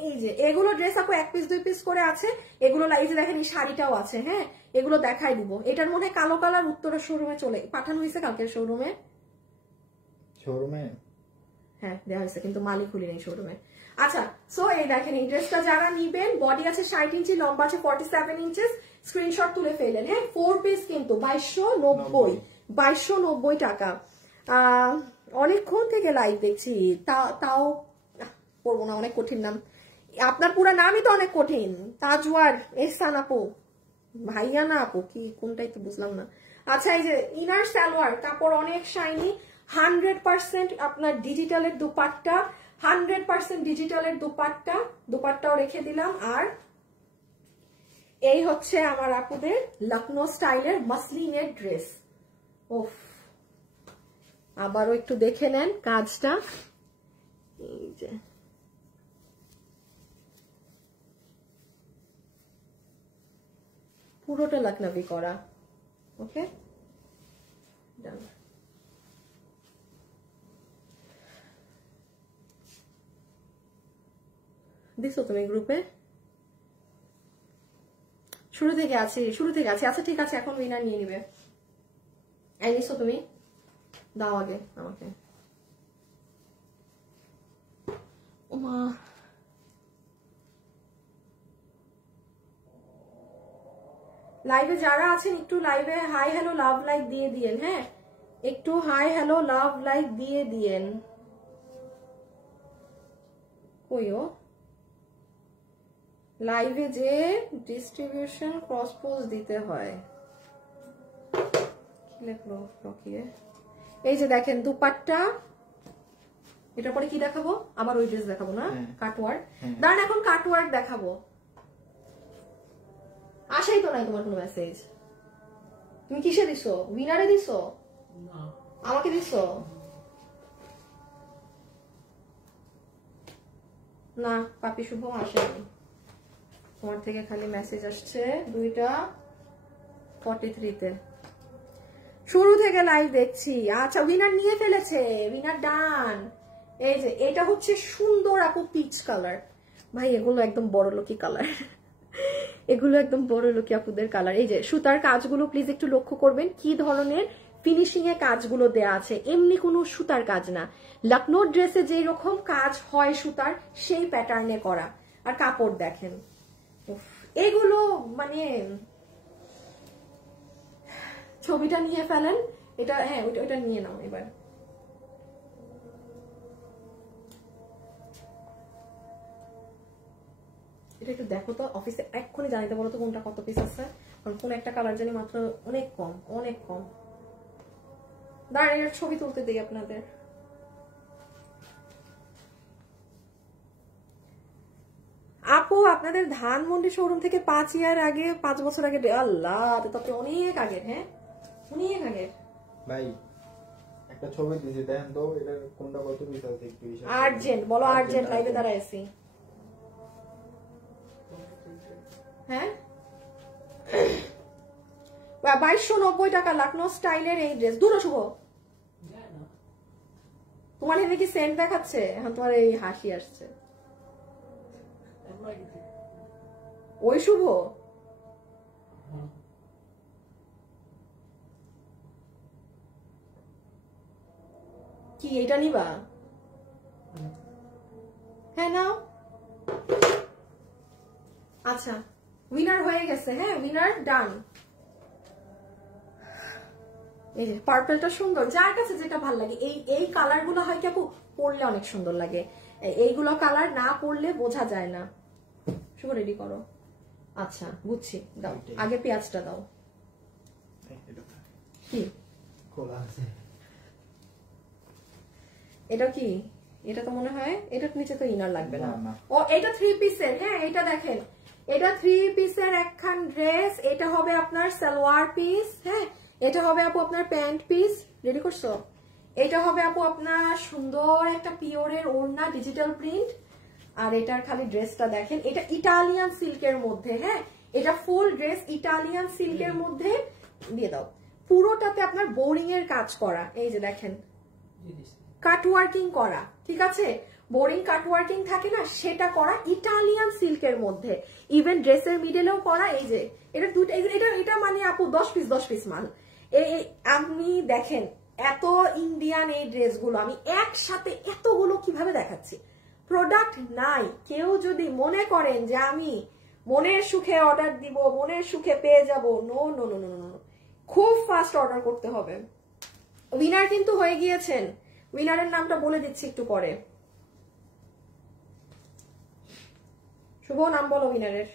এই যে এগুলো ড্রেস আপু 1 পিস 2 পিস করে আছে। এগুলো এই যে দেখেন এই শাড়িটাও আছে। হ্যাঁ এগুলো দেখাই দিব। এটার মধ্যে কালো কালার উত্তরের শোরুমে চলে পাঠানো হয়েছে কালকের শোরুমে। হ্যাঁ দেওয়া হয়েছে কিন্তু মালিক খুলি নেই শোরুমে। আচ্ছা সো এই দেখেন এই ড্রেসটা যারা নিবেন, বডি আছে 60 ইঞ্চি, লম্বা আছে 47 ইঞ্চেস, স্ক্রিনশট তুলে ফেলেন। হ্যাঁ 4 পিস কিন্তু 2290 টাকা। অনেকক্ষণ থেকে লাইভ দেখছি, তাও পড়বো না, অনেক কঠিন নাম আপনার, পুরো নামই তো অনেক কঠিন। তাজওয়ার এহসান আপু, ভাইয়া না আপু কি কোনটাই তো বুঝলাম না। আচ্ছা এই যে ইনার সালোয়ার, কাপড় অনেক শাইনি, 100% আপনার ডিজিটালের দুপাট্টা, 100% ডিজিটালের দুপাট্টাও রেখে দিলাম। আর এই হচ্ছে আমার আপুদের লখনৌ স্টাইলের মাসলিনের ড্রেস। ওফ আবারও একটু দেখে নেন কাজটা, এই যে পুরোটা লখনভি করা। ওকে ডান। দিছো তুমি গ্রুপে? শুরু থেকে আছে। আচ্ছা ঠিক আছে, এখন উইনার নিয়ে নিবে। এই নিছো তুমি, দাও আগে আমাকে। ওমা লাইভে যারা আছেন একটু লাইভে হাই হ্যালো লাভ লাইক দিয়ে দিয়েন। হ্যাঁ একটু হাই হ্যালো লাভ লাইক দিয়ে দিয়েন। কইও লাইভে যে ডিস্ট্রিবিউশন ক্রস পোজ দিতে হয়, কি লেখলো রকিয়ে? এই যে দেখেন দুপাট্টা, এটার পরে কি দেখাবো? আবার ওই ড্রেস দেখাবো না, কাটওয়ার্ক। দাঁড়ান এখন কাটওয়ার্ক দেখাবো। আসাই তো নাই তোমার কোনো মেসেজ। তুমি কিসে দিছো? উইনারে দিছো? আমাকে দিছো না? পাপি শুভ আসেনি, তোমার থেকে খালি মেসেজ আসছে 2:43-তে। শুরু থেকে লাইভ দেখছি। আচ্ছা উইনার নিয়ে ফেলেছে, উইনার ডান। এই যে এটা হচ্ছে সুন্দর আপু পিচ কালার। ভাই এগুলো একদম বড় লোকি কালার, এগুলো একদম বড় লোকি আপুদের কালার। এই যে সুতার কাজগুলো প্লিজ একটু লক্ষ্য করবেন কি ধরনের ফিনিশিং এ কাজগুলো দেয়া আছে, এমনি কোনো সুতার কাজ না। লখনৌ ড্রেসে যেই রকম কাজ হয় সুতার, সেই প্যাটার্নে করা। আর কাপড় দেখেন, এগুলো মানে ছবিটা নিয়ে ফেলেন, এটা হ্যাঁ ওইটা নিয়ে নাও এবার। এটা একটু দেখো তো, অফিসে এক্ষুনি জানিতে বলো তো কোনটা কত পিস আছে, কারণ কোন একটা কালার জানি মাত্র অনেক কম, অনেক কম। দাঁড়ান এর ছবি তুলতে দিই আপনাদের। আপু আপনাদের ধানমন্ডি শোরুম থেকে 5 ইয়ার আগে, 5 বছর আগে, আল্লাহ তাতে অনেক আগের, হ্যাঁ অনেক আগের। ভাই একটা ছবি দিয়েছি দেখেন তো, এটা কোনটা কত পিস আছে একটু হিসাব। আর্জেন্ট বলো, আর্জেন্ট লাইভে দাঁড়াইছি। হ্যাঁ 2290 টাকা লখনৌ স্টাইলের এই ড্রেস। দূর শুভ, তোমার এখানে কি সেন্ট দেখাচ্ছে? এখন তোমার এই হাসি আসছে। ওই শুভ কি এটা নিবা? হ্যাঁ নাও। আচ্ছা উইনার হয়ে গেছে, হ্যাঁ উইনার ডান। এই যে পার্পলটা সুন্দর, যার কাছে যেটা ভালো লাগে। এই কালার গুলো হয় কি আপু পরলে অনেক সুন্দর লাগে, এইগুলো কালার না পরলে বোঝা যায় না। শুভ রেডি করো। আচ্ছা বুঝছি, দাও আগে পেঁয়াজটা দাও। কি খোলা আছে এটা? কি এটা? তো মনে হয় এটার নিচে তো ইনার লাগবে না। ও এটা 3 পিসের, হ্যাঁ এটা দেখেন, এটা 3 পিসের একখান ড্রেস। এটা হবে আপনার সালোয়ার পিস, হ্যাঁ এটা হবে আপু আপনার প্যান্ট পিস। রেডি করছো? এটা হবে আপু আপনার সুন্দর একটা পিওরের ওড়না, ডিজিটাল প্রিন্ট। আর এটার খালি ড্রেসটা দেখেন, এটা ইটালিয়ান সিল্কের মধ্যে, হ্যাঁ এটা ফুল ড্রেস ইটালিয়ান সিল্কের মধ্যে। দিয়ে দাও। পুরোটাতে আপনার বোরিং এর কাজ করা, এই যে দেখেন কাটওয়ার্কিং করা, ঠিক আছে বোরিং কাটওয়ার্কিং থাকে না, সেটা করা ইটালিয়ান সিল্কের মধ্যে। ইভেন ড্রেসের মিডলেও করা। এই যে এটা দুটো, এটা মানে আপু 10 পিস মাল। আপনি দেখেন এত ইন্ডিয়ান এই ড্রেসগুলো আমি একসাথে এতগুলো কিভাবে দেখাচ্ছি। প্রোডাক্ট নাই। কেউ যদি মনে করেন যে আমি মনের সুখে অর্ডার দিব, মনের সুখে পেয়ে যাব, no no no no no, খুব ফাস্ট অর্ডার করতে হবে। উইনার কিন্তু হয়ে গিয়েছেন, উইনারের নামটা বলে দিচ্ছি একটু পরে। শুভ নাম বলো উইনারের।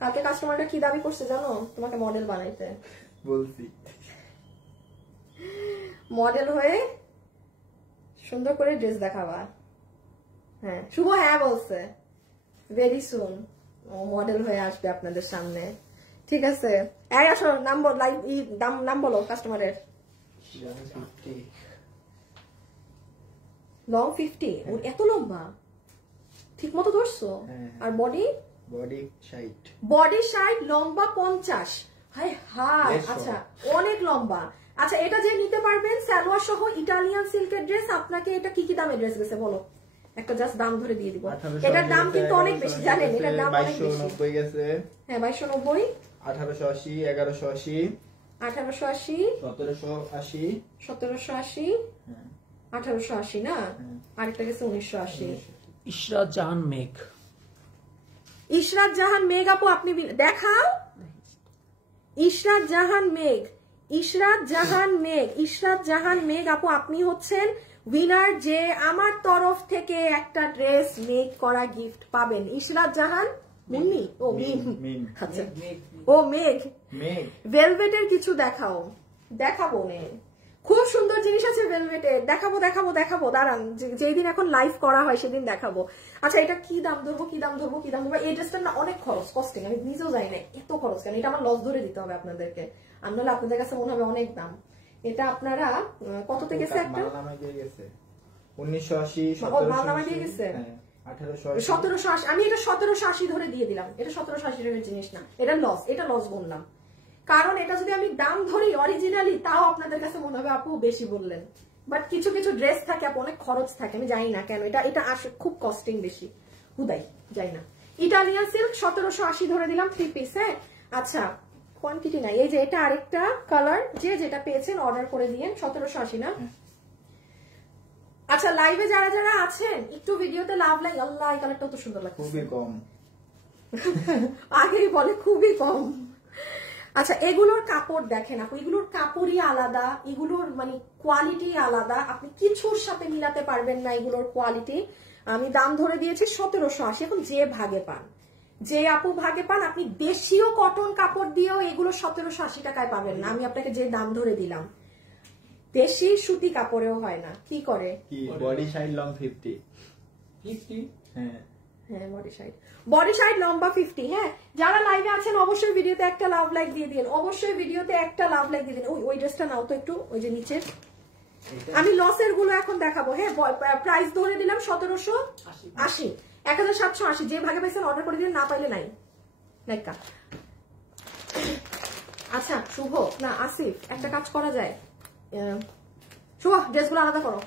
কালকে কাস্টমারটা কি দাবি করছে জানো? তোমাকে মডেল বানাইতে বলছি, মডেল হয়ে সুন্দর করে ড্রেস দেখাবা। হ্যাঁ শুভ হ্যাঁ বলছে, ভেরি সুন ও মডেল হয়ে আসবে আপনাদের সামনে, ঠিক আছে। এই আসো নাম বল, নাম বলো কাস্টমারের। লং 50, এত লম্বা ঠিক মতো ধরছো? আর বডি? বডি 60, বডি 60, লম্বা 50। হাই হাই, আচ্ছা অনেক লম্বা। আচ্ছা এটা যে নিতে পারবেন সালোয়ার সহ ইটালিয়ান সিল্কের ড্রেস, আপনাকে এটা কি কি দামে ড্রেস গেছে বলো? একটা জাস্ট দাম ধরে দিয়ে দিব। এটার দাম কিন্তু অনেক বেশি, জানেন এটার দাম অনেক বেশি। 2290 গেছে, হ্যাঁ 2290, 1880, 1180, 1880, 1780, 1780, 1880 না, আরেকটা গেছে 1980। ইশরাত জাহান মেঘ, ইশরাত জাহান মেঘ আপু আপনি দেখাও। ইশরাত জাহান মেঘ, ইশরাত জাহান মেঘ, ইশরাত জাহান মেঘ আপু আপনি হচ্ছেন উইনার, যে আমার তরফ থেকে একটা ড্রেস মেক করা গিফট পাবেন। ইশরাত জাহান মুন্নি, ও মিম, আচ্ছা ও মেঘ, ভেলভেটের কিছু দেখাও। দেখাবো নে, খুব সুন্দর জিনিস আছে ভেলভেটের, দেখাবো দেখাবো দেখাবো, দাঁড়ান যেই দিন এখন লাইভ করা হয় সেদিন দেখাবো। আচ্ছা এটা কি দাম ধরবো, কি দাম ধরবো, কি দাম ধরবো? এই ড্রেসটার না অনেক খরচ, কস্টিং, আমি নিজেও যাই না এত খরচ কেন, এটা আমার লস ধরে দিতে হবে আপনাদেরকে, আপনারা আপনাদের কাছে মনে হবে অনেক দাম। এটা আপনারা কত থেকে গেছে? একটা 1980, 1780, আমি এটা 1780 ধরে দিয়ে দিলাম। এটা 1780 টাকার জিনিস না, এটা লস, এটা লস বললাম। কারণ এটা যদি আমি দাম ধরি অরিজিনালি, তাও আপনাদের কাছে মনে হবে আপু বেশি বললেন। বাট কিছু কিছু ড্রেস থাকে আপু অনেক খরচ থাকে, আমি জানি না কেন এটা আসে খুব কস্টিং বেশি, হুদাই যাই না। ইটালিয়ান সিল্ক 1780 ধরে দিলাম 3 পিস, হ্যাঁ। আচ্ছা কোয়ান্টিটি নাই। এই যে এটা আরেকটা কালার, যে যেটা পেয়েছেন অর্ডার করে দিয়েন। 1780 না? আচ্ছা, লাইভে যারা যারা আছেন একটু ভিডিওতে লাভ লাইক। আল্লাহ, এই কালারটা তো সুন্দর লাগছে। খুবই কম। আগেই বলে খুবই কম। আচ্ছা, এগুলোর কাপড় দেখেন আপু, এগুলোর কাপড়ই আলাদা, এগুলোর মানে কোয়ালিটি আলাদা, আপনি কিছুর সাথে মিলাতে পারবেন না এগুলোর কোয়ালিটি। আমি দাম ধরে দিয়েছি 1780। এখন যে ভাগে পান, যে আপু ভাগে পান, আপনি দেশীয় কটন কাপড় দিয়েও এগুলো 1780 টাকায় পাবেন না। আমি আপনাকে যে দাম ধরে দিলাম, দেশি সুতি কাপড়েও হয় না। কি করে? কি বডি সাইড লং 50? হ্যাঁ হ্যাঁ, বডি সাইড লম্বা 50। হ্যাঁ, যারা লাইভে আছেন অবশ্যই ভিডিওতে একটা লাভ লাইক দিয়ে দিন, অবশ্যই ভিডিওতে একটা লাভ লাইক দিয়ে দিন। ওই ড্রেসটা নাও তো একটু, ওই যে নিচে। আমি লসের গুলো এখন দেখাবো। হ্যাঁ, প্রাইস ধরে দিলাম 1780, 1780। যে ভাগে পাইছেন অর্ডার করে দিন, না পাইলে নাই। আচ্ছা শুভ না আসিফ, একটা কাজ করা যায়, শুভ ড্রেসগুলো আলাদা করো।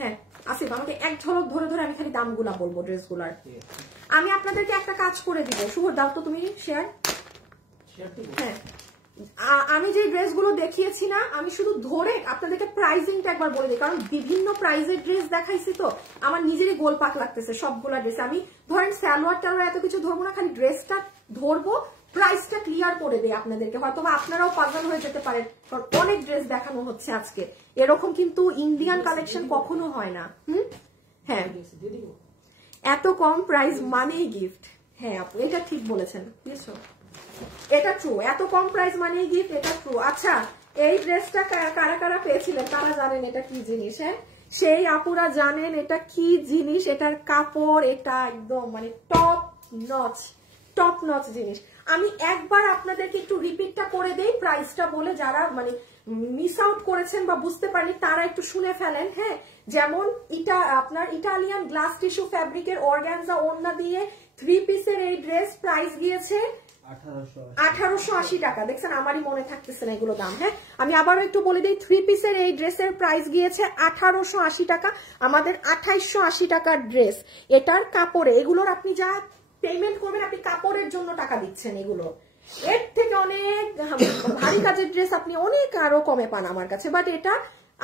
হ্যাঁ আসিফ, আমাকে এক ঝলক ধরে ধরে আমি খালি দামগুলা বলবো ড্রেসগুলার। আমি আপনাদেরকে একটা কাজ করে দিব। শুভ দাও তো তুমি শেয়ার। হ্যাঁ, আমি যে ড্রেসগুলো দেখিয়েছি না, আমি শুধু ধরে আপনাদেরকে প্রাইসিংটা একবার বলে দিই, কারণ বিভিন্ন প্রাইসের ড্রেস দেখাইছি তো আমার নিজেরই গোলপাক লাগতেছে সবগুলা ড্রেস। আমি ধরেন সালোয়ার টালোয়ার এত কিছু ধরবো না, খালি ড্রেসটা ধরবো, প্রাইসটা ক্লিয়ার করে দেয় আপনাদেরকে। হয়তো আপনারাও পাগল হয়ে যেতে পারেন, কারণ অনেক ড্রেস দেখানো হচ্ছে আজকে। এরকম কিন্তু ইন্ডিয়ান কালেকশন কখনো হয় না। হ্যাঁ, এত কম প্রাইস মানেই গিফট। হ্যাঁ আপু, এটা ঠিক বলেছেন, বুঝছো? এটা ট্রু, এত কম প্রাইস মানেই গিফট, এটা ট্রু। আচ্ছা, এই ড্রেসটা কারা কারা পেয়েছিলেন তারা জানেন এটা কি জিনিস? হ্যাঁ, সেই আপুরা জানেন এটা কি জিনিস। এটার কাপড় এটা একদম মানে টপ নচ জিনিস। আমি একবার আপনাদেরকে একটু রিপিটটা করে দেই প্রাইসটা বলে, যারা মানে মিস আউট করেছেন বা বুঝতে পারেনি তারা একটু শুনে ফেলেন। হ্যাঁ, যেমন এটা আপনার ইটালিয়ান গ্লাস টিস্যু ফ্যাব্রিকের অর্গানজা ওড়না দিয়ে 3 পিসের এই ড্রেস প্রাইস গিয়েছে 1880 টাকা। দেখছেন, আমারই মনে থাকতেছে না এগুলো দাম। হ্যাঁ, আমি আবারও একটু বলে দিই, 3 পিসের এই ড্রেসের প্রাইস গিয়েছে 1880 টাকা। আমাদের 2880 টাকার ড্রেস। এটার কাপড়ে এগুলোর আপনি যা পেমেন্ট করবেন, আপনি কাপড়ের জন্য টাকা দিচ্ছেন। এগুলো এর থেকে অনেক ভারী কাজের ড্রেস আপনি অনেক আরো কমে পান আমার কাছে, বাট এটা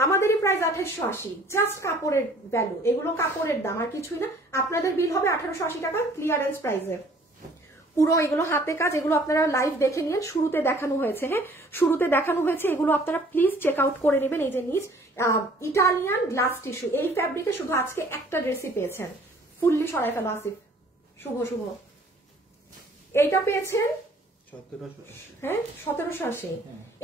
আমাদেরই প্রাইস 2880, জাস্ট কাপড়ের ভ্যালু। এগুলো কাপড়ের দাম আর কিছুই না। আপনাদের বিল হবে 1880 টাকা ক্লিয়ারেন্স প্রাইসে। পুরো এগুলো হাতে কাজ, এগুলো আপনারা লাইভ দেখে নিন, শুরুতে দেখানো হয়েছে। হ্যাঁ, শুরুতে দেখানো হয়েছে, এগুলো আপনারা প্লিজ চেক আউট করে নেবেন। এই যে নিচ ইটালিয়ান গ্লাস টিস্যু, এই ফ্যাব্রিকে শুধু আজকে একটা ড্রেসই পেয়েছেন। ফুললি সরাই ফেলো আসিফ, শুভ এইটা পেয়েছেন 1780। হ্যাঁ 1780।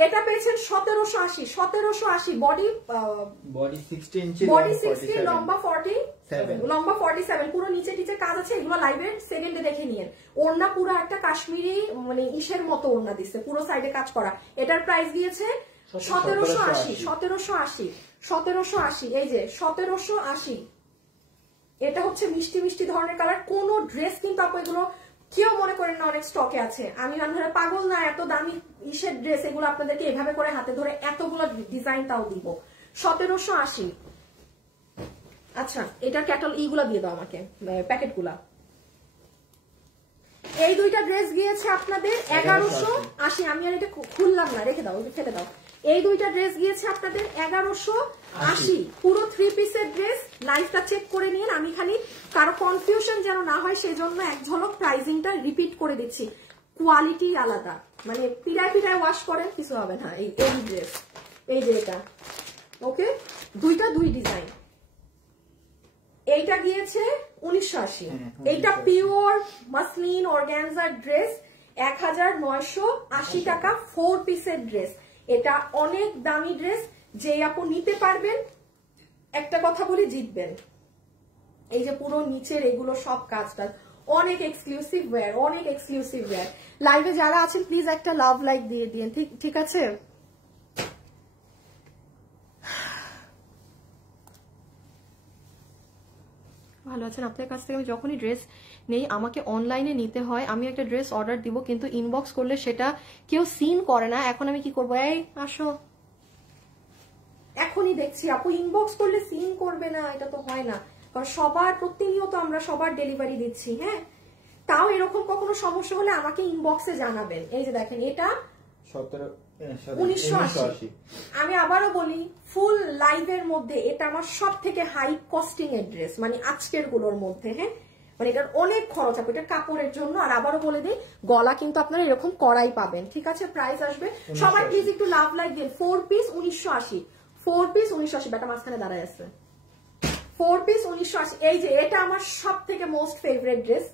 এটা পেয়েছেন 1780। 1780 বডি 16 ইঞ্চি, বডি 16, লম্বা 47, লম্বা 47। পুরো নিচে নিচে কাজ আছে। এগুলো লাইভের সেকেন্ডে দেখে নিয়েন। ওড়না পুরো একটা কাশ্মীরি মানে ইসের মতো ওড়না দিচ্ছে, পুরো সাইডে কাজ করা। এটার প্রাইস দিয়েছে 1780। 1780 এই যে 1780। এটা হচ্ছে মিষ্টি মিষ্টি ধরনের কালার। কোন ড্রেস কিন্তু আপু এগুলো কেউ মনে করেন না অনেক স্টকে আছে। আমি পাগল না, এত দামি ইসের ড্রেস এগুলো আপনাদেরকে এভাবে করে হাতে ধরে এতগুলো ডিজাইন তাও দিব। 1780। আচ্ছা, এটা ক্যাটাল ইগুলা দিয়ে দাও আমাকে, প্যাকেট গুলা। এই দুইটা ড্রেস গিয়েছে আপনাদের 1180। আমি আর এটা খুললাম না, রেখে দাও, ফেলে দাও। এই দুইটা ড্রেস গিয়েছে আপনাদের 1180। পুরো 3 পিসের ড্রেস। লাইভটা চেক করে নিন। আমি খালি কারো কনফিউশন যেন না হয় সেই জন্য এক ঝলক প্রাইসিংটা রিপিট করে দিচ্ছি। কোয়ালিটি আলাদা, মানে পিড়ায় পিড়ায় ওয়াশ করেন কিছু হবে না। এই ড্রেস, এই যে এটা ওকে, দুইটা দুই ডিজাইন। এইটা গিয়েছে 1980। এইটা পিওর মাসলিন অর্গানজার ড্রেস 1980 টাকা, 4 পিসের ড্রেস। এটা অনেক দামি ড্রেস, যে আপু নিতে পারবেন একটা কথা বলি জিতবেন। এই যে পুরো নিচের এগুলো সব কাজটা অনেক এক্সক্লুসিভ ওয়্যার, অনেক এক্সক্লুসিভ ওয়্যার। লাইভে যারা আছেন প্লিজ একটা লাভ লাইক দিয়ে দিন, ঠিক আছে? ভালো আছেন? আপনার কাছ থেকে আমি যখনই ড্রেস নেই আমাকে অনলাইনে নিতে হয়। আমি একটা ড্রেস অর্ডার দিব কিন্তু ইনবক্স করলে সেটা কেউ সিন করে না। এখন আমি কি করবো? এই আসো, এখনই দেখছি আপু ইনবক্স করলে সিন করবে না, এটা তো হয় না, কারণ সবার প্রতিনিয়ত আমরা সবার ডেলিভারি দিচ্ছি। হ্যাঁ, তাও এরকম কখনো সমস্যা হলে আমাকে ইনবক্সে জানাবেন। এই যে দেখেন এটা 1980। আমি আবারও বলি, ফুল লাইভের মধ্যে এটা আমার সব থেকে হাই কস্টিং এর ড্রেস, মানে আজকের গুলোর মধ্যে। হ্যাঁ, মানে এটার অনেক খরচ হবে এটা কাপড়ের জন্য। আর আবারও বলে দিই, গলা কিন্তু আপনারা এরকম করাই পাবেন। ঠিক আছে, প্রাইস আসবে সবাই প্লিজ একটু লাভ লাইক দিন। 4 পিস 1980, 4 পিস 1980। বেটা মাঝখানে দাঁড়ায় আছে। 4 পিস 1980। এই যে এটা আমার সব থেকে মোস্ট ফেভারিট ড্রেস,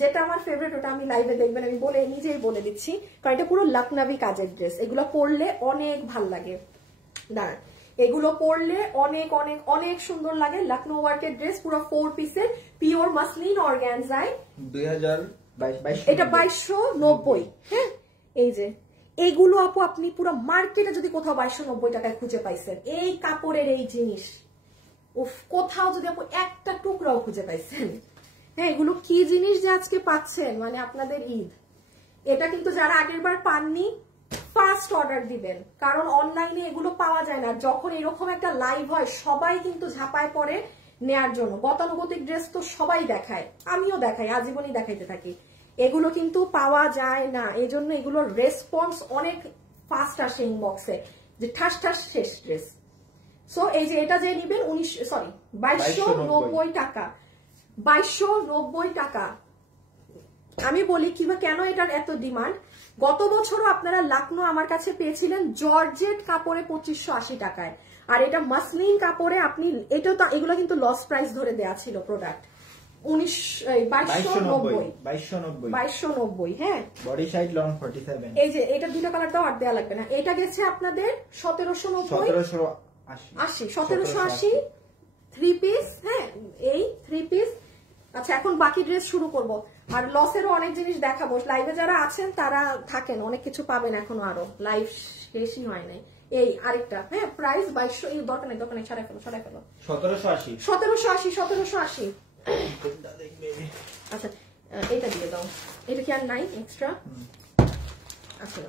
যেটা আমার ফেভারিট ওটা আমি লাইভে দেখবেন, আমি বলে নিজেই বলে দিচ্ছি, কারণ এটা পুরো লখনভি কাজের ড্রেস। এগুলো পরলে অনেক ভাল লাগে, দাঁড়ান, এগুলো পরলে অনেক অনেক অনেক সুন্দর লাগে। লখনৌ ওয়ার্কের ড্রেস, পুরো 4 পিসের পিওর মাসলিন অর্গানজায়। 2022 এটা 2290। হ্যাঁ, এই যে এইগুলো আপু আপনি পুরো মার্কেটে যদি কোথাও 2290 টাকায় খুঁজে পাইছেন এই কাপড়ের এই জিনিস, উফ, কোথাও যদি আপু একটা টুকরাও খুঁজে পাইছেন। হ্যাঁ, এগুলো কি জিনিস যে আজকে পাচ্ছেন, মানে আপনাদের ঈদ। এটা কিন্তু যারা আগের বার পাননি ফার্স্ট অর্ডার দিবেন, কারণ অনলাইনে এগুলো পাওয়া যায় না। যখন এরকম একটা লাইভ হয় সবাই কিন্তু ঝাঁপায় পড়ে নেয়ার জন্য। গতানুগতিক ড্রেস তো সবাই দেখায়, আমিও দেখাই, আজীবনই দেখাইতে থাকি। এগুলো কিন্তু পাওয়া যায় না, এই জন্য এগুলোর রেসপন্স অনেক ফাস্ট আসে ইনবক্সে, যে ঠাস ঠাস শেষ ড্রেস। সো এই যে এটা যে নিবেন 2290 টাকা, 2290 টাকা। আমি বলি কিংবা কেন এটার এত ডিমান্ড। গত বছরও আপনারা লখনৌ আমার কাছে পেয়েছিলেন জর্জেট কাপড়ে 2580 টাকায়, আর এটা মাসলিন কাপড়ে আপনি, এটাও তো এগুলো কিন্তু লস প্রাইস ধরে দেয়া ছিল প্রোডাক্ট। 2290। হ্যাঁ, বডি সাইজ লং 47। এই যে এটা দুটো কালার দাও, আর দেয়া লাগবে না। এটা গেছে আপনাদের 1780 3 পিস। হ্যাঁ, এই 3 পিস। আচ্ছা, এখন বাকি ড্রেস শুরু করব, আর লসেরও অনেক জিনিস দেখাবো। লাইভে যারা আছেন তারা থাকেন, অনেক কিছু পাবেন এখনো, আরো লাইভ শেষই হয় নাই। এই আরেকটা, হ্যাঁ, প্রাইস 2200। এই দরকার নেই, দরকার নেই, ছাড়াই ফেলো, ছাড়াই ফেলো। 1780। আচ্ছা, এইটা দিয়ে দাও, এটা কি আর নাই এক্সট্রা? আচ্ছা,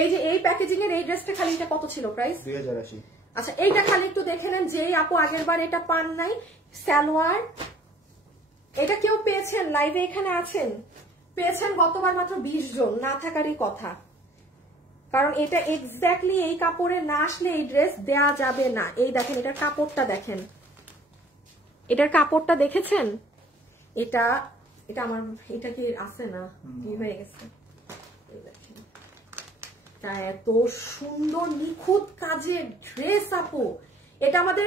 এই যে এই প্যাকেজিং এর এই ড্রেসটা খালি, এটা কত ছিল প্রাইস? 2080। আচ্ছা, এইটা খালি একটু দেখে নেন, যেই আপু আগের বার এটা পান নাই। সালোয়ার, এটা কেউ পেয়েছেন লাইভে এখানে আছেন? পেয়েছেন গতবার মাত্র 20 জন, না থাকারই কথা, কারণ এটা এক্স্যাক্টলি এই কাপড়ে না আসলে এই ড্রেস দেয়া যাবে না। এই দেখেন, এটার কাপড়টা দেখেন, এটার কাপড়টা দেখেছেন? এটা এটা আমার, এটা কি আছে না, কি হয়ে গেছে? এত সুন্দর নিখুঁত কাজের ড্রেস আপু, এটা আমাদের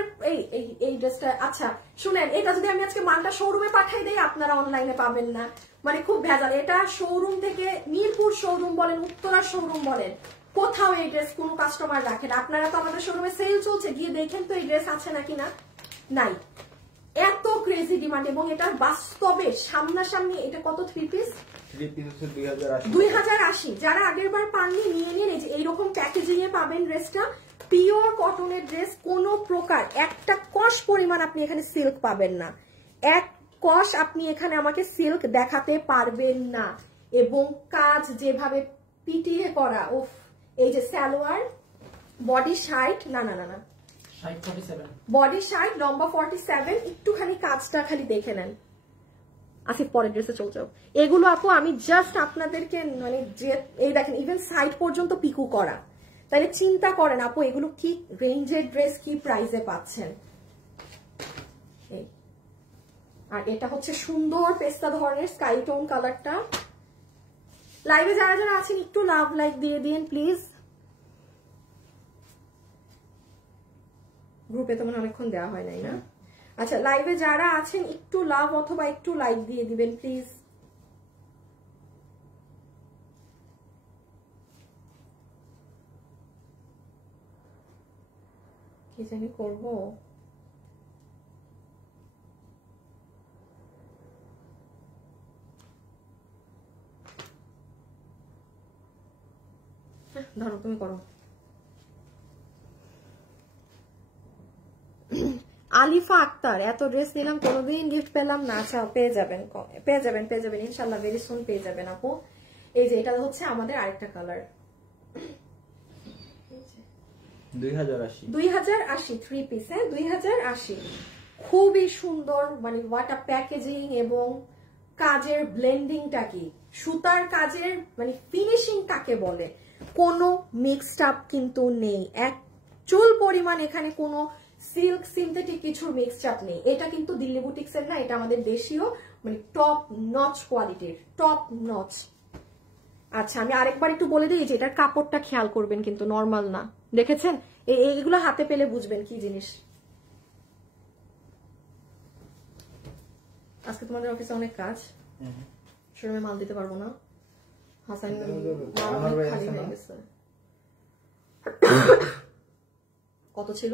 এই ড্রেসটা। আচ্ছা শুনেন, এটা যদি আমি আজকে মালটা শোরুমে পাঠাই দেই, আপনারা অনলাইনে পাবেন না, মানে খুব ভেজাল। এটা শোরুম থেকে, মিরপুর শোরুম বলেন, উত্তরা শোরুম বলেন, কোথাও এই ড্রেস কোনো কাস্টমার রাখেন। আপনারা তো আমাদের শোরুমে সেল চলছে, গিয়ে দেখেন তো এই ড্রেস আছে নাকি না। নাই, এত ক্রেজি ডিমান্ড। এবং এটার বাস্তবে সামনাসামনি, এটা কত 3 পিস? 2080। যারা আগের বার পাননি নিয়ে নিন, এই যে এইরকম প্যাকেজিং এ পাবেন ড্রেসটা। পিওর কটনের ড্রেস, কোনো প্রকার একটা কষ পরিমাণ আপনি এখানে সিল্ক পাবেন না, এক কষ আপনি এখানে আমাকে সিল্ক দেখাতে পারবেন না। এবং কাজ যেভাবে পিটিয়ে করা, উফ। এই যে সালোয়ার, বডি 60, না না না না, বডি 60, লম্বা 47। একটুখানি কাজটা খালি দেখে নেন। আসিফ পরের ড্রেসে চলে যাও। এগুলো আপু আমি জাস্ট আপনাদেরকে, মানে যে এই দেখেন, ইভেন সাইড পর্যন্ত পিকু করা, তাহলে চিন্তা করেন আপু এগুলো কি রেঞ্জের ড্রেস, কি প্রাইসে পাচ্ছেন। আর এটা হচ্ছে সুন্দর পেস্তা ধরনের স্কাই টোন কালারটা। লাইভে যারা যারা আছেন একটু লাভ লাইক দিয়ে দিন প্লিজ। গ্রুপে তো মনে অনেকক্ষণ দেওয়া হয় নাই না। আচ্ছা, লাইভে যারা আছেন একটু লাভ অথবা একটু লাইক দিয়ে দিবেন প্লিজ। কি জানি করবো, ধরো তুমি করো। আলিফা আক্তার, এত ড্রেস নিলাম কোনোদিন গিফট পেলাম না। আচ্ছা, পেয়ে যাবেন পেয়ে যাবেন পেয়ে যাবেন ইনশাল্লাহ, ভেরি সুন পেয়ে যাবেন আপু। এই যে এটা হচ্ছে আমাদের আরেকটা কালার, 2080 3 পিস। হ্যাঁ, 2080, খুবই সুন্দর, মানে ওয়াটার প্যাকেজিং এবং কাজের ব্লেন্ডিংটা কি, সুতার কাজের মানে ফিনিশিং কাকে বলে, কোনো মিক্সড আপ কিন্তু নেই, এক চুল পরিমাণ এখানে কোনো সিল্ক সিনথেটিক কিছুর মিক্সড আপ নেই। এটা কিন্তু দিল্লি বুটিক্সের না, এটা আমাদের দেশীয় মানে টপ নচ কোয়ালিটির, টপ নচ। আচ্ছা আমি আরেকবার একটু বলে দিই যে এটার কাপড়টা খেয়াল করবেন, কিন্তু নর্মাল না, দেখেছেন এইগুলো হাতে পেলে বুঝবেন কি জিনিস। আজকে তোমাদের অফিসে অনেক কাজ, শোরুমে মাল দিতে পারবো না, হাসান খালি হয়ে গেছে। কত ছিল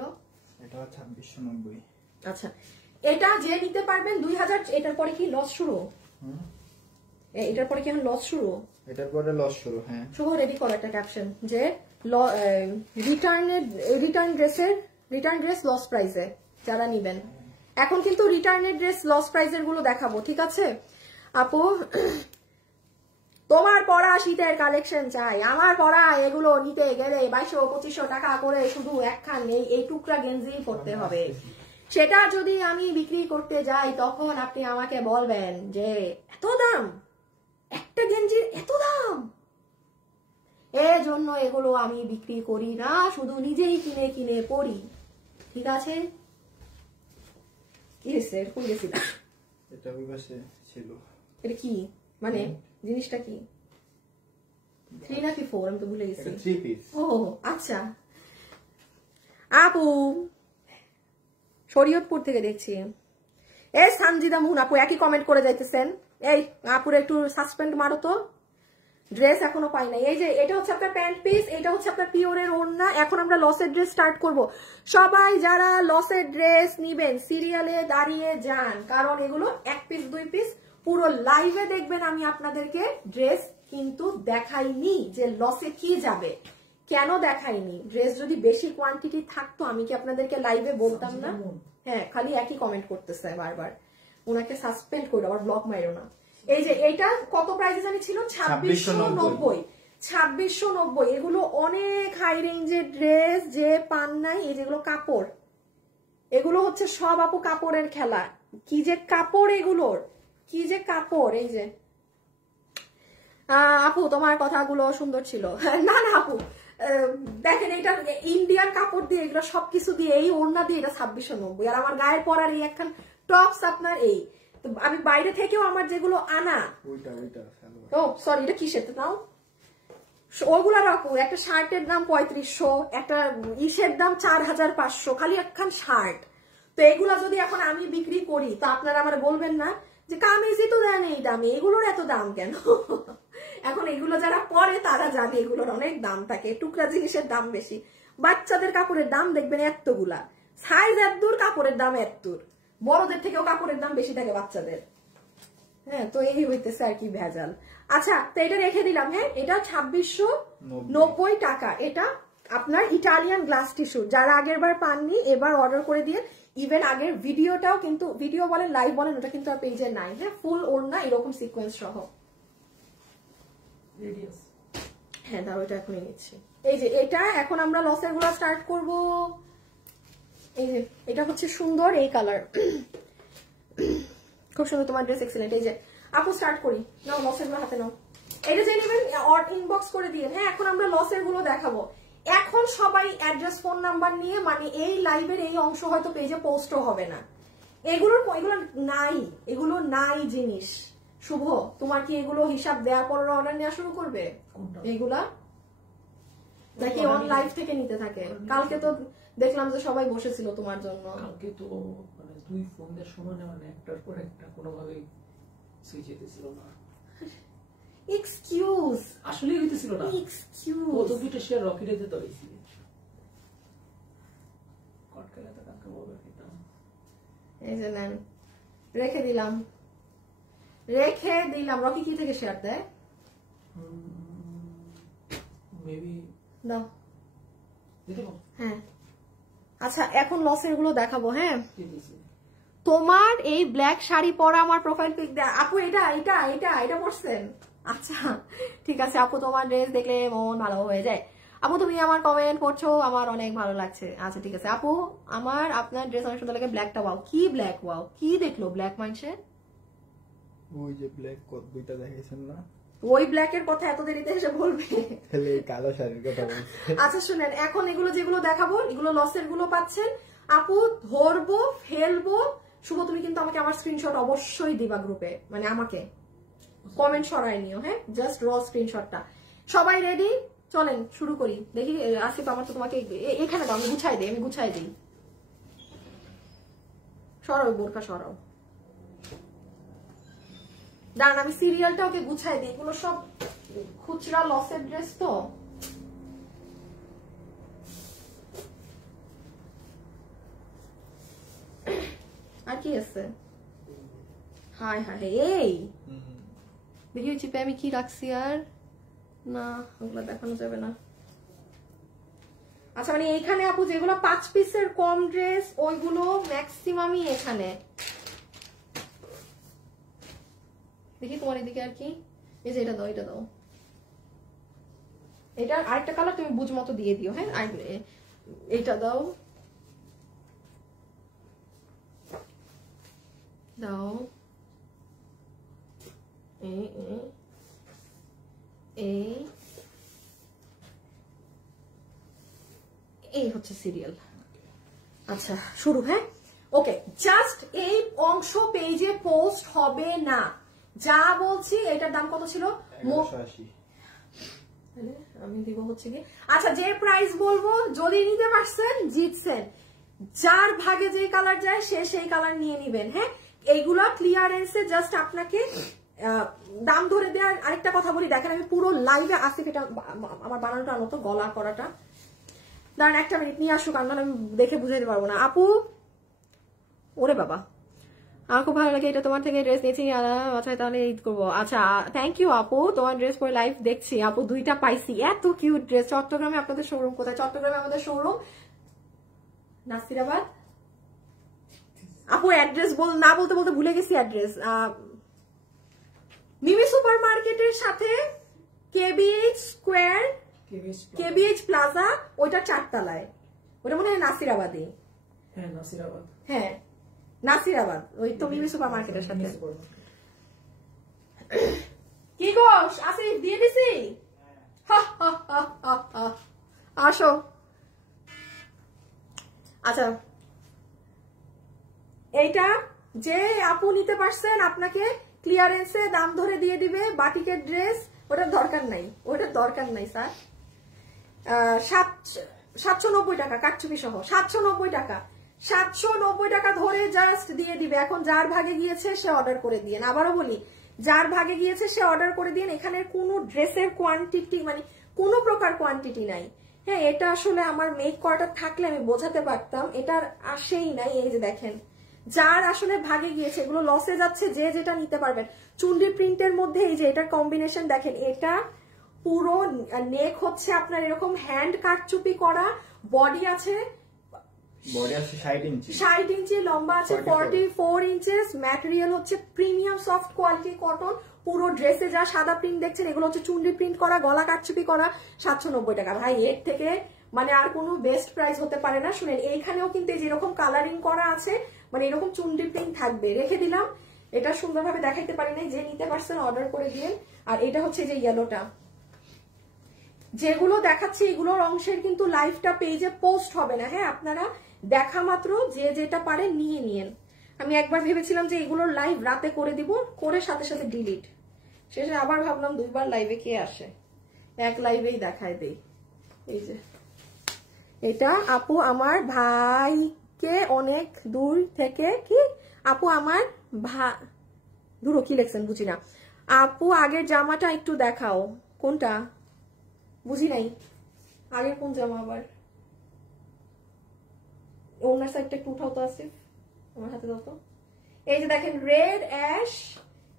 এটা? 2690। আচ্ছা এটা যে নিতে পারবেন 2000। এটার পরে কি লস শুরু? এটার পরে কি এখন লস শুরু? এটার পরে লস শুরু। হ্যাঁ শুভ রেডি করো একটা ক্যাপশন যে রিটার্ন ড্রেস লস প্রাইসে যারা নিবেন। এখন কিন্তু রিটার্নের ড্রেস লস প্রাইসের গুলো দেখাবো, ঠিক আছে আপু? তোমার পরা শীতের কালেকশন চাই, আমার পরা এগুলো নিতে গেলে 2200-2500 টাকা করে শুধু একখান এই টুকরা গেঞ্জি পরতে হবে। সেটা যদি আমি বিক্রি করতে যাই তখন আপনি আমাকে বলবেন যে এত দাম, একটা গেঞ্জির এত দাম। এজন্য এগুলো আমি বিক্রি করি না, শুধু নিজেই কিনে কিনে পরি, ঠিক আছে? কি হয়েছে? কই গেছিল? এটা ওই পাশে ছিল। এটা কি মানে জিনিসটা কি? 3 নাকি 4? আমি তো ভুলে গেছি। এটা 3 পিস। ও আচ্ছা আপু শরীয়তপুর থেকে দেখছি। এই সানজিদা মুন আপু একই কমেন্ট করে যাইতেছেন। এই আপুর একটু সাসপেন্ড মারো তো, ড্রেস এখনো পাই নাই। এই যে এটা হচ্ছে আপনার প্যান্ট পিস, এটা হচ্ছে আপনার পিওরের ওড়না। এখন আমরা লসের ড্রেস স্টার্ট করব। সবাই যারা লসের ড্রেস নিবেন সিরিয়ালে দাঁড়িয়ে যান, কারণ এগুলো 1 পিস 2 পিস। পুরো লাইভে দেখবেন আমি আপনাদেরকে ড্রেস কিন্তু দেখাইনি যে লসে কি যাবে। কেন দেখাইনি? ড্রেস যদি বেশি কোয়ান্টিটি থাকতো আমি কি আপনাদেরকে লাইভে বলতাম না? হ্যাঁ খালি একই কমেন্ট করতেছে বারবার, ওনাকে সাসপেন্ড করো, আবার ব্লক মাইরো না। এই যে এইটা কত প্রাইসে জানি ছিল? 2690। 2690। এগুলো অনেক হাই রেঞ্জের ড্রেস, যে পান নাই। এই যেগুলো কাপড়, এগুলো হচ্ছে সব আপু কাপড়ের খেলা। কি যে কাপড় এগুলোর, কি যে কাপড়। এই যে আপু তোমার কথাগুলো সুন্দর ছিল। না না আপু দেখেন এটা ইন্ডিয়ান কাপড় দিয়ে, এগুলো সবকিছু দিয়ে, এই ওড়না দিয়ে এটা 2690। আর আমার গায়ের পরার এই একখান টপস আপনার এই, আমি বাইরে থেকেও আমার যেগুলো আনা, ও সরি এটা কিসের নাও, ওগুলা রাখো। একটা শার্টের দাম 3500, একটা ইসের দাম 4500, খালি একখান শার্ট। তো এগুলা যদি এখন আমি বিক্রি করি তো আপনারা আমার বলবেন না যে কামিজই তো দেন এই দামে, এগুলোর এত দাম কেন? এখন এগুলো যারা পরে তারা জানে এগুলোর অনেক দাম থাকে, টুকরা জিনিসের দাম বেশি। বাচ্চাদের কাপড়ের দাম দেখবেন এতগুলা, সাইজ এতদূর, কাপড়ের দাম এতদূর। বড়দের থেকেও কাপড়ের দাম বেশি থাকে বাচ্চাদের। হ্যাঁ তো এই হইতেছে আর কি ভেজাল। আচ্ছা তো এটা রেখে দিলাম। হ্যাঁ এটা 2690 টাকা। এটা আপনার ইটালিয়ান গ্লাস টিস্যু, যারা আগের বার পাননি এবার অর্ডার করে দিয়ে। ইভেন আগের ভিডিওটাও কিন্তু, ভিডিও বলেন লাইভ বলেন, ওটা কিন্তু আর পেজে নাই। হ্যাঁ ফুল ওড়না এরকম সিকোয়েন্স সহ। হ্যাঁ দাও এটা এখনই নিচ্ছি। এই যে এটা এখন আমরা লসের গুলা স্টার্ট করব। এই যে এটা হচ্ছে সুন্দর এই কালার, খুব সুন্দর, তোমার ড্রেস এক্সেলেন্ট। এই যে আপু স্টার্ট করি, নাও লসের গুলো হাতে নাও। এটা যে নেবেন ইনবক্স করে দিয়ে। হ্যাঁ এখন আমরা লসের গুলো দেখাবো। এখন সবাই অ্যাড্রেস ফোন নাম্বার নিয়ে, মানে এই লাইভের এই অংশ হয়তো পেজে পোস্টও হবে না। এগুলো নাই, এগুলো নাই জিনিস। শুভ তোমার কি এগুলো হিসাব দেওয়ার পর অর্ডার নেওয়া শুরু করবে এগুলা, নাকি অন লাইভ থেকে নিতে থাকে? কালকে তো দেখলাম যে সবাই বসেছিল তোমার জন্য। কালকে তো মানে 2 ফোনের সমানে, মানে একটার পর একটা কোনোভাবে সুইচ হইতেছিল না। এক্সকিউজ, আসলে হইতেছিল না। এক্সকিউজ কত দুটো শেয়ার রকেটে দিতে হইছে। কটকালে তো কালকে বলবে এটা। এই যে নেন, রেখে দিলাম। রকি কি থেকে শেয়ার দেয়? মেবি দাও। দিতে পারো। হ্যাঁ আচ্ছা এখন লসের গুলো দেখাবো। হ্যাঁ তোমার এই ব্ল্যাক শাড়ি পরা আমার প্রোফাইল পিক দেয় আপু, এটা এটা এটা এটা পড়ছেন? আচ্ছা ঠিক আছে আপু, তোমার ড্রেস দেখলে মন ভালো হয়ে যায়। আপু তুমি আমার কমেন্ট পড়ছো, আমার অনেক ভালো লাগছে। আচ্ছা ঠিক আছে আপু, আমার আপনার ড্রেস অনেক সুন্দর লাগে। ব্ল্যাকটা ওয়াও, কি ব্ল্যাক ওয়াও, কি দেখলো ব্ল্যাক মানুষে? ওই যে ব্ল্যাক কোট দুইটা দেখাইছেন না, ওই ব্ল্যাকের কথা এত দেরিতে এসে বলবে? তাহলে এই কালো শাড়ির কথা বলছে। আচ্ছা শুনেন, এখন এগুলো যেগুলো দেখাবো এগুলো লসের গুলো পাচ্ছেন। আপু ধরবো ফেলবো, শুভ তুমি কিন্তু আমাকে আমার স্ক্রিনশট অবশ্যই দিবা গ্রুপে, মানে আমাকে কমেন্ট সরাই নিও, হ্যাঁ, জাস্ট র স্ক্রিনশটটা। সবাই রেডি? চলেন শুরু করি। দেখি আসিফ, আমার তো তোমাকে এখানে দাও, আমি গুছাই দিই, আমি গুছাই দিই। সরাও বোরকা সরাও, দাঁড়ান আমি সিরিয়ালটা ওকে গুছাই দিই। এগুলো সব খুচরা লসের ড্রেস তো। আর কি আছে? হায় হায়, এই দেখি ওই চিপে আমি কি রাখছি। আর না, ওগুলো দেখানো যাবে না। আচ্ছা, মানে এইখানে আপু যেগুলো 5 পিসের কম ড্রেস ওইগুলো ম্যাক্সিমামই এখানে। দেখি তোমার এদিকে আর কি। এই যে এটা দাও, এটা দাও, এটা আরেকটা কালার তুমি বুঝ মতো দিয়ে দিও, হ্যাঁ। এইটা দাও, দাও। এই হচ্ছে সিরিয়াল। আচ্ছা শুরু, হ্যাঁ ওকে। জাস্ট এই অংশ পেজে পোস্ট হবে না, যা বলছি। এটার দাম কত ছিল? 1180। আমি দিব হচ্ছে কি, আচ্ছা যে প্রাইস বলবো, যদি নিতে পারছেন জিতছেন। যার ভাগে যে কালার যায় সে সেই কালার নিয়ে নিবেন, হ্যাঁ। এইগুলা ক্লিয়ারেন্সে জাস্ট আপনাকে দাম ধরে দেওয়ার। আরেকটা কথা বলি, দেখেন আমি পুরো লাইভে আসি, এটা আমার বানানোটা মতো গলা করাটা। দাঁড়ান একটা মিনিট, নিয়ে আসুক, আমি দেখে বুঝাইতে পারবো না। আপু, ওরে বাবা, আমার খুব ভালো লাগে, এটা তোমার থেকে ড্রেস নিয়েছি। আচ্ছা তাহলে ঈদ করবো। আচ্ছা থ্যাংক ইউ আপু, তোমার ড্রেস পরে লাইভ দেখছি। আপু দুইটা পাইছি, এত কিউট ড্রেস। চট্টগ্রামে আপনাদের শোরুম কোথায়? চট্টগ্রামে আমাদের শোরুম নাসিরাবাদ। আপু অ্যাড্রেস না বলতে বলতে ভুলে গেছি অ্যাড্রেস। মিমি সুপার মার্কেটের সাথে কেবিএইচ স্কোয়ার, কেবিএইচ প্লাজা, ওইটা 4 তলায়। ওটা মনে হয় নাসিরাবাদে। হ্যাঁ নাসিরাবাদ, হ্যাঁ নাসিরাবাদ, ওই তো মিমি সুপার মার্কেটের সাথে। কি গো আসিফ, দিয়ে দিছি? আসো। আচ্ছা এইটা যে আপু নিতে পারছেন, আপনাকে ক্লিয়ারেন্সে দাম ধরে দিয়ে দিবে। বাটিকের ড্রেস, ওটার দরকার নাই, ওটার দরকার নাই স্যার। 790 টাকা কাটছুপি সহ, 790 টাকা, 790 টাকা ধরে জাস্ট দিয়ে দিবে। এখন যার ভাগে গিয়েছে সে অর্ডার করে দিয়েন। আবারও বলি, যার ভাগে গিয়েছে সে অর্ডার করে দিয়েন। এখানে কোনো ড্রেসের কোয়ান্টিটি, মানে কোনো প্রকার কোয়ান্টিটি নাই, হ্যাঁ। এটা আসলে আমার মেক করাটা থাকলে আমি বোঝাতে পারতাম, এটার আসেই নাই। এই যে দেখেন, যার আসলে ভাগে গিয়েছে, এগুলো লসে যাচ্ছে, যে যেটা নিতে পারবেন। চুন্ডি প্রিন্টের মধ্যে এই যে এটার কম্বিনেশন দেখেন, এটা পুরো নেক হচ্ছে আপনার এরকম হ্যান্ড কাটচুপি করা, বডি আছে 60 ইঞ্চি, লম্বা আছে 44 ইঞ্চেস, ম্যাটেরিয়াল হচ্ছে প্রিমিয়াম সফট কোয়ালিটি কটন। পুরো ড্রেসে যা সাদা প্রিন্ট দেখছেন এগুলো হচ্ছে চুন্ডি প্রিন্ট করা, গলা কাটচুপি করা। 790 টাকা ভাই, এর থেকে মানে আর কোনো বেস্ট প্রাইস হতে পারে না। শুনেন, এইখানেও কিন্তু যেরকম কালারিং করা আছে, মানে এরকম চুন্ডি প্রিন্ট থাকবে। রেখে দিলাম, এটা সুন্দরভাবে দেখাইতে পারি নাই, যে নিতে পারছেন অর্ডার করে দিয়ে। আর এটা হচ্ছে যে ইয়েলোটা, যেগুলো দেখাচ্ছি এগুলোর অংশের কিন্তু লাইভটা পেজে পোস্ট হবে না, হ্যাঁ। আপনারা দেখা মাত্র যে যেটা পারে নিয়ে নিয়েন। আমি একবার ভেবেছিলাম যে এগুলোর লাইভ রাতে করে দিব, করে সাথে সাথে ডিলিট। শেষে আবার ভাবলাম 2বার লাইভে কে আসে, এক লাইভেই দেখায় দেই। এই যে এটা আপু আমার ভাইকে অনেক দূর থেকে, কি আপু আমার দূর কি লেখছেন বুঝি না। আপু আগের জামাটা একটু দেখাও। কোনটা বুঝি নাই, আগের কোন জামা? আবার ওনার সাইডটা একটু উঠাও তো আসিফ, আমার হাতে দাও তো। এই যে দেখেন রেড অ্যাশ,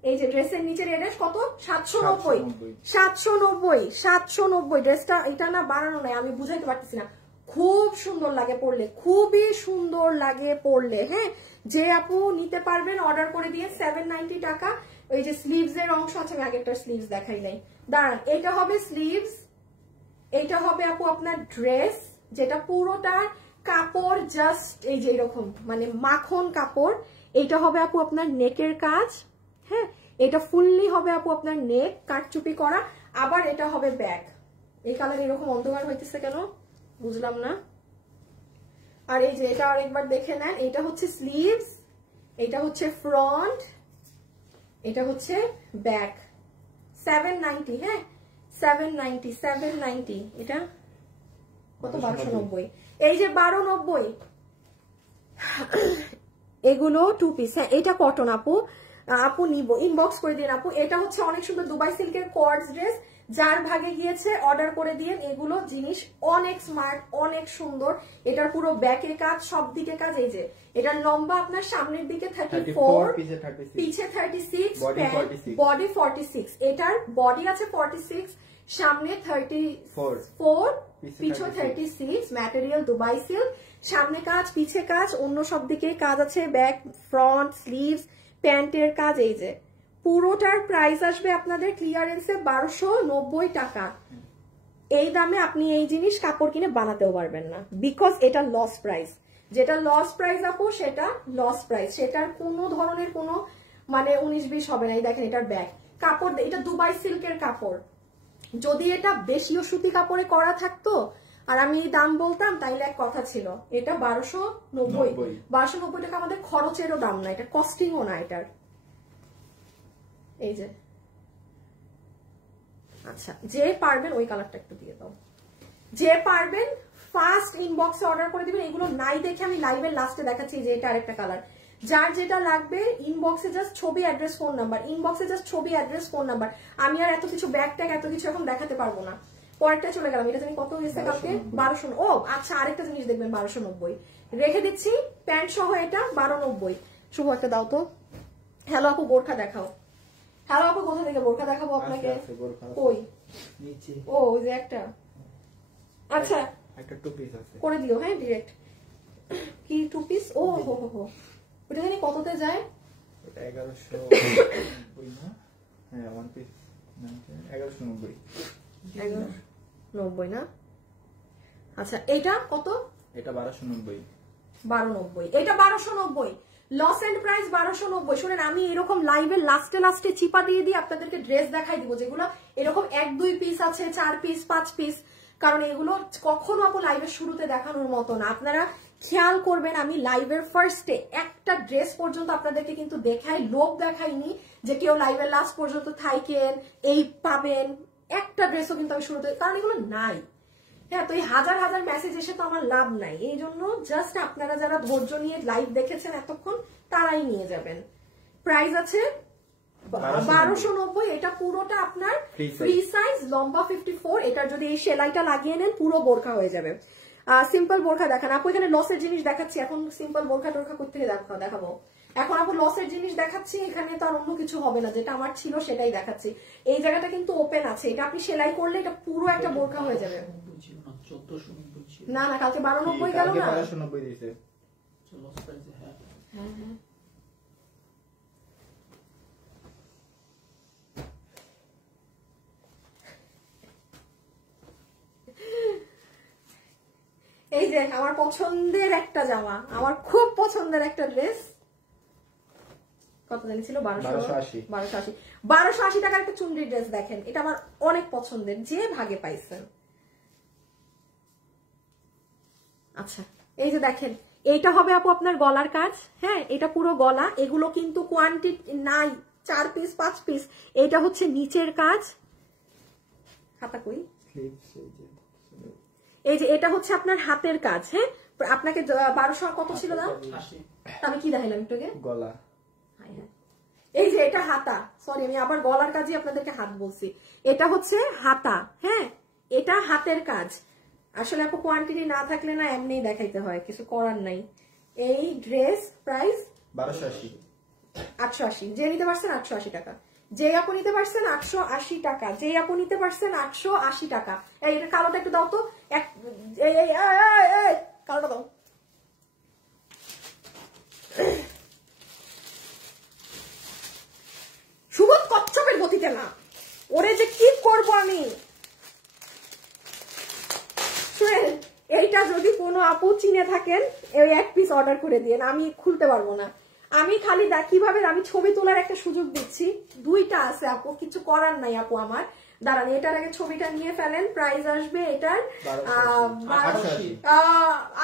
এই যে ড্রেসের নিচে রেড অ্যাশ, কত? 790 ড্রেসটা। এটা না বানানো নাই, আমি বুঝাইতে পারতেছি না। খুব সুন্দর লাগে পরলে, খুবই সুন্দর লাগে পরলে, হ্যাঁ। যে আপু নিতে পারবেন অর্ডার করে দিয়ে 790 টাকা। ওই যে স্লিভস এর অংশ আছে, আমি আগেরটা স্লিভস দেখাই নাই, দাঁড়ান। এটা হবে স্লিভস, এইটা হবে আপু আপনার ড্রেস, যেটা পুরোটা কাপড় জাস্ট এই যে এরকম, মানে মাখন কাপড়। এইটা হবে আপু আপনার নেকের কাজ, হ্যাঁ। এটা ফুললি হবে আপু আপনার নেক কাটচুপি করা, আবার এটা হবে ব্যাক। এই কালার এরকম অন্ধকার হইতেছে কেন বুঝলাম না। আর এই যে এটা আরেকবার দেখে নেন, এটা হচ্ছে স্লিভস, এটা হচ্ছে ফ্রন্ট, এটা হচ্ছে ব্যাক। 790, হ্যাঁ 790 এটা কত 1290। এই যে 1290 এগুলো 2 পিস। হ্যাঁ এটা কটন আপু, আপু নিব ইনবক্স করে দিন আপু। এটা হচ্ছে অনেক সুন্দর দুবাই সিল্কের কর্ডস ড্রেস, যার ভাগে গিয়েছে অর্ডার করে দিয়েন। এগুলো জিনিস অনেক স্মার্ট, অনেক সুন্দর। এটার পুরো ব্যাকে কাজ, সব দিকে কাজ। এই যে এটার লম্বা আপনার সামনের দিকে 34, পিছে 36, বডি 46। এটার বডি আছে 46, সামনে 34, পিছে 36। ম্যাটেরিয়াল দুবাই সিল্ক, সামনে কাজ পিছে কাজ, অন্য সব দিকে কাজ আছে, ব্যাক ফ্রন্ট স্লিভস প্যান্টের কাজ। এই যে পুরোটার প্রাইস আসবে আপনাদের ক্লিয়ারেন্সে 1290 টাকা। এই দামে আপনি এই জিনিস কাপড় কিনে বানাতেও পারবেন না, বিকজ এটা লস প্রাইস। যেটা লস প্রাইস আপু সেটা লস প্রাইস, সেটার কোনো ধরনের কোনো মানে 19-20 হবে না। এই দেখেন এটার ব্যাগ কাপড়, এটা দুবাই সিল্কের কাপড়। যদি এটা বেশিও সুতি কাপড়ে করা থাকতো আর আমি দাম বলতাম তাইলে এক কথা ছিল। এটা 1290 টাকা আমাদের খরচেরও দাম না, এটা কস্টিংও না এটার। এই যে আচ্ছা, যে পারবেন ওই কালারটা একটু দিয়ে দাও, যে পারবেন ফার্স্ট ইনবক্সে অর্ডার করে দিবেন। এগুলো নাই দেখে আমি লাইভের লাস্টে দেখাচ্ছি যে এটা আরেকটা কালার। যার যেটা লাগবে ইনবক্সে জাস্ট ছবি অ্যাড্রেস ফোন নাম্বার, ইনবক্সে জাস্ট ছবি অ্যাড্রেস ফোন নাম্বার। আমি আর এত কিছু ব্যাগ ট্যাগ এত কিছু এখন দেখাতে পারবো না। পরেরটা চলে গেলাম, এটা জানি কত হয়েছে কালকে 1200। ও আচ্ছা, আরেকটা জিনিস দেখবেন 1290 রেখে দিচ্ছি, প্যান্ট সহ এটা 1290। শুভ একটা দাও তো। হ্যালো আপু বোরখা দেখাও। হ্যালো আপু কোথা থেকে বোরখা দেখাবো আপনাকে? কই নিচে, ও ওই যে একটা। আচ্ছা একটা 2 পিস আছে করে দিও। হ্যাঁ ডিরেক্ট কি 2 পিস? ও হো হো হো, ওটা জানি কততে যায়? ওটা 1190 না? হ্যাঁ 1 পিস 1190 1190 না? আচ্ছা এটা কত? এটা 1290। 1290, এটা 1290 লস এন্ড প্রাইস 1290। শুনেন আমি এরকম লাইভের লাস্টে চিপা দিয়ে দিয়ে আপনাদেরকে ড্রেস দেখাই দিব যেগুলো এরকম 1-2 পিস আছে, 4 পিস 5 পিস, কারণ এগুলো কখনো আপু লাইভের শুরুতে দেখানোর মতো না। আপনারা খেয়াল করবেন আমি লাইভের ফার্স্টে একটা ড্রেস পর্যন্ত আপনাদেরকে কিন্তু দেখাই, লোভ দেখাইনি যে কেউ লাইভের লাস্ট পর্যন্ত থাইকেন এই পাবেন। একটা ড্রেসও কিন্তু আমি শুরুতে, কারণ এগুলো নাই। হ্যাঁ তো এই হাজার হাজার মেসেজ এসে তো আমার লাভ নাই, এই জন্য জাস্ট আপনারা যারা ধৈর্য নিয়ে লাইভ দেখেছেন এতক্ষণ তারাই নিয়ে যাবেন। প্রাইস আছে 1290। এটা পুরোটা আপনার ফ্রি সাইজ, লম্বা 54। এটার যদি এই সেলাইটা লাগিয়ে নেন পুরো বোরখা হয়ে যাবে। সিম্পল বোরখা দেখান আপু, এখানে লসের জিনিস দেখাচ্ছি এখন। সিম্পল বোরখা টোরখা করতে দেখাবো এখন আপু, লসের জিনিস দেখাচ্ছি। এখানে তো আর অন্য কিছু হবে না, যেটা আমার ছিল সেটাই দেখাচ্ছি। এই জায়গাটা কিন্তু ওপেন আছে, এটা আপনি সেলাই করলে এটা পুরো একটা বোরখা হয়ে যাবে। না না কালকে 1290 গেল না, 1290 দিয়েছে। এই যে আমার পছন্দের একটা জামা, আমার খুব পছন্দের একটা ড্রেস। কত জানি ছিল? 1280 টাকার একটা চুনরি ড্রেস। দেখেন এটা আমার অনেক পছন্দের, যে ভাগে পাইছেন। আচ্ছা এই যে দেখেন এইটা হবে আপু আপনার গলার কাজ। হ্যাঁ এটা পুরো গলা, এগুলো কিন্তু কোয়ান্টিটি নাই, 4 পিস 5 পিস। এটা হচ্ছে নিচের কাজ। হাতা কই? এই যে এটা হচ্ছে আপনার হাতের কাজ। হ্যাঁ আপনাকে 1200 কত ছিল দাম? আমি কি দেখাইলাম একটু আগে? গলা। এই যে এটা হাতা, সরি আমি আবার গলার কাজই আপনাদেরকে হাত বলছি। এটা হচ্ছে হাতা। হ্যাঁ এটা হাতের কাজ। আসলে আপু কোয়ান্টিটি না থাকলে না এমনি দেখাইতে হয়, কিছু করার নাই। এই ড্রেস প্রাইস 880। যে নিতে পারছেন 880 টাকা, যে আপু নিতে পারছেন 880 টাকা, যে আপু নিতে পারছেন 880 টাকা। এই এটা কালোটা একটু দাও তো, কালোটা দাও। সুবোধ কচ্ছপের গতিতে না, ওরে যে কি করব আমি। শুনেন এইটা যদি কোনো আপু চিনে থাকেন এই 1 পিস অর্ডার করে দিয়েন, আমি খুলতে পারবো না। আমি খালি কিভাবে আমি ছবি তোলার একটা সুযোগ দিচ্ছি, দুইটা আছে আপু, কিছু করার নাই আপু আমার। দাঁড়ান, এটার আগে ছবিটা নিয়ে ফেলেন। প্রাইস আসবে এটার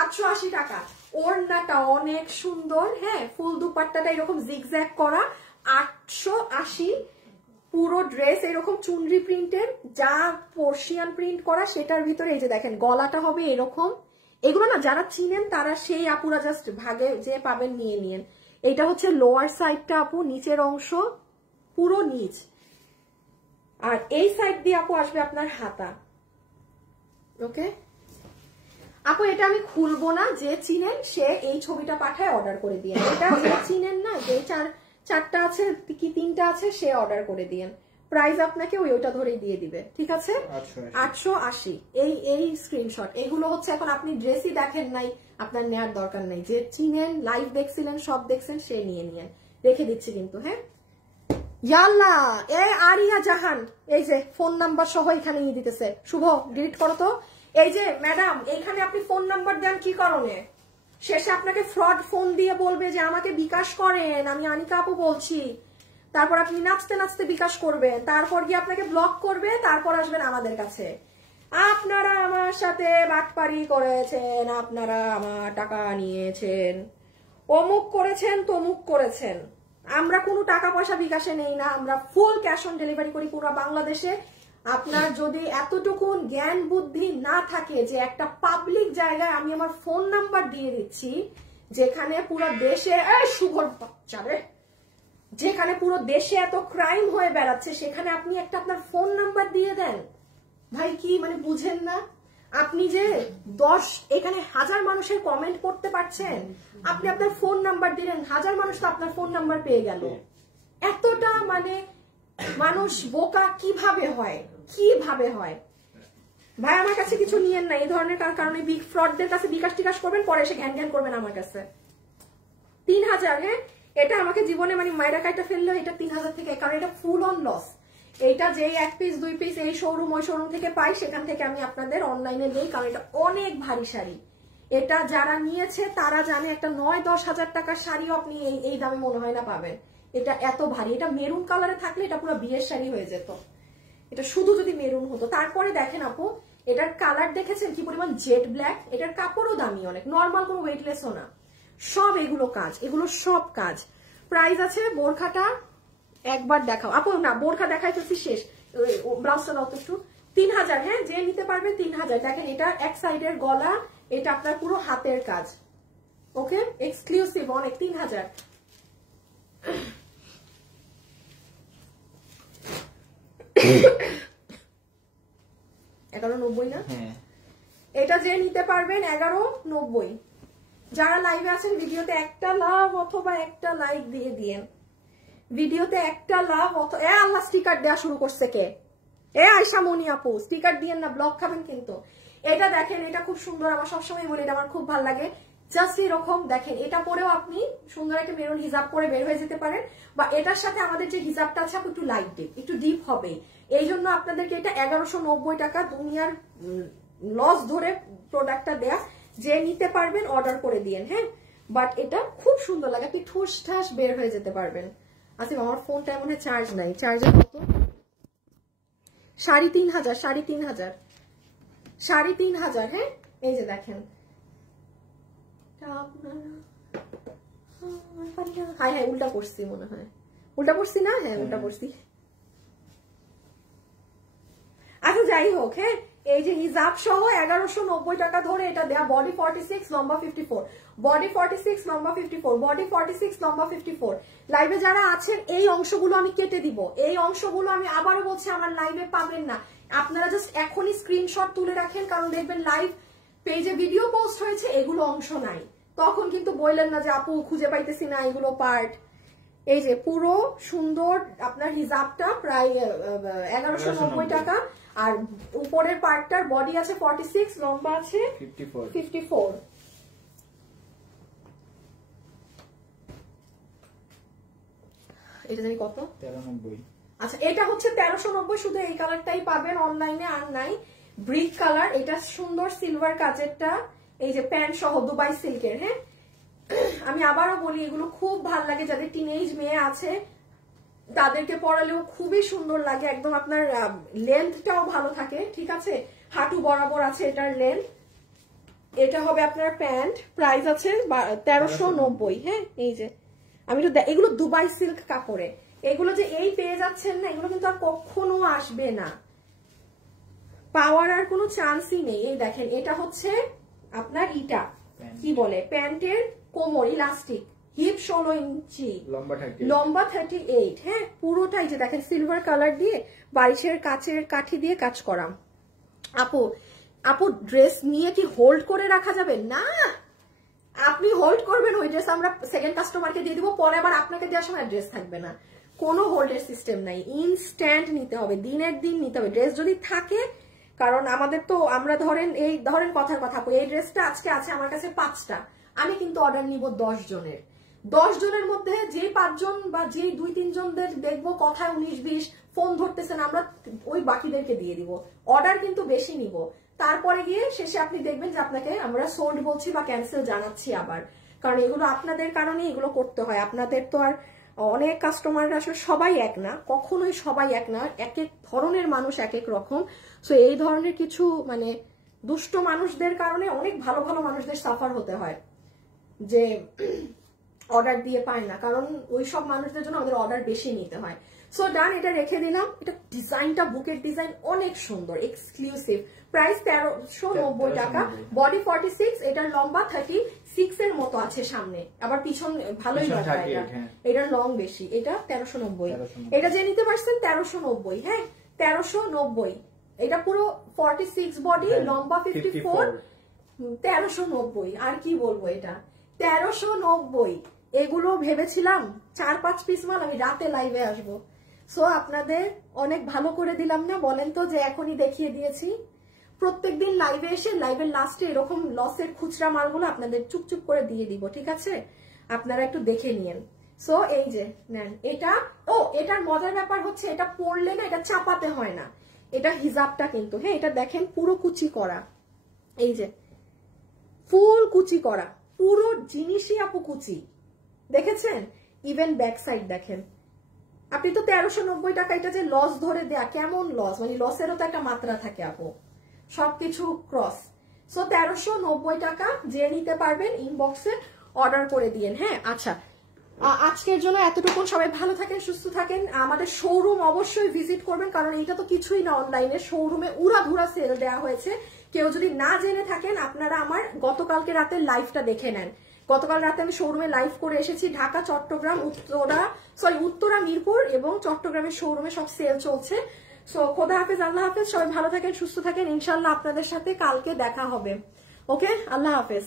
880 টাকা। ওড়নাটা অনেক সুন্দর, হ্যাঁ, ফুল দুপাট্টাটা এরকম জিগজ্যাগ করা, 880। পুরো ড্রেস এরকম চুনরি প্রিন্টের, যা পার্সিয়ান প্রিন্ট করা সেটার ভিতরে এই যে দেখেন গলাটা হবে এরকম। এগুলো না যারা চিনেন তারা সেই আপুরা জাস্ট ভাগে যে পাবেন নিয়ে নিয়েন। এটা হচ্ছে লোয়ার সাইডটা আপু, নিচের অংশ পুরো নিচ, আর এই সাইড দিয়ে আপু আসবে আপনার হাতা। ওকে আপু, এটা আমি খুলবো না, যে চিনেন সে এই ছবিটা পাঠায় অর্ডার করে দিয়ে। এটা যে চিনেন না, যে চারটা আছে কি তিনটা আছে সে অর্ডার করে দিয়েন। প্রাইস আপনাকে ওইটা ধরেই দিয়ে দিবে, ঠিক আছে? 880। এই স্ক্রিনশট, এগুলো হচ্ছে এখন আপনি ড্রেসই দেখেন নাই, আপনার নেওয়ার দরকার নাই। যে চিনেন, লাইভ দেখছিলেন, সব দেখছেন, সে নিয়ে নিয়েন। রেখে দিচ্ছি কিন্তু, হ্যাঁ। ইয়াল্লা, আরিয়া জাহান এই যে ফোন নাম্বার সহ এখানে নিয়ে দিতেছে। শুভ, ডিলিট করো তো। এই যে ম্যাডাম, এইখানে আপনি ফোন নাম্বার দেন কি কারণে? শেষে আপনাকে ফ্রড ফোন দিয়ে বলবে যে আমাকে বিকাশ করেন, আমি আনিকা আপু বলছি। তারপর আপনি নাচতে নাচতে বিকাশ করবেন, তারপর গিয়ে আপনাকে ব্লক করবে, তারপর আসবেন আমাদের কাছে। আপনারা আমার সাথে বাটপারি করেছেন, আপনারা আমার টাকা নিয়েছেন, অমুক করেছেন, তমুক করেছেন। আমরা কোনো টাকা পয়সা বিকাশে নেই না, আমরা ফুল ক্যাশ অন ডেলিভারি করি পুরো বাংলাদেশে। আপনার যদি এতটুকু জ্ঞান বুদ্ধি না থাকে যে একটা পাবলিক জায়গায় আমি আমার ফোন নাম্বার দিয়ে দিচ্ছি, যেখানে পুরো দেশে শুভর বাচ্চারে, যেখানে পুরো দেশে এত ক্রাইম হয়ে বেড়াচ্ছে, সেখানে আপনি একটা আপনার ফোন নাম্বার দিয়ে দেন। ভাই কি মানে বুঝেন না? আপনি যে 10 এখানে 1000 মানুষের কমেন্ট করতে পারছেন, আপনি আপনার ফোন নাম্বার দিলেন, 1000 মানুষ তো আপনার ফোন নাম্বার পেয়ে গেল। এতটা মানে মানুষ বোকা কিভাবে হয়, কিভাবে হয়? ভাই আমার কাছে কিছু নিয়েন না এই ধরনের কারণে। বিগ ফ্রডদের কাছে বিকাশ টিকাশ করবেন, পরে এসে ঘ্যান ঘ্যান করবেন আমার কাছে। 3000, হ্যাঁ, এটা আমাকে জীবনে মানে মায়েরা কাইটা ফেললো, এটা 3000 থেকে, কারণ এটা ফুল অন লস। এইটা যেই 1 পিস 2 পিস এই শোরুম ওই শোরুম থেকে পাই, সেখান থেকে আমি আপনাদের অনলাইনে দেই, কারণ এটা অনেক ভারী শাড়ি। এটা যারা নিয়েছে তারা জানে, একটা 9-10 হাজার টাকার শাড়িও আপনি এই দামে মনে হয় না পাবেন। এটা এত ভারী। এটা মেরুন কালারে থাকলে এটা পুরো বিয়ের শাড়ি হয়ে যেত, এটা শুধু যদি মেরুন হতো। তারপরে দেখেন আপু, এটার কালার দেখেছেন কি পরিমাণ জেড ব্ল্যাক। এটার কাপড়ও দামি অনেক, নর্মাল কোনো ওয়েটলেসও না। সব এগুলো কাজ, এগুলো সব কাজ। প্রাইস আছে বোরখাটা একবার দেখাও আপু, না বোরখা দেখাইতেছি শেষ, ব্লাউজটা দাও তো একটু। 3000, হ্যাঁ, যে নিতে পারবে 3000। দেখেন এটা এক সাইডের গলা, এটা আপনার পুরো হাতের কাজ। ওকে, এক্সক্লুসিভ অনেক, 3000। 1190 না? এটা যে নিতে পারবেন 1190। যারা লাইভে আছেন ভিডিওতে একটা লাভ অথবা একটা লাইক দিয়ে দিয়েন। ভিডিওতে একটা লাভ অথবা আল্লাহ স্টিকার দেওয়া শুরু করছে কে? আয়শা মনি আপু, স্টিকার দিয়েন না, ব্লক খাবেন কিন্তু। এটা দেখেন, এটা খুব সুন্দর, আমার সবসময় বলি এটা আমার খুব ভালো লাগে। জাস্ট এরকম দেখেন, এটা পরেও আপনি সুন্দর একটা মেরুন হিজাব পরে বের হয়ে যেতে পারেন, বা এটার সাথে আমাদের যে হিজাবটা আছে একটু লাইট ডিপ, একটু ডিপ হবে। এই জন্য আপনাদেরকে এটা 1190 টাকা দুনিয়ার লস ধরে প্রোডাক্টটা দেয়া। যে নিতে পারবেন অর্ডার করে দিয়েন, হ্যাঁ। বাট এটা খুব সুন্দর লাগে, আপনি ঠুস ঠাস বের হয়ে যেতে পারবেন। আসিফ, আমার ফোনটা মনে হয় চার্জ নাই, চার্জের কত? 3500, 3500, 3500, হ্যাঁ। এই যে দেখেন, হাই হাই উল্টা পড়ছি মনে হয়, উল্টা পড়ছি না? হ্যাঁ উল্টা পড়ছি। আচ্ছা যাই হোক, হ্যাঁ, এই যে হিজাব সহ 1190 টাকা ধরে এটা দেয়া। বডি 46, লম্বা 54, বডি 46, লম্বা 54, বডি 46, লম্বা 54। লাইভে যারা আছেন এই অংশগুলো আমি কেটে দিব, এই অংশগুলো আমি আবারও বলছি আমার লাইভে পাবেন না। আপনারা জাস্ট এখনই স্ক্রিনশট তুলে রাখেন, কারণ দেখবেন লাইভ পেজে ভিডিও পোস্ট হয়েছে, এগুলো অংশ নাই, তখন কিন্তু বললেন না যে আপু খুঁজে পাইতেছি না এগুলো পার্ট। এই যে পুরো সুন্দর আপনার হিজাবটা প্রায় 1190 টাকা, আর উপরের পার্টটার বডি আছে 46, লম্বা আছে 54। এটা জানি কত? 1390। আচ্ছা, এটা হচ্ছে 1390, শুধু এই কালারটাই পাবেন অনলাইনে, আর নাই। ব্রিক কালার, এটা সুন্দর সিলভার কাজেরটা, এই যে প্যান্ট সহ দুবাই সিল্কের, হ্যাঁ। আমি আবারও বলি এগুলো খুব ভাল লাগে, যাদের টিনেজ মেয়ে আছে তাদেরকে পরালেও খুবই সুন্দর লাগে, একদম আপনার লেন্থটাও ভালো থাকে, ঠিক আছে, হাঁটু বরাবর আছে এটার লেন্থ। এটা হবে আপনার প্যান্ট, প্রাইস আছে 1390। হ্যাঁ, এই যে আমি তো এগুলো দুবাই সিল্ক কাপড়ে, এগুলো যে এই পেয়ে যাচ্ছেন না, এগুলো কিন্তু আর কখনো আসবে না, পাওয়ার আর কোনো চান্সই নেই। এই দেখেন, এটা হচ্ছে আপনার ইটা কি বলে প্যান্টের কোমর ইলাস্টিক, হিপ 16 ইঞ্চি, লম্বা 38। হ্যাঁ, পুরোটাই যে দেখেন সিলভার কালার দিয়ে বারিশের কাচের কাঠি দিয়ে কাজ করা। আপু আপু ড্রেস নিয়ে কি হোল্ড করে রাখা যাবে না? আপনি হোল্ড করবেন ওই ড্রেস আমরা সেকেন্ড কাস্টমারকে দিয়ে দিব, পরে আবার আপনাকে দেওয়ার সময় ড্রেস থাকবে না, কোনো হোল্ডের সিস্টেম নাই, ইনস্ট্যান্ট নিতে হবে, দিনের দিন নিতে হবে ড্রেস যদি থাকে। কারণ আমাদের তো আমরা ধরেন কথার কথা এই ড্রেসটা আজকে আছে আমার কাছে 5টা, আমি কিন্তু অর্ডার নিব 10 জনের, 10 জনের মধ্যে যে 5 জন বা যে 2-3 জনদের দেখবো কথায় 19-20 ফোন ধরতেছেন, আমরা ওই বাকিদেরকে দিয়ে দিব, অর্ডার কিন্তু বেশি নিব, তারপরে গিয়ে শেষে আপনি দেখবেন যে আপনাকে আমরা সোল্ড বলছি বা ক্যান্সেল জানাচ্ছি আবার, কারণ এগুলো আপনাদের কারণে এগুলো করতে হয়। আপনাদের তো আর অনেক কাস্টমার আসলে সবাই এক না, কখনোই সবাই এক না, এক এক ধরনের মানুষ এক এক রকম। সো এই ধরনের কিছু মানে দুষ্ট মানুষদের কারণে অনেক ভালো ভালো মানুষদের সাফার হতে হয়, যে অর্ডার দিয়ে পায় না, কারণ ওই সব মানুষদের জন্য আমাদের অর্ডার বেশি নিতে হয়। সো ডান, এটা রেখে দিলাম। এটা ডিজাইনটা বুকের ডিজাইন অনেক সুন্দর, এক্সক্লুসিভ, প্রাইস 1390 টাকা, বডি 46, এটার লম্বা 36 এর মতো আছে সামনে, আবার পিছন ভালোই লম্বা, এটা লং বেশি, এটা 1390। এটা যে নিতে পারছেন 1390। হ্যাঁ, 1390, এটা পুরো 46 বডি, লম্বা 54, 1390। আর কি বলবো, এটা 1390। এগুলো ভেবেছিলাম 4-5 পিস মাল আমি রাতে লাইভে আসবো, সো আপনাদের অনেক ভালো করে দিলাম না বলেন তো, যে এখনই দেখিয়ে দিয়েছি। প্রত্যেকদিন লাইভে এসে লাইভের লাস্টে এরকম লসের খুচরা মালগুলো আপনাদের চুপচুপ করে দিয়ে দিব, ঠিক আছে, আপনারা একটু দেখে নিয়েন। সো এই যে নেন এটা। এটার মজার ব্যাপার হচ্ছে এটা পরলে না এটা চাপাতে হয় না, এটা হিজাবটা কিন্তু, হ্যাঁ এটা দেখেন পুরো কুচি করা, এই যে ফুল কুচি করা, পুরো জিনিসই আপু কুচি, দেখেছেন, ইভেন ব্যাক সাইড দেখেন। আপনি তো 1390 টাকা, এটা যে লস ধরে দেয়া, কেমন লস, মানে লসেরও তো একটা মাত্রা থাকে আপু, সবকিছু ক্রস। সো 1390 টাকা, যে নিতে পারবেন ইনবক্সে অর্ডার করে দিয়েন। হ্যাঁ, আচ্ছা আজকের জন্য এতটুকু, সবাই ভালো থাকেন, সুস্থ থাকেন। আমাদের শোরুম অবশ্যই ভিজিট করবেন, কারণ এটা তো কিছুই না, অনলাইনে শোরুমে উড়াধুরা সেল দেওয়া হয়েছে। কেউ যদি না জেনে থাকেন, আপনারা আমার গতকালকে রাতে লাইভটা দেখে নেন। গতকাল রাতে আমি শোরুমে লাইভ করে এসেছি, ঢাকা, চট্টগ্রাম, উত্তরা, মিরপুর এবং চট্টগ্রামের শোরুমে সব সেল চলছে। সো খোদা হাফেজ, আল্লাহ হাফেজ, সবাই ভালো থাকেন, সুস্থ থাকেন, ইনশাল্লাহ আপনাদের সাথে কালকে দেখা হবে। ওকে, আল্লাহ হাফেজ।